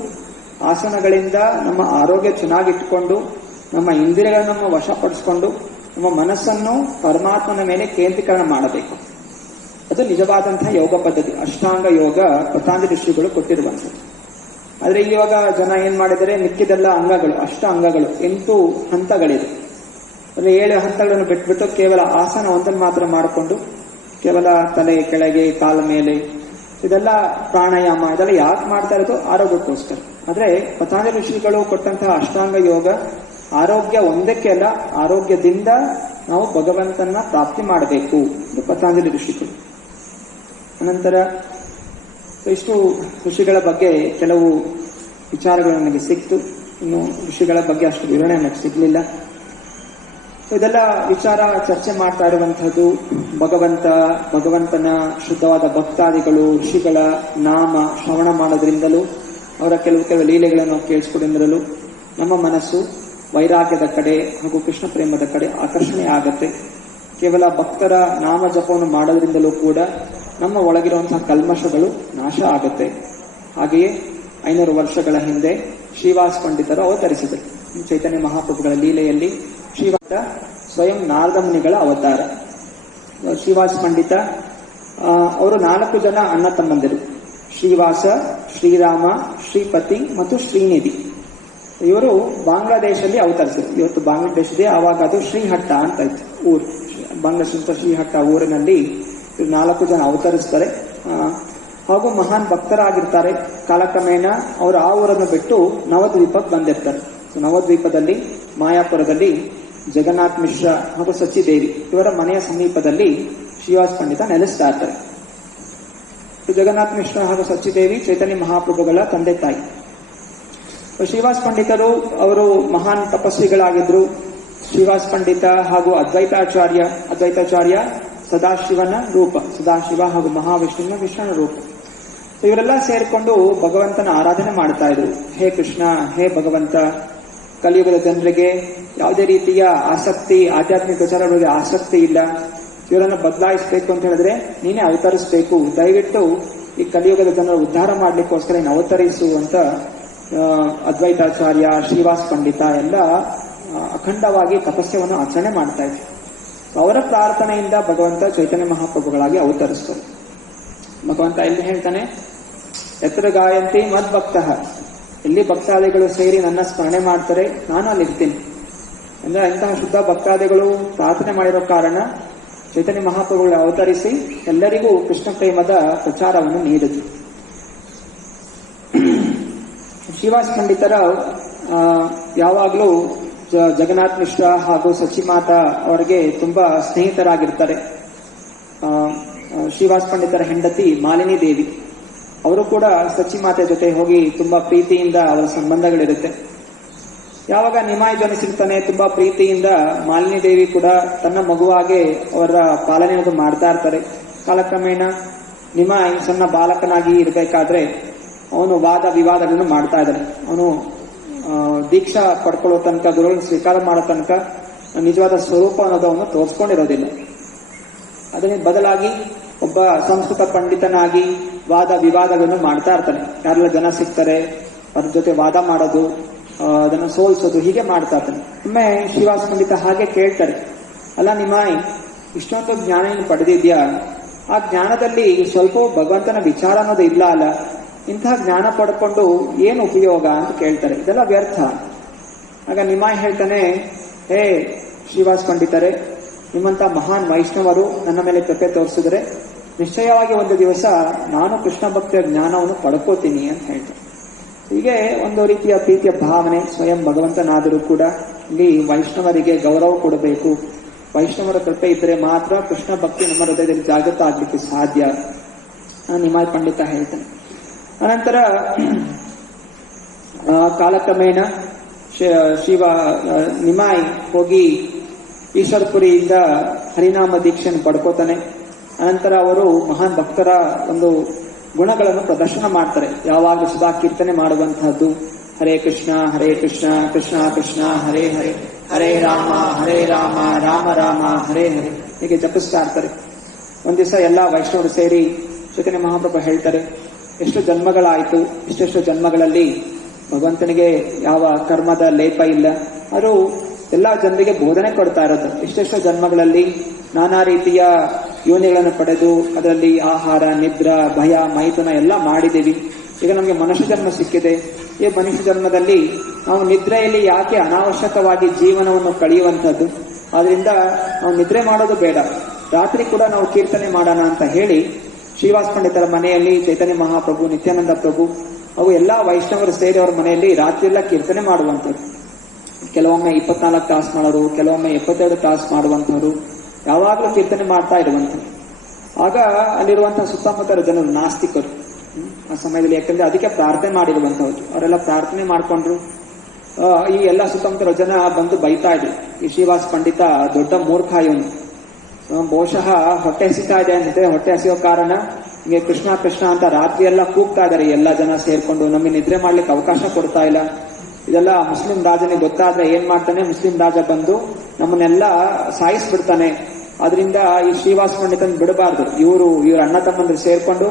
ಆಸನಗಳಿಂದ ನಮ್ಮ ಆರೋಗ್ಯ ಚೆನ್ನಾಗಿಟ್ಕೊಂಡು ನಮ್ಮ ಇಂದ್ರಿಯಗಳನ್ನು ನಮ್ಮ ವಶಪಡಿಸಿಕೊಂಡು ನಮ್ಮ ಮನಸ್ಸನ್ನು ಪರಮಾತ್ಮನ ಮೇಲೆ ಕೇಂದ್ರೀಕರಣ ಮಾಡಬೇಕು. ಅದು ನಿಜವಾದಂತಹ ಯೋಗ ಪದ್ಧತಿ, ಅಷ್ಟಾಂಗ ಯೋಗ ಪತಂಜಲಿ ಋಷಿಗಳು ಕೊಟ್ಟಿರುವಂಥದ್ದು. ಆದ್ರೆ ಇವಾಗ ಜನ ಏನ್ ಮಾಡಿದರೆ ಮಿಕ್ಕಿದೆಲ್ಲ ಅಂಗಗಳು, ಅಷ್ಟ ಅಂಗಗಳು 8 ಹಂತಗಳಿದೆ. ಅಂದ್ರೆ 7 ಹಂತಗಳನ್ನು ಬಿಟ್ಬಿಟ್ಟು ಕೇವಲ ಆಸನ ಒಂದನ್ನು ಮಾತ್ರ ಮಾಡಿಕೊಂಡು ಕೇವಲ ತಲೆ ಕೆಳಗೆ ಕಾಲ ಮೇಲೆ ಇದೆಲ್ಲ ಪ್ರಾಣಾಯಾಮ ಇದೆಲ್ಲ ಯಾಕೆ ಮಾಡ್ತಾ ಇರೋದು? ಆರೋಗ್ಯಕ್ಕೋಸ್ಕರ. ಆದ್ರೆ ಪತಂಜಲಿ ಋಷಿಗಳು ಕೊಟ್ಟಂತಹ ಅಷ್ಟಾಂಗ ಯೋಗ ಆರೋಗ್ಯ ಒಂದಕ್ಕೆ ಅಲ್ಲ, ಆರೋಗ್ಯದಿಂದ ನಾವು ಭಗವಂತನ ಪ್ರಾಪ್ತಿ ಮಾಡಬೇಕು. ಪತಂಜಲಿ ಋಷಿಗಳು. ಅನಂತರ ಇಷ್ಟು ಋಷಿಗಳ ಬಗ್ಗೆ ಕೆಲವು ವಿಚಾರಗಳು ನನಗೆ ಸಿಕ್ತು. ಇನ್ನು ಋಷಿಗಳ ಬಗ್ಗೆ ಅಷ್ಟು ವಿವರಣೆ ನನಗೆ ಸಿಗ್ಲಿಲ್ಲ. ಇದೆಲ್ಲ ವಿಚಾರ ಚರ್ಚೆ ಮಾಡ್ತಾ ಇರುವಂತಹದ್ದು ಭಗವಂತನ ಶುದ್ಧವಾದ ಭಕ್ತಾದಿಗಳು ಋಷಿಗಳ ನಾಮ ಶ್ರವಣ ಮಾಡೋದ್ರಿಂದಲೂ ಅವರ ಕೆಲವು ಲೀಲೆಗಳನ್ನು ಕೇಳಿಸ್ಕೊಡೋದ್ರಿಂದಲೂ ನಮ್ಮ ಮನಸ್ಸು ವೈರಾಗ್ಯದ ಕಡೆ ಹಾಗೂ ಕೃಷ್ಣ ಪ್ರೇಮದ ಕಡೆ ಆಕರ್ಷಣೆ ಆಗತ್ತೆ. ಕೇವಲ ಭಕ್ತರ ನಾಮ ಜಪವನ್ನು ಮಾಡೋದ್ರಿಂದಲೂ ಕೂಡ ನಮ್ಮ ಒಳಗಿರುವಂತಹ ಕಲ್ಮಶಗಳು ನಾಶ ಆಗುತ್ತೆ. ಹಾಗೆಯೇ 500 ವರ್ಷಗಳ ಹಿಂದೆ ಶ್ರೀವಾಸ ಪಂಡಿತರು ಅವತರಿಸಿದರು. ಚೈತನ್ಯ ಮಹಾಪ್ರಭುಗಳ ಲೀಲೆಯಲ್ಲಿ ಶ್ರೀವಾಸ ಸ್ವಯಂ ನಾರದ ಮುನಿಗಳ ಅವತಾರ. ಶ್ರೀವಾಸ ಪಂಡಿತ ಅವರು 4 ಜನ ಅಣ್ಣ ತಮ್ಮಂದಿರು, ಶ್ರೀವಾಸ, ಶ್ರೀರಾಮ, ಶ್ರೀಪತಿ ಮತ್ತು ಶ್ರೀನಿಧಿ. ಇವರು ಬಾಂಗ್ಲಾದೇಶದಲ್ಲಿ ಅವತರಿಸಿದರು. ಇವತ್ತು ಬಾಂಗ್ಲಾದೇಶದೇ, ಆವಾಗ ಅದು ಶ್ರೀಹಟ್ಟ ಅಂತ ಇತ್ತು ಊರು. ಬಾಂಗ್ಲಾದೇಶ ಶ್ರೀಹಟ್ಟ ಊರಿನಲ್ಲಿ 4 ಜನ ಅವತರಿಸ್ತಾರೆ. ಹಾಗೂ ಮಹಾನ್ ಭಕ್ತರಾಗಿರ್ತಾರೆ. ಕಾಲಕ್ರಮೇಣ ಅವರು ಆ ಊರನ್ನು ಬಿಟ್ಟು ನವದ್ವೀಪಕ್ಕೆ ಬಂದಿರ್ತಾರೆ. ನವದ್ವೀಪದಲ್ಲಿ ಮಾಯಾಪುರದಲ್ಲಿ ಜಗನ್ನಾಥ್ ಮಿಶ್ರಾ ಹಾಗೂ ಸಚ್ಚಿದೇವಿ ಇವರ ಮನೆಯ ಸಮೀಪದಲ್ಲಿ ಶ್ರೀವಾಸ ಪಂಡಿತ ನೆಲೆಸ್ತಾ ಇರ್ತಾರೆ. ಜಗನ್ನಾಥ್ ಮಿಶ್ರಾ ಹಾಗೂ ಸಚ್ಚಿದೇವಿ ಚೈತನ್ಯ ಮಹಾಪ್ರಭುಗಳ ತಂದೆ ತಾಯಿ. ಶ್ರೀವಾಸ ಪಂಡಿತರು ಅವರು ಮಹಾನ್ ತಪಸ್ವಿಗಳಾಗಿದ್ರು. ಶ್ರೀವಾಸ ಪಂಡಿತ ಹಾಗೂ ಅದ್ವೈತಾಚಾರ್ಯ ಸದಾಶಿವನ ರೂಪ, ಸದಾಶಿವ ಹಾಗೂ ಮಹಾವಿಷ್ಣುವಿನ ವಿಷ್ಣುವಿನ ರೂಪ. ಇವರೆಲ್ಲ ಸೇರಿಕೊಂಡು ಭಗವಂತನ ಆರಾಧನೆ ಮಾಡ್ತಾ ಇದ್ರು. ಹೇ ಕೃಷ್ಣ, ಹೇ ಭಗವಂತ, ಕಲಿಯುಗದ ಜನರಿಗೆ ಯಾವುದೇ ರೀತಿಯ ಆಸಕ್ತಿ, ಆಧ್ಯಾತ್ಮಿಕ ವಿಚಾರಗಳಿಗೆ ಆಸಕ್ತಿ ಇಲ್ಲ. ಇವರನ್ನು ಬದಲಾಯಿಸಬೇಕು ಅಂತ ಹೇಳಿದ್ರೆ ನೀನೇ ಅವತರಿಸಬೇಕು. ದಯವಿಟ್ಟು ಈ ಕಲಿಯುಗದ ಜನರ ಉದ್ಧಾರ ಮಾಡ್ಲಿಕ್ಕೋಸ್ಕರ ನೀನು ಅವತರಿಸು ಅಂತ ಅದ್ವೈತಾಚಾರ್ಯ, ಶ್ರೀವಾಸ ಪಂಡಿತ ಎಲ್ಲ ಅಖಂಡವಾಗಿ ತಪಸ್ಯವನ್ನು ಆಚರಣೆ ಮಾಡ್ತಾ ಇದ್ರು. ಅವರ ಪ್ರಾರ್ಥನೆಯಿಂದ ಭಗವಂತ ಚೈತನ್ಯ ಮಹಾಪ್ರಭುಗಳಾಗಿ ಅವತರಿಸ್ತಾರೆ. ಭಗವಂತ ಎಲ್ಲಿ ಹೇಳ್ತಾನೆ, ಎತ್ತರ ಗಾಯಂತಿ ಮದ್ಭಕ್ತ, ಎಲ್ಲಿ ಭಕ್ತಾದಿಗಳು ಸೇರಿ ನನ್ನ ಸ್ಮರಣೆ ಮಾಡ್ತಾರೆ ನಾನು ಅಲ್ಲಿರ್ತೀನಿ. ಅಂದ್ರೆ ಇಂತಹ ಶುದ್ಧ ಭಕ್ತಾದಿಗಳು ಪ್ರಾರ್ಥನೆ ಮಾಡಿರೋ ಕಾರಣ ಚೈತನ್ಯ ಮಹಾಪ್ರಭುಗಳು ಅವತರಿಸಿ ಎಲ್ಲರಿಗೂ ಕೃಷ್ಣ ಪ್ರೇಮದ ಪ್ರಚಾರವನ್ನು ನೀಡಿದ್ರು. ಶ್ರೀವಾಸ ಪಂಡಿತರ ಯಾವಾಗಲೂ ಜಗನ್ನಾಥ್ ಮಿಶ್ರಾ ಹಾಗೂ ಸಚಿಮಾತಾ ಅವರಿಗೆ ತುಂಬಾ ಸ್ನೇಹಿತರಾಗಿರ್ತಾರೆ. ಶ್ರೀವಾಸ ಪಂಡಿತರ ಹೆಂಡತಿ ಮಾಲಿನಿ ದೇವಿ, ಅವರು ಕೂಡ ಸಚಿಮಾತೆ ಜೊತೆ ಹೋಗಿ ತುಂಬಾ ಪ್ರೀತಿಯಿಂದ ಅವರ ಸಂಬಂಧಗಳಿರುತ್ತೆ. ಯಾವಾಗ ನಿಮಾಯಿ ಜನಿಸಿರ್ತಾನೆ ತುಂಬಾ ಪ್ರೀತಿಯಿಂದ ಮಾಲಿನಿ ದೇವಿ ಕೂಡ ತನ್ನ ಮಗುವಾಗೆ ಅವರ ಪಾಲನೆಯನ್ನು ಮಾಡ್ತಾ ಇರ್ತಾರೆ. ಕಾಲಕ್ರಮೇಣ ನಿಮಾಯಿ ಸಣ್ಣ ಬಾಲಕನಾಗಿ ಇರಬೇಕಾದ್ರೆ ಅವನು ವಾದ ವಿವಾದಗಳನ್ನು ಮಾಡ್ತಾ ಇದ್ದಾನೆ. ಅವನು ದೀಕ್ಷಾ ಪಡ್ಕೊಳ್ಳೋ ತನಕ, ಗುರುಗಳನ್ನು ಸ್ವೀಕಾರ ಮಾಡೋ ತನಕ ನಿಜವಾದ ಸ್ವರೂಪ ಅನ್ನೋದನ್ನು ತೋರಿಸ್ಕೊಂಡಿರೋದಿಲ್ಲ. ಅದನ್ನ ಬದಲಾಗಿ ಒಬ್ಬ ಸಂಸ್ಕೃತ ಪಂಡಿತನಾಗಿ ವಾದ ವಿವಾದಗಳನ್ನು ಮಾಡ್ತಾ ಇರ್ತಾನೆ. ಯಾರೆಲ್ಲ ಜನ ಸಿಗ್ತಾರೆ ಅವ್ರ ಜೊತೆ ವಾದ ಮಾಡೋದು, ಅದನ್ನು ಸೋಲಿಸೋದು, ಹೀಗೆ ಮಾಡ್ತಾ ಇರ್ತಾನೆ. ಒಮ್ಮೆ ಶ್ರೀವಾಸ ಪಂಡಿತ ಹಾಗೆ ಕೇಳ್ತಾರೆ, ಅಲ್ಲ ನಿಮಾಯಿ, ಇಷ್ಟೊಂದು ಜ್ಞಾನ ನೀನು ಪಡೆದಿದ್ಯಾ, ಆ ಜ್ಞಾನದಲ್ಲಿ ಸ್ವಲ್ಪ ಭಗವಂತನ ವಿಚಾರ ಅನ್ನೋದು ಇಲ್ಲ ಅಲ್ಲ, ಇಂತಹ ಜ್ಞಾನ ಪಡ್ಕೊಂಡು ಏನು ಉಪಯೋಗ ಅಂತ ಕೇಳ್ತಾರೆ. ಇದೆಲ್ಲ ವ್ಯರ್ಥ. ಆಗ ನಿಮಾಯಿ ಹೇಳ್ತಾನೆ, ಹೇ ಶ್ರೀವಾಸ ಪಂಡಿತರೇ, ನಿಮ್ಮಂತ ಮಹಾನ್ ವೈಷ್ಣವರು ನನ್ನ ಮೇಲೆ ಕೃಪೆ ತೋರಿಸಿದ್ರೆ ನಿಶ್ಚಯವಾಗಿ ಒಂದು ದಿವಸ ನಾನು ಕೃಷ್ಣ ಭಕ್ತಿಯ ಜ್ಞಾನವನ್ನು ಪಡ್ಕೋತೀನಿ ಅಂತ ಹೇಳ್ತಾರೆ. ಹೀಗೆ ಒಂದು ರೀತಿಯ ಪ್ರೀತಿಯ ಭಾವನೆ. ಸ್ವಯಂ ಭಗವಂತನಾದರೂ ಕೂಡ ಇಲ್ಲಿ ವೈಷ್ಣವರಿಗೆ ಗೌರವ ಕೊಡಬೇಕು. ವೈಷ್ಣವರ ಕೃಪೆ ಇದ್ದರೆ ಮಾತ್ರ ಕೃಷ್ಣ ಭಕ್ತಿ ನಮ್ಮ ಹೃದಯದಲ್ಲಿ ಜಾಗೃತ ಆಗ್ಲಿಕ್ಕೆ ಸಾಧ್ಯ. ನಿಮಾಯಿ ಪಂಡಿತ ಹೇಳ್ತಾನೆ. ಅನಂತರ ಕಾಲಕ್ರಮೇಣ ನಿಮಾಯಿ ಹೋಗಿ ಈಶ್ವರಪುರಿಯಿಂದ ಹರಿನಾಮ ದೀಕ್ಷೆಯನ್ನು ಪಡ್ಕೋತಾನೆ. ಅನಂತರ ಅವರು ಮಹಾನ್ ಭಕ್ತರ ಒಂದು ಗುಣಗಳನ್ನು ಪ್ರದರ್ಶನ ಮಾಡ್ತಾರೆ. ಯಾವಾಗಲೂ ಸದಾ ಕೀರ್ತನೆ ಮಾಡುವಂತಹದ್ದು, ಹರೇ ಕೃಷ್ಣ ಕೃಷ್ಣ ಕೃಷ್ಣ ಹರೇ ಹರೇ, ಹರೇ ರಾಮ ರಾಮ ರಾಮ ಹರೇ ಹರೇ, ಹೀಗೆ ಜಪಿಸ್ತಾ ಇರ್ತಾರೆ. ಒಂದ್ ದಿವಸ ಎಲ್ಲಾ ವೈಷ್ಣವರು ಸೇರಿ ಚೈತನ್ಯ ಮಹಾಪ್ರಭು ಹೇಳ್ತಾರೆ, ಎಷ್ಟು ಜನ್ಮಗಳಾಯಿತು, ಇಷ್ಟೆಷ್ಟು ಜನ್ಮಗಳಲ್ಲಿ ಭಗವಂತನಿಗೆ ಯಾವ ಕರ್ಮದ ಲೇಪ ಇಲ್ಲ. ಅವರು ಎಲ್ಲಾ ಜನರಿಗೆ ಬೋಧನೆ ಕೊಡ್ತಾ ಇರೋದು. ಎಷ್ಟೆಷ್ಟೋ ಜನ್ಮಗಳಲ್ಲಿ ನಾನಾ ರೀತಿಯ ಯೋನಿಗಳನ್ನು ಪಡೆದು ಅದರಲ್ಲಿ ಆಹಾರ, ನಿದ್ರಾ, ಭಯ, ಮೈಥುನ ಎಲ್ಲ ಮಾಡಿದ್ದೀವಿ. ಈಗ ನಮಗೆ ಮನುಷ್ಯ ಜನ್ಮ ಸಿಕ್ಕಿದೆ. ಈ ಮನುಷ್ಯ ಜನ್ಮದಲ್ಲಿ ನಾವು ನಿದ್ರೆಯಲ್ಲಿ ಯಾಕೆ ಅನಾವಶ್ಯಕವಾಗಿ ಜೀವನವನ್ನು ಕಳೆಯುವಂಥದ್ದು? ಆದ್ರಿಂದ ನಾವು ನಿದ್ರೆ ಮಾಡೋದು ಬೇಡ, ರಾತ್ರಿ ಕೂಡ ನಾವು ಕೀರ್ತನೆ ಮಾಡೋಣ ಅಂತ ಹೇಳಿ ಶ್ರೀವಾಸ ಪಂಡಿತರ ಮನೆಯಲ್ಲಿ ಚೈತನ್ಯ ಮಹಾಪ್ರಭು, ನಿತ್ಯಾನಂದ ಪ್ರಭು ಅವು ಎಲ್ಲಾ ವೈಷ್ಣವರು ಸೇರಿ ಅವರ ಮನೆಯಲ್ಲಿ ರಾತ್ರಿ ಎಲ್ಲ ಕೀರ್ತನೆ ಮಾಡುವಂಥದ್ದು. ಕೆಲವೊಮ್ಮೆ 24 ತಾಸು ಮಾಡೋರು, ಕೆಲವೊಮ್ಮೆ 72 ತಾಸು ಮಾಡುವಂಥವ್ರು, ಯಾವಾಗಲೂ ಕೀರ್ತನೆ ಮಾಡ್ತಾ ಇರುವಂಥವ್ರು. ಆಗ ಅಲ್ಲಿರುವಂತಹ ಸುತ್ತಮುತ್ತಲ ಜನರು ನಾಸ್ತಿಕರು ಆ ಸಮಯದಲ್ಲಿ, ಯಾಕಂದ್ರೆ ಅದಕ್ಕೆ ಪ್ರಾರ್ಥನೆ ಮಾಡಿರುವಂತಹದ್ದು. ಅವರೆಲ್ಲ ಪ್ರಾರ್ಥನೆ ಮಾಡ್ಕೊಂಡ್ರು. ಈ ಎಲ್ಲ ಸುತ್ತಮುತ್ತಲ ಜನ ಬಂದು ಬೈತಾ ಇದ್ರು, ಈ ಶ್ರೀವಾಸ ಪಂಡಿತ ದೊಡ್ಡ ಮೂರ್ಖ ಇವನು, ಬಹುಶಃ ಹೊಟ್ಟೆ ಹಸಿತಾ ಇದೆ ಅಂತಿದೆ. ಹೊಟ್ಟೆ ಹಸಿಯೋ ಕಾರಣ ಹಿಂಗೆ ಕೃಷ್ಣ ಕೃಷ್ಣ ಅಂತ ರಾತ್ರಿ ಎಲ್ಲ ಕೂಗ್ತಾ ಇದಾರೆ ಎಲ್ಲ ಜನ ಸೇರ್ಕೊಂಡು, ನಮಗೆ ನಿದ್ರೆ ಮಾಡ್ಲಿಕ್ಕೆ ಅವಕಾಶ ಕೊಡ್ತಾ ಇಲ್ಲ. ಇದೆಲ್ಲ ಮುಸ್ಲಿಂ ರಾಜನಿಗೆ ಗೊತ್ತಾದ್ರೆ ಏನ್ ಮಾಡ್ತಾನೆ, ಮುಸ್ಲಿಂ ರಾಜ ಬಂದು ನಮ್ಮನ್ನೆಲ್ಲ ಸಾಯಿಸ್ಬಿಡ್ತಾನೆ. ಆದ್ರಿಂದ ಈ ಶ್ರೀವಾಸ ಪಂಡಿತನ್ ಬಿಡಬಾರ್ದು, ಇವ್ರ ಅಣ್ಣ ತಮ್ಮಂದ್ರು ಸೇರ್ಕೊಂಡು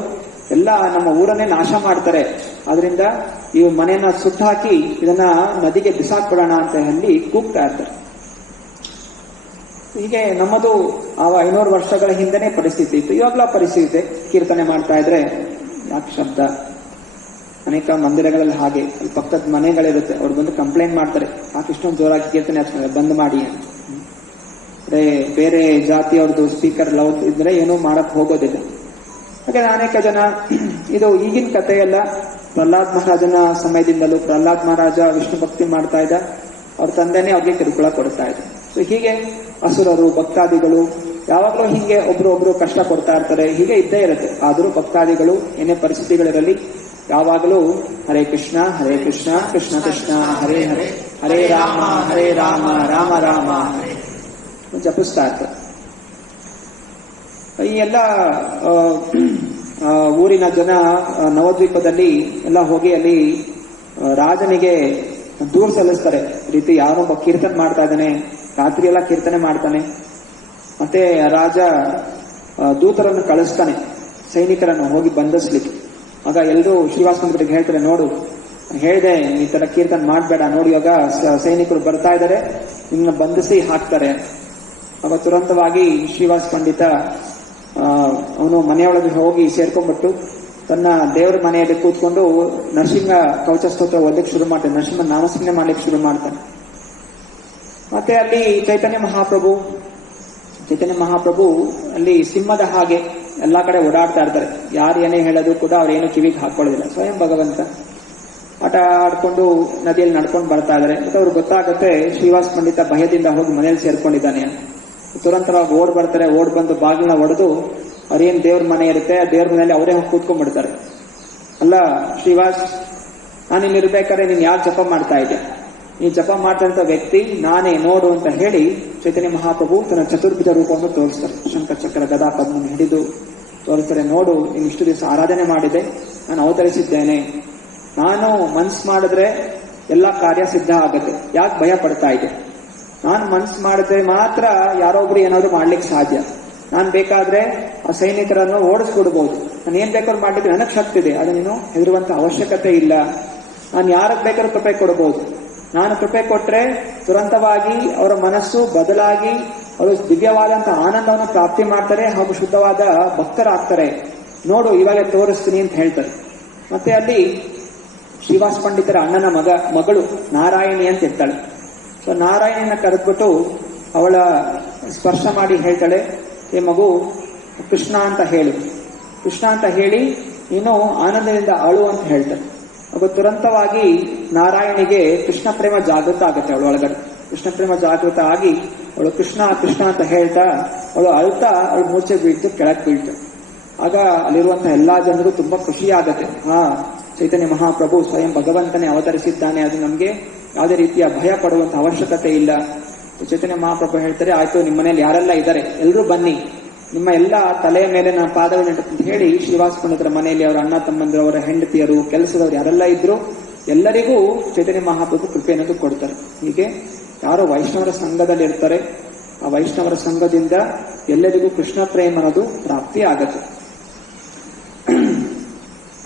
ಎಲ್ಲ ನಮ್ಮ ಊರನ್ನೇ ನಾಶ ಮಾಡ್ತಾರೆ. ಆದ್ರಿಂದ ಈ ಮನೆಯನ್ನ ಸುಟ್ಟಾಕಿ ಇದನ್ನ ನದಿಗೆ ಬಿಸಾಕ್ಬಿಡೋಣ ಅಂತ ಹೇಳಿ ಕೂಗ್ತಾ ಇರ್ತಾರೆ. ಹೀಗೆ ನಮ್ಮದು 500 ವರ್ಷಗಳ ಹಿಂದೆನೇ ಪರಿಸ್ಥಿತಿ ಇತ್ತು. ಇವಾಗಲೂ ಪರಿಸ್ಥಿತಿ. ಕೀರ್ತನೆ ಮಾಡ್ತಾ ಇದ್ರೆ ಯಾಕೆ ಶಬ್ದ? ಅನೇಕ ಮಂದಿರಗಳಲ್ಲಿ ಹಾಗೆ ಅಲ್ಲಿ ಪಕ್ಕದ ಮನೆಗಳಿರುತ್ತೆ, ಅವ್ರು ಬಂದು ಕಂಪ್ಲೇಂಟ್ ಮಾಡ್ತಾರೆ, ಯಾಕೆ ಇಷ್ಟೊಂದು ಜೋರಾಗಿ ಕೀರ್ತನೆ ಹಚ್ತಾರೆ, ಬಂದ್ ಮಾಡಿ ಅಂತ. ಬೇರೆ ಜಾತಿಯವ್ರದ್ದು ಸ್ಪೀಕರ್ ಲೌಡ್ ಇದ್ರೆ ಏನೂ ಮಾಡಕ್ ಹೋಗೋದಿಲ್ಲ. ಹಾಗೆ ಅನೇಕ ಜನ, ಇದು ಈಗಿನ ಕಥೆಯಲ್ಲ, ಪ್ರಹ್ಲಾದ್ ಮಹಾರಾಜನ ಸಮಯದಿಂದಲೂ ಪ್ರಹ್ಲಾದ್ ಮಹಾರಾಜ ವಿಷ್ಣು ಭಕ್ತಿ ಮಾಡ್ತಾ ಇದ್ದ, ಅವ್ರ ತಂದೆನೇ ಅವ್ರಿಗೆ ಕಿರುಕುಳ ಕೊಡ್ತಾ ಇದ್ದ. ಸೊ ಹೀಗೆ ಅಸುರರು, ಭಕ್ತಾದಿಗಳು ಯಾವಾಗಲೂ ಹಿಂಗೆ ಒಬ್ರು ಕಷ್ಟ ಕೊಡ್ತಾ ಇರ್ತಾರೆ. ಹೀಗೆ ಇದ್ದೇ ಇರುತ್ತೆ. ಆದರೂ ಭಕ್ತಾದಿಗಳು ಏನೇ ಪರಿಸ್ಥಿತಿಗಳಿರಲಿ ಯಾವಾಗಲೂ ಹರೇ ಕೃಷ್ಣ ಕೃಷ್ಣ ಕೃಷ್ಣ ಹರೇ ಹರೇ, ಹರೇ ರಾಮ ರಾಮ ರಾಮ ಜಪಿಸ್ತಾ ಇರ್ತಾರೆ. ಈ ಎಲ್ಲ ಊರಿನ ಜನ ನವದ್ವೀಪದಲ್ಲಿ ಎಲ್ಲ ಹೋಗಿ ಅಲ್ಲಿ ರಾಜನಿಗೆ ದೂರು ಸಲ್ಲಿಸ್ತಾರೆ. ರೀತಿ ಯಾರೊಬ್ಬ ಕೀರ್ತನೆ ಮಾಡ್ತಾ ಇದ್ದಾನೆ, ರಾತ್ರಿ ಎಲ್ಲ ಕೀರ್ತನೆ ಮಾಡ್ತಾನೆ. ಮತ್ತೆ ರಾಜ ದೂತರನ್ನು ಕಳಿಸ್ತಾನೆ, ಸೈನಿಕರನ್ನು ಹೋಗಿ ಬಂಧಿಸ್ಲಿಕ್ಕೆ. ಆಗ ಎಲ್ಲರೂ ಶ್ರೀವಾಸ ಪಂಡಿತರಿಗೆ ಹೇಳ್ತಾರೆ, ನೋಡು ಹೇಳಿದೆ ಈ ತರ ಕೀರ್ತನೆ ಮಾಡ್ಬೇಡ, ನೋಡಿ ಇವಾಗ ಸೈನಿಕರು ಬರ್ತಾ ಇದ್ದಾರೆ, ನಿಮ್ಮನ್ನ ಬಂಧಿಸಿ ಹಾಕ್ತಾರೆ. ಆಗ ತುರಂತವಾಗಿ ಶ್ರೀವಾಸ ಪಂಡಿತ ಅವನು ಮನೆಯೊಳಗೆ ಹೋಗಿ ಸೇರ್ಕೊಂಡ್ಬಿಟ್ಟು ತನ್ನ ದೇವರ ಮನೆಯಲ್ಲಿ ಕೂತ್ಕೊಂಡು ನರಸಿಂಹ ಕವಚ ಸ್ತೋತ್ರ ಓದಲಿಕ್ಕೆ ಶುರು ಮಾಡ್ತಾನೆ, ನರಸಿಂಹ ನಾಮಸ್ಮರಣೆ ಮಾಡ್ಲಿಕ್ಕೆ ಶುರು ಮಾಡ್ತಾನೆ. ಮತ್ತೆ ಅಲ್ಲಿ ಚೈತನ್ಯ ಮಹಾಪ್ರಭು ಅಲ್ಲಿ ಸಿಂಹದ ಹಾಗೆ ಎಲ್ಲಾ ಕಡೆ ಓಡಾಡ್ತಾ ಇರ್ತಾರೆ. ಯಾರು ಏನೇ ಹೇಳೋದು ಕೂಡ ಅವ್ರೇನು ಕಿವಿಗೆ ಹಾಕೊಳ್ಳೋದಿಲ್ಲ. ಸ್ವಯಂ ಭಗವಂತ ಆಟ ಆಡ್ಕೊಂಡು ನದಿಯಲ್ಲಿ ನಡ್ಕೊಂಡು ಬರ್ತಾ ಇದಾರೆ. ಮತ್ತೆ ಅವ್ರಿಗೆ ಗೊತ್ತಾಗುತ್ತೆ ಶ್ರೀವಾಸ ಪಂಡಿತ ಭಯದಿಂದ ಹೋಗಿ ಮನೆಯಲ್ಲಿ ಸೇರ್ಕೊಂಡಿದ್ದಾನೆ. ತುರಂತವಾಗಿ ಓಡ್ ಬರ್ತಾರೆ. ಓಡ್ ಬಂದು ಬಾಗಿಲನ್ನ ಒಡೆದು ಅವ್ರೇನ್ ದೇವ್ರ ಮನೆ ಇರುತ್ತೆ ಆ ದೇವ್ರ ಮನೆಯಲ್ಲಿ ಅವರೇ ಹೋಗಿ ಕೂತ್ಕೊಂಡ್ಬಿಡ್ತಾರೆ. ಅಲ್ಲ ಶ್ರೀವಾಸ್, ನಾನು ಇಲ್ಲಿ ಇರ್ಬೇಕಾದ್ರೆ ನೀನ್ ಯಾರು ಜಪ ಮಾಡ್ತಾ ಇದ್ದೆ? ನೀನ್ ಜಪ ಮಾಡ್ತಾ ವ್ಯಕ್ತಿ ನಾನೇ, ನೋಡು ಅಂತ ಹೇಳಿ ಚೈತನ್ಯ ಮಹಾಪ್ರಭು ತನ್ನ ಚತುರ್ಭುಜ ರೂಪವನ್ನು ತೋರಿಸ್ತಾರೆ. ಶಂಖ ಚಕ್ರ ಗದಾ ಪದ್ಮವನ್ನು ಹಿಡಿದು ತೋರಿಸ್ತಾರೆ. ನೋಡು, ನೀನು ಇಷ್ಟು ದಿವಸ ಆರಾಧನೆ ಮಾಡಿದೆ, ನಾನು ಅವತರಿಸಿದ್ದೇನೆ. ನಾನು ಮನ್ಸು ಮಾಡಿದ್ರೆ ಎಲ್ಲ ಕಾರ್ಯ ಸಿದ್ಧ ಆಗುತ್ತೆ. ಯಾಕೆ ಭಯ ಪಡ್ತಾ ಇದೆ? ನಾನು ಮನ್ಸು ಮಾಡಿದ್ರೆ ಮಾತ್ರ ಯಾರೊಬ್ರು ಏನಾದ್ರು ಮಾಡ್ಲಿಕ್ಕೆ ಸಾಧ್ಯ. ನಾನು ಬೇಕಾದ್ರೆ ಆ ಸೈನಿಕರನ್ನು ಓಡಿಸ್ಕೊಡ್ಬಹುದು. ನಾನು ಏನ್ ಬೇಕಾದ್ರೂ ಮಾಡ್ಲಿಕ್ಕೆ ನನಗೆ ಶಕ್ತಿ ಇದೆ. ಅದು ನೀನು ಹೆದರುವಂತ ಅವಶ್ಯಕತೆ ಇಲ್ಲ. ನಾನು ಯಾರಿಗೆ ಬೇಕಾದ್ರೂ ಕೃಪೆ ಕೊಡಬಹುದು. ನಾನು ಕೃಪೆ ಕೊಟ್ರೆ ತುರಂತವಾಗಿ ಅವರ ಮನಸ್ಸು ಬದಲಾಗಿ ಅವರು ದಿವ್ಯವಾದಂತಹ ಆನಂದವನ್ನು ಪ್ರಾಪ್ತಿ ಮಾಡ್ತಾರೆ ಹಾಗೂ ಶುದ್ಧವಾದ ಭಕ್ತರಾಗ್ತಾರೆ. ನೋಡು, ಇವಾಗ ತೋರಿಸ್ತೀನಿ ಅಂತ ಹೇಳ್ತಾರೆ. ಮತ್ತೆ ಅಲ್ಲಿ ಶ್ರೀವಾಸ ಪಂಡಿತರ ಅಣ್ಣನ ಮಗಳು ನಾರಾಯಣಿ ಅಂತ ಇರ್ತಾಳೆ. ಸೊ ನಾರಾಯಣಿಯನ್ನ ಕರೆದ್ಬಿಟ್ಟು ಅವಳ ಸ್ಪರ್ಶ ಮಾಡಿ ಹೇಳ್ತಾಳೆ, ಏ ಮಗು ಕೃಷ್ಣ ಅಂತ ಹೇಳು, ಕೃಷ್ಣ ಅಂತ ಹೇಳಿ ನೀನು ಆನಂದದಿಂದ ಅಳು ಅಂತ ಹೇಳ್ತಾಳೆ. ಅದು ತುರಂತವಾಗಿ ನಾರಾಯಣಿಗೆ ಕೃಷ್ಣ ಪ್ರೇಮ ಜಾಗೃತ ಆಗುತ್ತೆ. ಅವಳ ಒಳಗಡೆ ಕೃಷ್ಣ ಪ್ರೇಮ ಜಾಗೃತ ಆಗಿ ಅವಳು ಕೃಷ್ಣ ಕೃಷ್ಣ ಅಂತ ಹೇಳ್ತಾ ಅವಳು ಅಳ್ತಾ ಅವಳು ಮೂರ್ಛೆ ಬೀಳ್ತು, ಕೆಳಕ್ ಬೀಳ್ತು. ಆಗ ಅಲ್ಲಿರುವಂತಹ ಎಲ್ಲಾ ಜನರು ತುಂಬಾ ಖುಷಿ ಆಗತ್ತೆ. ಚೈತನ್ಯ ಮಹಾಪ್ರಭು ಸ್ವಯಂ ಭಗವಂತನೇ ಅವತರಿಸಿದ್ದಾನೆ, ಅದು ನಮ್ಗೆ ಯಾವುದೇ ರೀತಿಯ ಭಯ ಪಡುವಂತ ಅವಶ್ಯಕತೆ ಇಲ್ಲ. ಚೈತನ್ಯ ಮಹಾಪ್ರಭು ಹೇಳ್ತಾರೆ, ಆಯ್ತು ನಿಮ್ಮ ಮನೇಲಿ ಯಾರೆಲ್ಲ ಇದ್ದಾರೆ ಎಲ್ಲರೂ ಬನ್ನಿ, ನಿಮ್ಮ ಎಲ್ಲ ತಲೆಯ ಮೇಲೆ ನಾನು ಪಾದವನ್ನು ಅಂತ ಹೇಳಿ ಶ್ರೀವಾಸ ಪಂಡಿತರ ಮನೆಯಲ್ಲಿ ಅವರ ಅಣ್ಣ ತಮ್ಮಂದಿರು, ಅವರ ಹೆಂಡತಿಯರು, ಕೆಲಸದವರು ಯಾರೆಲ್ಲ ಇದ್ರು ಎಲ್ಲರಿಗೂ ಚೈತನ್ಯ ಮಹಾಪ್ರಭು ಕೃಪೆ ಅನ್ನೋದು ಕೊಡ್ತಾರೆ. ಹೀಗೆ ಯಾರು ವೈಷ್ಣವರ ಸಂಘದಲ್ಲಿ ಇರ್ತಾರೆ ಆ ವೈಷ್ಣವರ ಸಂಘದಿಂದ ಎಲ್ಲರಿಗೂ ಕೃಷ್ಣ ಪ್ರೇಮ ಅನ್ನೋದು ಪ್ರಾಪ್ತಿ ಆಗತ್ತೆ.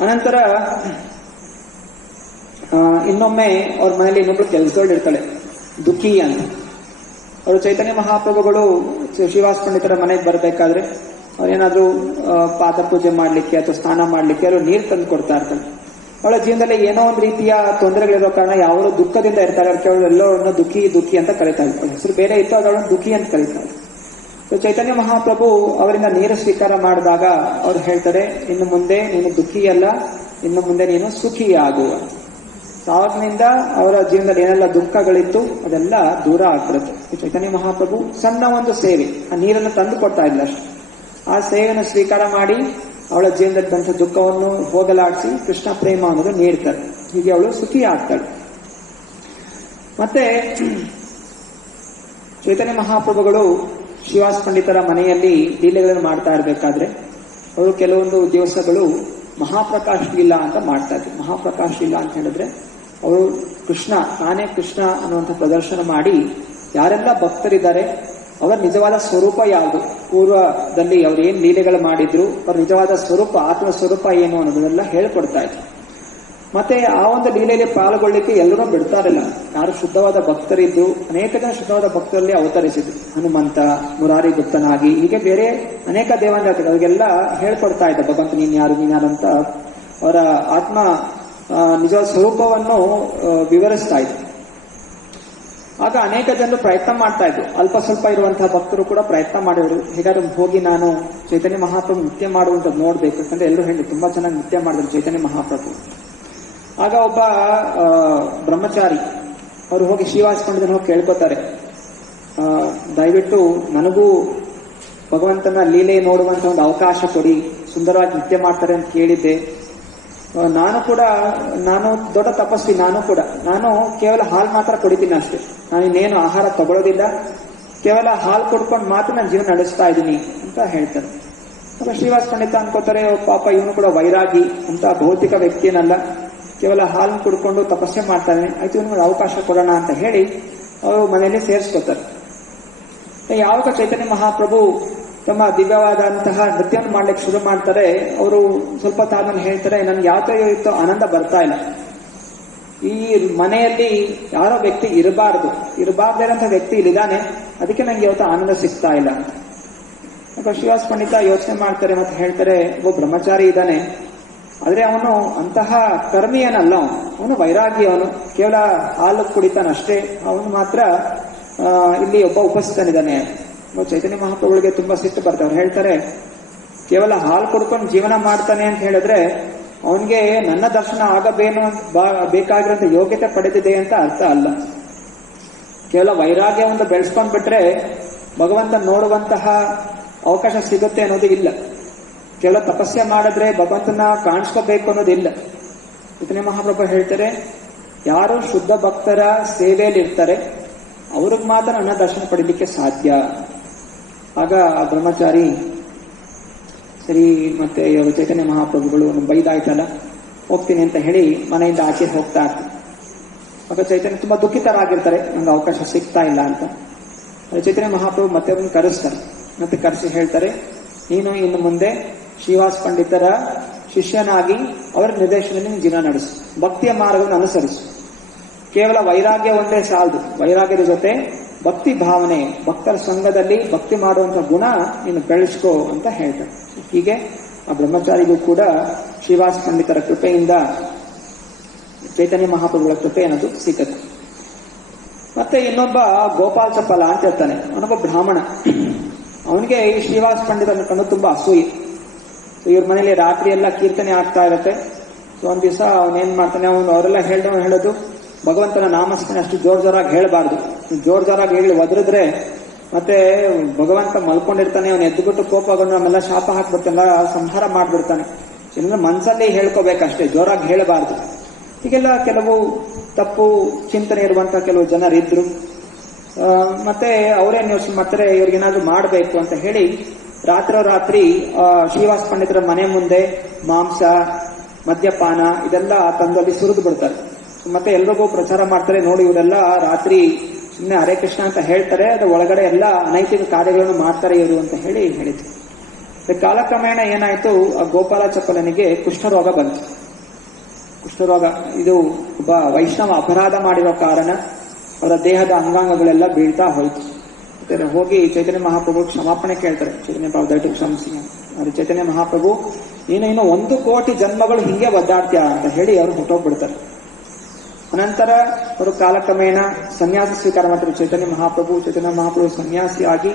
ಅನಂತರ ಇನ್ನೊಮ್ಮೆ ಅವ್ರ ಮನೇಲಿ ಇನ್ನೊಬ್ಳು ಕೆಲಸದವಳು ಇರ್ತಾಳೆ, ದುಃಖಿ ಅಂತ. ಅವರು ಚೈತನ್ಯ ಮಹಾಪ್ರಭುಗಳು ಶ್ರೀವಾಸ ಪಂಡಿತರ ಮನೆಗೆ ಬರಬೇಕಾದ್ರೆ ಅವ್ರೇನಾದ್ರೂ ಪಾದ ಪೂಜೆ ಮಾಡ್ಲಿಕ್ಕೆ ಅಥವಾ ಸ್ನಾನ ಮಾಡ್ಲಿಕ್ಕೆ ಅವರು ನೀರು ತಂದು ಕೊಡ್ತಾ ಇರ್ತಾರೆ. ಅವಳ ಜೀವನದಲ್ಲಿ ಏನೋ ಒಂದು ರೀತಿಯ ತೊಂದರೆಗಳಿರೋ ಕಾರಣ ಯಾವರು ದುಃಖದಿಂದ ಇರ್ತಾರೆ, ಅದಕ್ಕೆ ಅವಳು ಎಲ್ಲರನ್ನ ದುಃಖಿ ದುಃಖಿ ಅಂತ ಕರೀತಾ ಇರ್ತಾಳೆ. ಹೆಸರು ಬೇರೆ ಇತ್ತು, ಅದನ್ನು ದುಃಖಿ ಅಂತ ಕರೀತಾರೆ. ಚೈತನ್ಯ ಮಹಾಪ್ರಭು ಅವರಿಂದ ನೀರು ಸ್ವೀಕಾರ ಮಾಡಿದಾಗ ಅವ್ರು ಹೇಳ್ತಾರೆ, ಇನ್ನು ಮುಂದೆ ನೀನು ದುಃಖಿ ಅಲ್ಲ, ಇನ್ನು ಮುಂದೆ ನೀನು ಸುಖಿ ಆಗುವ. ಸಾವಿನಿಂದ ಅವರ ಜೀವನದಲ್ಲಿ ಏನೆಲ್ಲ ದುಃಖಗಳಿತ್ತು ಅದೆಲ್ಲ ದೂರ ಆಗ್ಬಿಡುತ್ತೆ. ಚೈತನ್ಯ ಮಹಾಪ್ರಭು ಸಣ್ಣ ಒಂದು ಸೇವೆ, ಆ ನೀರನ್ನು ತಂದು ಕೊಡ್ತಾ ಇಲ್ಲ ಅಷ್ಟೆ, ಆ ಸೇವೆಯನ್ನು ಸ್ವೀಕಾರ ಮಾಡಿ ಅವಳ ಜೀವನದಲ್ಲಿ ಬಂದ ದುಃಖವನ್ನು ಹೋಗಲಾಡಿಸಿ ಕೃಷ್ಣ ಪ್ರೇಮ ಅನ್ನೋದು ನೀಡ್ತಾರೆ. ಹೀಗೆ ಅವಳು ಸುಖಿ ಆಗ್ತಾಳೆ. ಮತ್ತೆ ಚೈತನ್ಯ ಮಹಾಪ್ರಭುಗಳು ಶ್ರೀವಾಸ ಪಂಡಿತರ ಮನೆಯಲ್ಲಿ ಲೀಲೆಗಳನ್ನು ಮಾಡ್ತಾ ಇರಬೇಕಾದ್ರೆ ಅವರು ಕೆಲವೊಂದು ದಿವಸಗಳು ಮಹಾಪ್ರಕಾಶ್ ಲೀಲಾ ಅಂತ ಮಾಡ್ತಾ ಇದ್ರು. ಮಹಾಪ್ರಕಾಶ್ ಲೀಲಾ ಅಂತ ಹೇಳಿದ್ರೆ ಅವರು ಕೃಷ್ಣ, ನಾನೇ ಕೃಷ್ಣ ಅನ್ನುವಂಥ ಪ್ರದರ್ಶನ ಮಾಡಿ ಯಾರೆಲ್ಲ ಭಕ್ತರಿದ್ದಾರೆ ಅವರ ನಿಜವಾದ ಸ್ವರೂಪ ಯಾವುದು, ಪೂರ್ವದಲ್ಲಿ ಅವ್ರು ಏನ್ ಲೀಲೆಗಳು ಮಾಡಿದ್ರು, ಅವ್ರ ನಿಜವಾದ ಸ್ವರೂಪ, ಆತ್ಮ ಸ್ವರೂಪ ಏನು ಅನ್ನೋದನ್ನೆಲ್ಲ ಹೇಳ್ಕೊಡ್ತಾ ಇದ್ರು. ಮತ್ತೆ ಆ ಒಂದು ಲೀಲೆಯಲ್ಲಿ ಪಾಲ್ಗೊಳ್ಳಿಕ್ಕೆ ಎಲ್ಲರೂ ಬಿಡ್ತಾರಿಲ್ಲ. ಯಾರು ಶುದ್ಧವಾದ ಭಕ್ತರಿದ್ದು ಅನೇಕ ಜನ ಶುದ್ಧವಾದ ಭಕ್ತರಲ್ಲಿ ಅವತರಿಸಿದ್ರು. ಹನುಮಂತ, ಮುರಾರಿ ಗುಪ್ತನಾಗಿ, ಹೀಗೆ ಬೇರೆ ಅನೇಕ ದೇವಾಂಗಗಳು ಅವರಿಗೆಲ್ಲ ಹೇಳ್ಕೊಡ್ತಾ ಇದ್ದ ಭಗವಂತ ನೀನ್ ಯಾರು ಅಂತ ಅವರ ಆತ್ಮ ನಿಜವಾದ ಸ್ವರೂಪವನ್ನು ವಿವರಿಸ್ತಾ ಇದ್ರು. ಆಗ ಅನೇಕ ಜನರು ಪ್ರಯತ್ನ ಮಾಡ್ತಾ ಇದ್ರು. ಅಲ್ಪ ಸ್ವಲ್ಪ ಇರುವಂತಹ ಭಕ್ತರು ಕೂಡ ಪ್ರಯತ್ನ ಮಾಡಿದ್ರು, ಹೇಗಾದ್ರೂ ಹೋಗಿ ನಾನು ಚೈತನ್ಯ ಮಹಾಪ್ರಭು ನೃತ್ಯ ಮಾಡುವಂಥದ್ದು ನೋಡ್ಬೇಕು ಯಾಕಂದ್ರೆ ಎಲ್ಲರೂ ಹೇಳಿ ತುಂಬಾ ಚೆನ್ನಾಗಿ ನೃತ್ಯ ಮಾಡಿದ್ರು ಚೈತನ್ಯ ಮಹಾಪ್ರಭು. ಆಗ ಒಬ್ಬ ಬ್ರಹ್ಮಚಾರಿ ಅವರು ಹೋಗಿ ಶ್ರೀವಾಸ ಪಂಡಿತನ ಹೋಗಿ ಕೇಳ್ಕೊತಾರೆ, ದಯವಿಟ್ಟು ನನಗೂ ಭಗವಂತನ ಲೀಲೆ ನೋಡುವಂತ ಒಂದು ಅವಕಾಶ ಕೊಡಿ, ಸುಂದರವಾಗಿ ನೃತ್ಯ ಮಾಡ್ತಾರೆ ಅಂತ ಕೇಳಿದ್ದೆ. ನಾನು ದೊಡ್ಡ ತಪಸ್ವಿ, ನಾನು ಕೇವಲ ಹಾಲು ಮಾತ್ರ ಕುಡಿತೀನಿ ಅಷ್ಟೇ, ನಾನು ಇನ್ನೇನು ಆಹಾರ ತಗೊಳ್ಳೋದಿಲ್ಲ, ಕೇವಲ ಹಾಲು ಕುಡ್ಕೊಂಡು ಮಾತ್ರ ನಾನು ಜೀವನ ನಡೆಸ್ತಾ ಇದ್ದೀನಿ ಅಂತ ಹೇಳ್ತಾರೆ. ಆಗ ಶ್ರೀವಾಸ ಪಂಡಿತ ಅನ್ಕೋತಾರೆ, ಪಾಪ ಇವನು ಕೂಡ ವೈರಾಗಿ ಅಂತ ಭೌತಿಕ ವ್ಯಕ್ತಿಯನ್ನಲ್ಲ, ಕೇವಲ ಹಾಲು ಕುಡ್ಕೊಂಡು ತಪಸ್ಸೆ ಮಾಡ್ತಾನೆ, ಆಯ್ತು ಇವನಿಗೆ ಅವಕಾಶ ಕೊಡೋಣ ಅಂತ ಹೇಳಿ ಅವರು ಮನೆಯಲ್ಲಿ ಸೇರಿಸ್ಕೊತಾರೆ. ಯಾವಾಗ ಚೈತನ್ಯ ಮಹಾಪ್ರಭು ತಮ್ಮ ದಿವ್ಯವಾದಂತಹ ನೃತ್ಯವನ್ನು ಮಾಡ್ಲಿಕ್ಕೆ ಶುರು ಮಾಡ್ತಾರೆ, ಅವರು ಸ್ವಲ್ಪ ತಾದ್ಮೇಲೆ ಹೇಳ್ತಾರೆ, ನನ್ಗೆ ಯಾವತ್ತೋ ಇತ್ತು ಆನಂದ ಬರ್ತಾ ಇಲ್ಲ, ಈ ಮನೆಯಲ್ಲಿ ಯಾರೋ ವ್ಯಕ್ತಿ ಇರಬಾರ್ದಿರೋಂಥ ವ್ಯಕ್ತಿ ಇಲ್ಲಿದ್ದಾನೆ, ಅದಕ್ಕೆ ನಂಗೆ ಇವತ್ತು ಆನಂದ ಸಿಗ್ತಾ ಇಲ್ಲ ಅಂತ. ಶ್ರೀವಾಸ ಪಂಡಿತ ಯೋಚನೆ ಮಾಡ್ತಾರೆ ಮತ್ತೆ ಹೇಳ್ತಾರೆ, ಒಬ್ಬ ಬ್ರಹ್ಮಚಾರಿ ಇದ್ದಾನೆ, ಆದ್ರೆ ಅವನು ಅಂತಹ ಕರ್ಮಿ ಏನಲ್ಲ, ಅವನು ವೈರಾಗಿ, ಅವನು ಕೇವಲ ಹಾಲು ಕುಡಿತಾನಷ್ಟೇ, ಅವನು ಮಾತ್ರ ಇಲ್ಲಿ ಒಬ್ಬ ಉಪಸ್ಥಿತನಿದ್ದಾನೆ. ಚೈತನ್ಯ ಮಹಾಪ್ರಭುಗಳಿಗೆ ತುಂಬಾ ಸಿಟ್ಟು ಬರ್ತಾರೆ. ಅವ್ರು ಹೇಳ್ತಾರೆ, ಕೇವಲ ಹಾಲು ಕುಡ್ಕೊಂಡು ಜೀವನ ಮಾಡ್ತಾನೆ ಅಂತ ಹೇಳಿದ್ರೆ ಅವನಿಗೆ ನನ್ನ ದರ್ಶನ ಬೇಕಾಗಿರುವಂತ ಯೋಗ್ಯತೆ ಪಡೆದಿದೆ ಅಂತ ಅರ್ಥ ಅಲ್ಲ. ಕೇವಲ ವೈರಾಗ್ಯವನ್ನು ಬೆಳೆಸ್ಕೊಂಡ್ ಬಿಟ್ರೆ ಭಗವಂತ ನೋಡುವಂತಹ ಅವಕಾಶ ಸಿಗುತ್ತೆ ಅನ್ನೋದು ಇಲ್ಲ. ಕೇವಲ ತಪಸ್ಸೆ ಮಾಡಿದ್ರೆ ಭಗವಂತನ ಕಾಣಿಸ್ಕೋಬೇಕು ಅನ್ನೋದಿಲ್ಲ. ಚೈತನ್ಯ ಮಹಾಪ್ರಭು ಹೇಳ್ತಾರೆ, ಯಾರು ಶುದ್ಧ ಭಕ್ತರ ಸೇವೆಯಲ್ಲಿ ಇರ್ತಾರೆ ಅವ್ರಿಗೆ ಮಾತ್ರ ನನ್ನ ದರ್ಶನ ಪಡೀಲಿಕ್ಕೆ ಸಾಧ್ಯ. ಆಗ ಆ ಬ್ರಹ್ಮಚಾರಿ ಸರಿ, ಮತ್ತೆ ಚೈತನ್ಯ ಮಹಾಪ್ರಭುಗಳು ಬೈದಾಯ್ತಲ್ಲ, ಹೋಗ್ತೀನಿ ಅಂತ ಹೇಳಿ ಮನೆಯಿಂದ ಆಚೆ ಹೋಗ್ತಾ ಇರ್ತಾರೆ. ಆಗ ಚೈತನ್ಯ ತುಂಬಾ ದುಃಖಿತರಾಗಿರ್ತಾರೆ, ನಂಗೆ ಅವಕಾಶ ಸಿಗ್ತಾ ಇಲ್ಲ ಅಂತ. ಚೈತನ್ಯ ಮಹಾಪ್ರಭು ಮತ್ತೆ ಅವ್ರನ್ನ ಕರೆಸ್ತಾರೆ. ಮತ್ತೆ ಕರೆಸಿ ಹೇಳ್ತಾರೆ, ನೀನು ಇನ್ನು ಮುಂದೆ ಶ್ರೀವಾಸ ಪಂಡಿತರ ಶಿಷ್ಯನಾಗಿ ಅವರ ನಿರ್ದೇಶನದಲ್ಲಿ ಜೀವನ ನಡೆಸು, ಭಕ್ತಿಯ ಮಾರ್ಗವನ್ನು ಅನುಸರಿಸು. ಕೇವಲ ವೈರಾಗ್ಯ ಒಂದೇ ಸಾಲದು, ವೈರಾಗ್ಯದ ಜೊತೆ ಭಕ್ತಿ ಭಾವನೆ, ಭಕ್ತರ ಸಂಘದಲ್ಲಿ ಭಕ್ತಿ ಮಾಡುವಂತ ಗುಣ ನೀನು ಬೆಳೆಸ್ಕೋ ಅಂತ ಹೇಳ್ತಾರೆ. ಹೀಗೆ ಆ ಬ್ರಹ್ಮಚಾರಿಗೂ ಕೂಡ ಶ್ರೀವಾಸ ಪಂಡಿತರ ಕೃಪೆಯಿಂದ, ಚೈತನ್ಯ ಮಹಾಪ್ರಭುಗಳ ಕೃಪೆ ಅನ್ನೋದು ಸಿಕ್ಕತ್ತೆ. ಮತ್ತೆ ಇನ್ನೊಬ್ಬ ಗೋಪಾಲ್ ಚಪ್ಪಲ ಅಂತ ಇರ್ತಾನೆ, ಅವನೊಬ್ಬ ಬ್ರಾಹ್ಮಣ. ಅವನಿಗೆ ಈ ಶ್ರೀವಾಸ ಪಂಡಿತನ ಕಂಡು ತುಂಬಾ ಅಸೂಯೆ. ಇವ್ರ ಮನೇಲಿ ರಾತ್ರಿ ಎಲ್ಲ ಕೀರ್ತನೆ ಆಗ್ತಾ ಇರತ್ತೆ. ಒಂದ್ ದಿವಸ ಅವನೇನ್ ಮಾಡ್ತಾನೆ, ಅವರೆಲ್ಲ ಹೇಳೋದು ಭಗವಂತನ ನಾಮಸ್ಮರಣೆ ಅಷ್ಟು ಜೋರಾಗಿ ಹೇಳಬಾರ್ದು, ಜೋರಾಗಿ ಹೇಳಿ ಒದರಿದ್ರೆ ಮತ್ತೆ ಭಗವಂತ ಮಲ್ಕೊಂಡಿರ್ತಾನೆ, ಅವನು ಎದ್ದುಬಿಟ್ಟು ಕೋಪಗೊಂಡು ನಮ್ಮೆಲ್ಲ ಶಾಪ ಹಾಕ್ಬಿಡ್ತಾನೆ, ಸಂಹಾರ ಮಾಡ್ಬಿಡ್ತಾನೆ. ಇನ್ನು ಮನ್ಸಲ್ಲಿ ಹೇಳ್ಕೋಬೇಕಷ್ಟೇ, ಜೋರಾಗಿ ಹೇಳಬಾರ್ದು. ಹೀಗೆಲ್ಲ ಕೆಲವು ತಪ್ಪು ಚಿಂತನೆ ಇರುವಂತಹ ಕೆಲವು ಜನರಿದ್ರು. ಮತ್ತೆ ಅವರೇನ್ ಯೋಚನೆ ಮಾಡ್ತಾರೆ, ಇವ್ರಿಗೇನಾದ್ರೂ ಮಾಡಬೇಕು ಅಂತ ಹೇಳಿ ರಾತ್ರಿ ಶ್ರೀವಾಸ ಪಂಡಿತರ ಮನೆ ಮುಂದೆ ಮಾಂಸ, ಮದ್ಯಪಾನ ಇದೆಲ್ಲ ತಂದಲ್ಲಿ ಸುರಿದು ಬಿಡ್ತಾರೆ. ಮತ್ತೆ ಎಲ್ರಿಗೂ ಪ್ರಚಾರ ಮಾಡ್ತಾರೆ, ನೋಡಿ ಇವರೆಲ್ಲ ರಾತ್ರಿ ಸುಮ್ಮನೆ ಹರೇ ಕೃಷ್ಣ ಅಂತ ಹೇಳ್ತಾರೆ, ಅದು ಒಳಗಡೆ ಎಲ್ಲ ಅನೈತಿಕ ಕಾರ್ಯಗಳನ್ನು ಮಾಡ್ತಾರೆ ಇವರು ಅಂತ ಹೇಳಿದ್ರು. ಕಾಲಕ್ರಮೇಣ ಏನಾಯ್ತು, ಆ ಗೋಪಾಲ ಚಪ್ಪಲನಿಗೆ ಕುಷ್ಠರೋಗ ಬಂತು. ಕುಷ್ಠರೋಗ ಇದು ಒಬ್ಬ ವೈಷ್ಣವ ಅಪರಾಧ ಮಾಡಿರೋ ಕಾರಣ ಅವರ ದೇಹದ ಅಂಗಾಂಗಗಳೆಲ್ಲ ಬೀಳ್ತಾ ಹೋಯ್ತು. ಮತ್ತೆ ಹೋಗಿ ಚೈತನ್ಯ ಮಹಾಪ್ರಭು ಕ್ಷಮಾಪಣೆ ಕೇಳ್ತಾರೆ. ಚೈತನ್ಯ ಪ್ರಭು ದಯವಿಟ್ಟು ಕ್ಷಮಿಸಿ. ಆದ್ರೆ ಚೈತನ್ಯ ಮಹಾಪ್ರಭು ನೀನು 1 ಕೋಟಿ ಜನ್ಮಗಳು ಹಿಂಗೆ ಒದ್ದಾಡ್ತೀಯ ಅಂತ ಹೇಳಿ ಅವರು ಹೊಟ್ಟೋಗ್ಬಿಡ್ತಾರೆ. ಅನಂತರ ಅವರು ಕಾಲಕ್ರಮೇಣ ಸನ್ಯಾಸ ಸ್ವೀಕಾರ ಮಾಡ್ತಾರೆ. ಚೈತನ್ಯ ಮಹಾಪ್ರಭು ಸನ್ಯಾಸಿ ಆಗಿ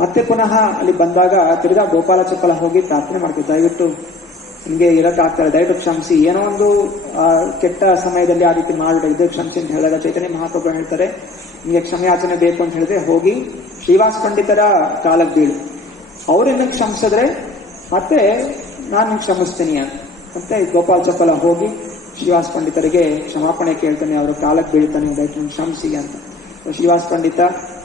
ಮತ್ತೆ ಪುನಃ ಅಲ್ಲಿ ಬಂದಾಗ ತಿರ್ಗಾ ಗೋಪಾಲ ಚಪ್ಪಲ ಹೋಗಿ ಪ್ರಾರ್ಥನೆ ಮಾಡ್ತೀವಿ, ದಯವಿಟ್ಟು ನಿಮ್ಗೆ ಇರಕ್ಕಾಗ್ತಾರೆ, ದಯವಿಟ್ಟು ಕ್ಷಮಿಸಿ, ಏನೋ ಒಂದು ಕೆಟ್ಟ ಸಮಯದಲ್ಲಿ ಆ ರೀತಿ ಮಾಡಿದ್ರೆ ಇದು ಕ್ಷಮಿಸಿ ಅಂತ ಹೇಳಿದಾಗ ಚೈತನ್ಯ ಮಹಾಪ್ರಭು ಹೇಳ್ತಾರೆ ನಿಮ್ಗೆ ಕ್ಷಮೆಯಾಚನೆ ಬೇಕು ಅಂತ ಹೇಳಿದ್ರೆ ಹೋಗಿ ಶ್ರೀವಾಸ್ ಪಂಡಿತರ ಕಾಲಕ್ಕೆ ಬೀಳು, ಅವ್ರನ್ನ ಕ್ಷಮಿಸಿದ್ರೆ ಮತ್ತೆ ನಾನು ಕ್ಷಮಿಸ್ತೀನಿ ಅಂತ. ಮತ್ತೆ ಗೋಪಾಲ ಚಪ್ಪಲ ಹೋಗಿ ಶ್ರೀವಾಸ್ ಪಂಡಿತರಿಗೆ ಕ್ಷಮಾಪಣೆ ಕೇಳ್ತಾನೆ, ಅವರ ಕಾಲಕ್ಕೆ ಬೀಳ್ತಾನೆ, ದಯವಿಟ್ಟು ಕ್ಷಮಿಸಿ ಅಂತ. ಶ್ರೀವಾಸ್ ಪಂಡಿತ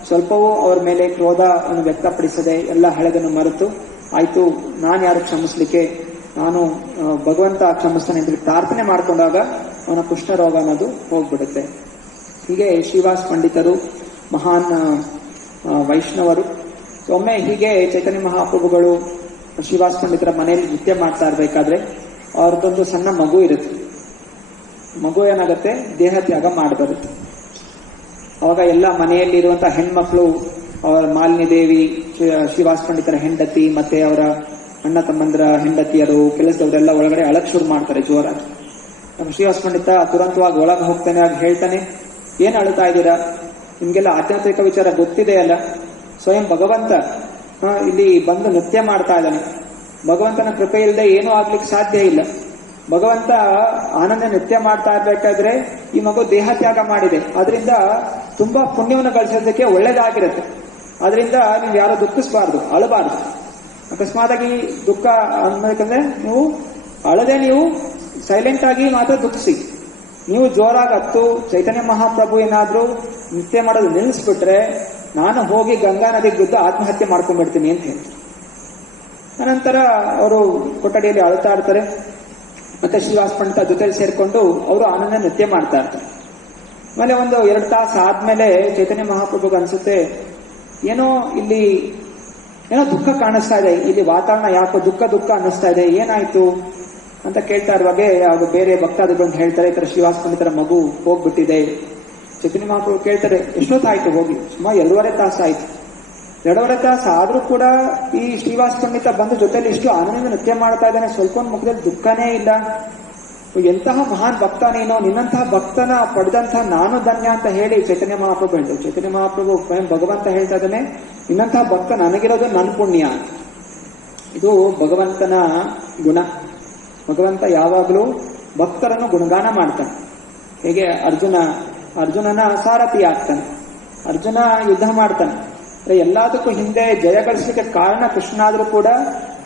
ಸ್ವಲ್ಪವೂ ಅವರ ಮೇಲೆ ಕ್ರೋಧ ಅನ್ನು ವ್ಯಕ್ತಪಡಿಸದೆ ಎಲ್ಲ ಹಳೆದನ್ನು ಮರೆತು ಆಯ್ತು ನಾನು ಯಾರು ಕ್ಷಮಿಸ್ಲಿಕ್ಕೆ, ನಾನು ಭಗವಂತ ಕ್ಷಮಿಸ್ತಾನೆ ಅಂತ ಪ್ರಾರ್ಥನೆ ಮಾಡಿಕೊಂಡಾಗ ಅವನ ಕುಷ್ಠರೋಗ ಅನ್ನೋದು ಹೋಗ್ಬಿಡುತ್ತೆ. ಹೀಗೆ ಶ್ರೀವಾಸ್ ಪಂಡಿತರು ಮಹಾನ್ ವೈಷ್ಣವರು. ಒಮ್ಮೆ ಹೀಗೆ ಚೈತನ್ಯ ಮಹಾಪ್ರಭುಗಳು ಶ್ರೀವಾಸ್ ಪಂಡಿತರ ಮನೆಯಲ್ಲಿ ನೃತ್ಯ ಮಾಡ್ತಾ ಇರ್ಬೇಕಾದ್ರೆ ಅವ್ರದ್ದೊಂದು ಸಣ್ಣ ಮಗು ಇರುತ್ತೆ. ಮಗು ಏನಾಗುತ್ತೆ, ದೇಹ ತ್ಯಾಗ ಮಾಡಬರುತ್ತೆ. ಅವಾಗ ಎಲ್ಲ ಮನೆಯಲ್ಲಿ ಇರುವಂತಹ ಹೆಣ್ಮಕ್ಳು, ಅವರ ಮಾಲಿನಿ ದೇವಿ, ಶ್ರೀವಾಸ್ ಪಂಡಿತರ ಹೆಂಡತಿ, ಮತ್ತೆ ಅವರ ಅಣ್ಣ ತಮ್ಮಂದ್ರ ಹೆಂಡತಿಯರು, ಕೆಲಸದವರೆಲ್ಲ ಒಳಗಡೆ ಅಳಕ್ ಶುರು ಮಾಡ್ತಾರೆ ಜೋರಾಗಿ. ನಮ್ಮ ಶ್ರೀವಾಸ್ ಪಂಡಿತ ತುರಂತವಾಗಿ ಒಳಗೆ ಹೋಗ್ತಾನೆ, ಆಗ ಹೇಳ್ತಾನೆ, ಏನ್ ಅಳುತ್ತಾ ಇದ್ದೀರಾ, ನಿಮ್ಗೆಲ್ಲ ಆಧ್ಯಾತ್ಮಿಕ ವಿಚಾರ ಗೊತ್ತಿದೆ ಅಲ್ಲ, ಸ್ವಯಂ ಭಗವಂತ ಇಲ್ಲಿ ಬಂದು ನೃತ್ಯ ಮಾಡ್ತಾ ಇದ್ದಾನೆ, ಭಗವಂತನ ಕೃಪೆ ಇಲ್ಲದೆ ಏನೂ ಆಗ್ಲಿಕ್ಕೆ ಸಾಧ್ಯ ಇಲ್ಲ. ಭಗವಂತ ಆನಂದ ನೃತ್ಯ ಮಾಡ್ತಾ ಇರ್ಬೇಕಾದ್ರೆ ಈ ಮಗು ದೇಹ ತ್ಯಾಗ ಮಾಡಿದೆ, ಅದರಿಂದ ತುಂಬಾ ಪುಣ್ಯವನ್ನು ಗಳಿಸೋದಕ್ಕೆ ಒಳ್ಳೇದಾಗಿರುತ್ತೆ. ಅದರಿಂದ ನೀವು ಯಾರು ದುಃಖಿಸಬಾರ್ದು, ಅಳಬಾರ್ದು. ಅಕಸ್ಮಾತ್ ಆಗಿ ದುಃಖ ಅನ್ಬೇಕಂದ್ರೆ ನೀವು ಅಳದೆ, ನೀವು ಸೈಲೆಂಟ್ ಆಗಿ ಮಾತ್ರ ದುಃಖಿಸಿ. ನೀವು ಜೋರಾಗಿ ಹತ್ತು ಚೈತನ್ಯ ಮಹಾಪ್ರಭು ಏನಾದ್ರೂ ನೃತ್ಯ ಮಾಡೋದು ನಿಲ್ಲಿಸ್ಬಿಟ್ರೆ ನಾನು ಹೋಗಿ ಗಂಗಾ ನದಿಗೆ ಬಿದ್ದು ಆತ್ಮಹತ್ಯೆ ಮಾಡ್ಕೊಂಡ್ಬಿಡ್ತೀನಿ ಅಂತ ಹೇಳ್ತಾರೆ. ಅನಂತರ ಅವರು ಕೊಠಡಿಯಲ್ಲಿ ಅಳ್ತಾ ಇರ್ತಾರೆ. ಮತ್ತೆ ಶ್ರೀವಾಸ್ ಪಂಡಿತ ಜೊತೆಲಿ ಸೇರ್ಕೊಂಡು ಅವರು ಆನಂದ ನೃತ್ಯ ಮಾಡ್ತಾ ಇರ್ತಾರೆ. ಆಮೇಲೆ ಒಂದು 2 ತಾಸು ಆದ್ಮೇಲೆ ಚೈತನ್ಯ ಮಹಾಪ್ರಭುಗೆ ಅನ್ಸುತ್ತೆ, ಏನೋ ಇಲ್ಲಿ ಏನೋ ದುಃಖ ಕಾಣಿಸ್ತಾ ಇದೆ, ಇಲ್ಲಿ ವಾತಾವರಣ ಯಾಕೋ ದುಃಖ ಅನ್ನಿಸ್ತಾ ಇದೆ, ಏನಾಯ್ತು ಅಂತ ಕೇಳ್ತಾ ಇರುವಾಗ ಅವರು ಬೇರೆ ಭಕ್ತಾದಿಗಳು ಹೇಳ್ತಾರೆ, ಈ ತರ ಶ್ರೀವಾಸ್ ಪಂಡಿತರ ಮಗು ಹೋಗ್ಬಿಟ್ಟಿದೆ. ಚೈತನ್ಯ ಮಹಾಪ್ರಭು ಕೇಳ್ತಾರೆ, ಎಷ್ಟೊತ್ತಾಯ್ತು ಹೋಗಿ? ಸುಮಾರು 2.5 ತಾಸು ಆಯ್ತು. 2.5 ತಾಸು ಆದ್ರೂ ಕೂಡ ಈ ಶ್ರೀವಾಸ್ ಪಂಡಿತ ಬಂದು ಜೊತೆಲಿ ಇಷ್ಟು ಆನಂದ ನೃತ್ಯ ಮಾಡ್ತಾ ಇದ್ದಾನೆ, ಸ್ವಲ್ಪ ಮುಖದಲ್ಲಿ ದುಃಖನೇ ಇಲ್ಲ. ಎಂತಹ ಮಹಾನ್ ಭಕ್ತ ನೀನು, ನಿನ್ನಂತಹ ಭಕ್ತನ ಪಡೆದಂತಹ ನಾನು ಧನ್ಯ ಅಂತ ಹೇಳಿ ಚೈತನ್ಯ ಮಹಾಪ್ರಭು ಹೇಳ್ತಾರೆ. ಚೈತನ್ಯ ಮಹಾಪ್ರಭು ಸ್ವಯಂ ಭಗವಂತ ಹೇಳ್ತಾ ಇದ್ದಾನೆ, ನಿನ್ನಂತಹ ಭಕ್ತ ನನಗಿರೋದು ನನ್ನ ಪುಣ್ಯ. ಇದು ಭಗವಂತನ ಗುಣ. ಭಗವಂತ ಯಾವಾಗಲೂ ಭಕ್ತರನ್ನು ಗುಣಗಾನ ಮಾಡ್ತಾನೆ. ಹೇಗೆ ಅರ್ಜುನನ ಸಾರಥಿ ಆಗ್ತಾನೆ, ಅರ್ಜುನ ಯುದ್ಧ ಮಾಡ್ತಾನೆ, ಎಲ್ಲದಕ್ಕೂ ಹಿಂದೆ ಜಯ ಗಳಿಸಲಿಕ್ಕೆ ಕಾರಣ ಕೃಷ್ಣ ಆದ್ರೂ ಕೂಡ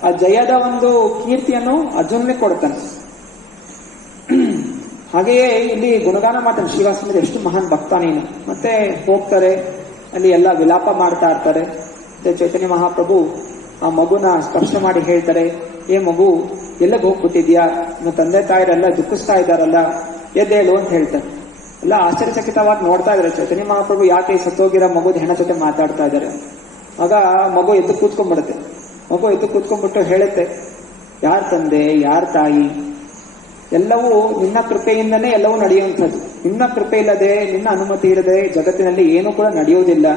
ಆ ಜಯದ ಒಂದು ಕೀರ್ತಿಯನ್ನು ಅರ್ಜುನನೇ ಕೊಡ್ತಾನೆ. ಹಾಗೆಯೇ ಇಲ್ಲಿ ಗುಣಗಾನ ಮಾಡ್ತಾನೆ ಶ್ರೀವಾಸ್ ಪಂಡಿತ, ಎಷ್ಟು ಮಹಾನ್ ಭಕ್ತ ನೀನು. ಮತ್ತೆ ಹೋಗ್ತಾರೆ, ಅಲ್ಲಿ ಎಲ್ಲ ವಿಲಾಪ ಮಾಡ್ತಾ ಇರ್ತಾರೆ. ಮತ್ತೆ ಚೈತನ್ಯ ಮಹಾಪ್ರಭು ಆ ಮಗುನ ಸ್ಪರ್ಶ ಮಾಡಿ ಹೇಳ್ತಾರೆ, ಏ ಮಗು ಎಲ್ಲಿಗೆ ಹೋಗ್ಬಿಟ್ಟಿದ್ಯಾ, ನಿಮ್ಮ ತಂದೆ ತಾಯಿರೆಲ್ಲ ದುಃಖಿಸ್ತಾ ಇದ್ದಾರಲ್ಲ, ಎದ್ದೇಳು ಅಂತ ಹೇಳ್ತಾರೆ. ಎಲ್ಲ ಆಶ್ಚರ್ಯಚಕಿತವಾಗಿ ನೋಡ್ತಾ ಇದ್ದಾರೆ ಚೈತನ್ಯ ಮಹಾಪ್ರಭು, ಯಾಕೆ ಈ ಸತ್ತೋಗಿರೋ ಮಗುದ ಹೆಣ ಜೊತೆ ಮಾತಾಡ್ತಾ ಇದ್ದಾರೆ. ಆಗ ಮಗು ಎದ್ದು ಕೂತ್ಕೊಂಡ್ಬಿಡುತ್ತೆ. ಮಗು ಎದ್ದು ಕೂತ್ಕೊಂಡ್ಬಿಟ್ಟು ಹೇಳುತ್ತೆ, ಯಾರ್ ತಂದೆ ಯಾರ್ ತಾಯಿ, ಎಲ್ಲವೂ ನಿನ್ನ ಕೃಪೆಯಿಂದನೇ ಎಲ್ಲವೂ ನಡೆಯುವಂಥದ್ದು. ನಿನ್ನ ಕೃಪೆ ಇಲ್ಲದೆ, ನಿನ್ನ ಅನುಮತಿ ಇಲ್ಲದೆ ಜಗತ್ತಿನಲ್ಲಿ ಏನೂ ಕೂಡ ನಡೆಯುವುದಿಲ್ಲ.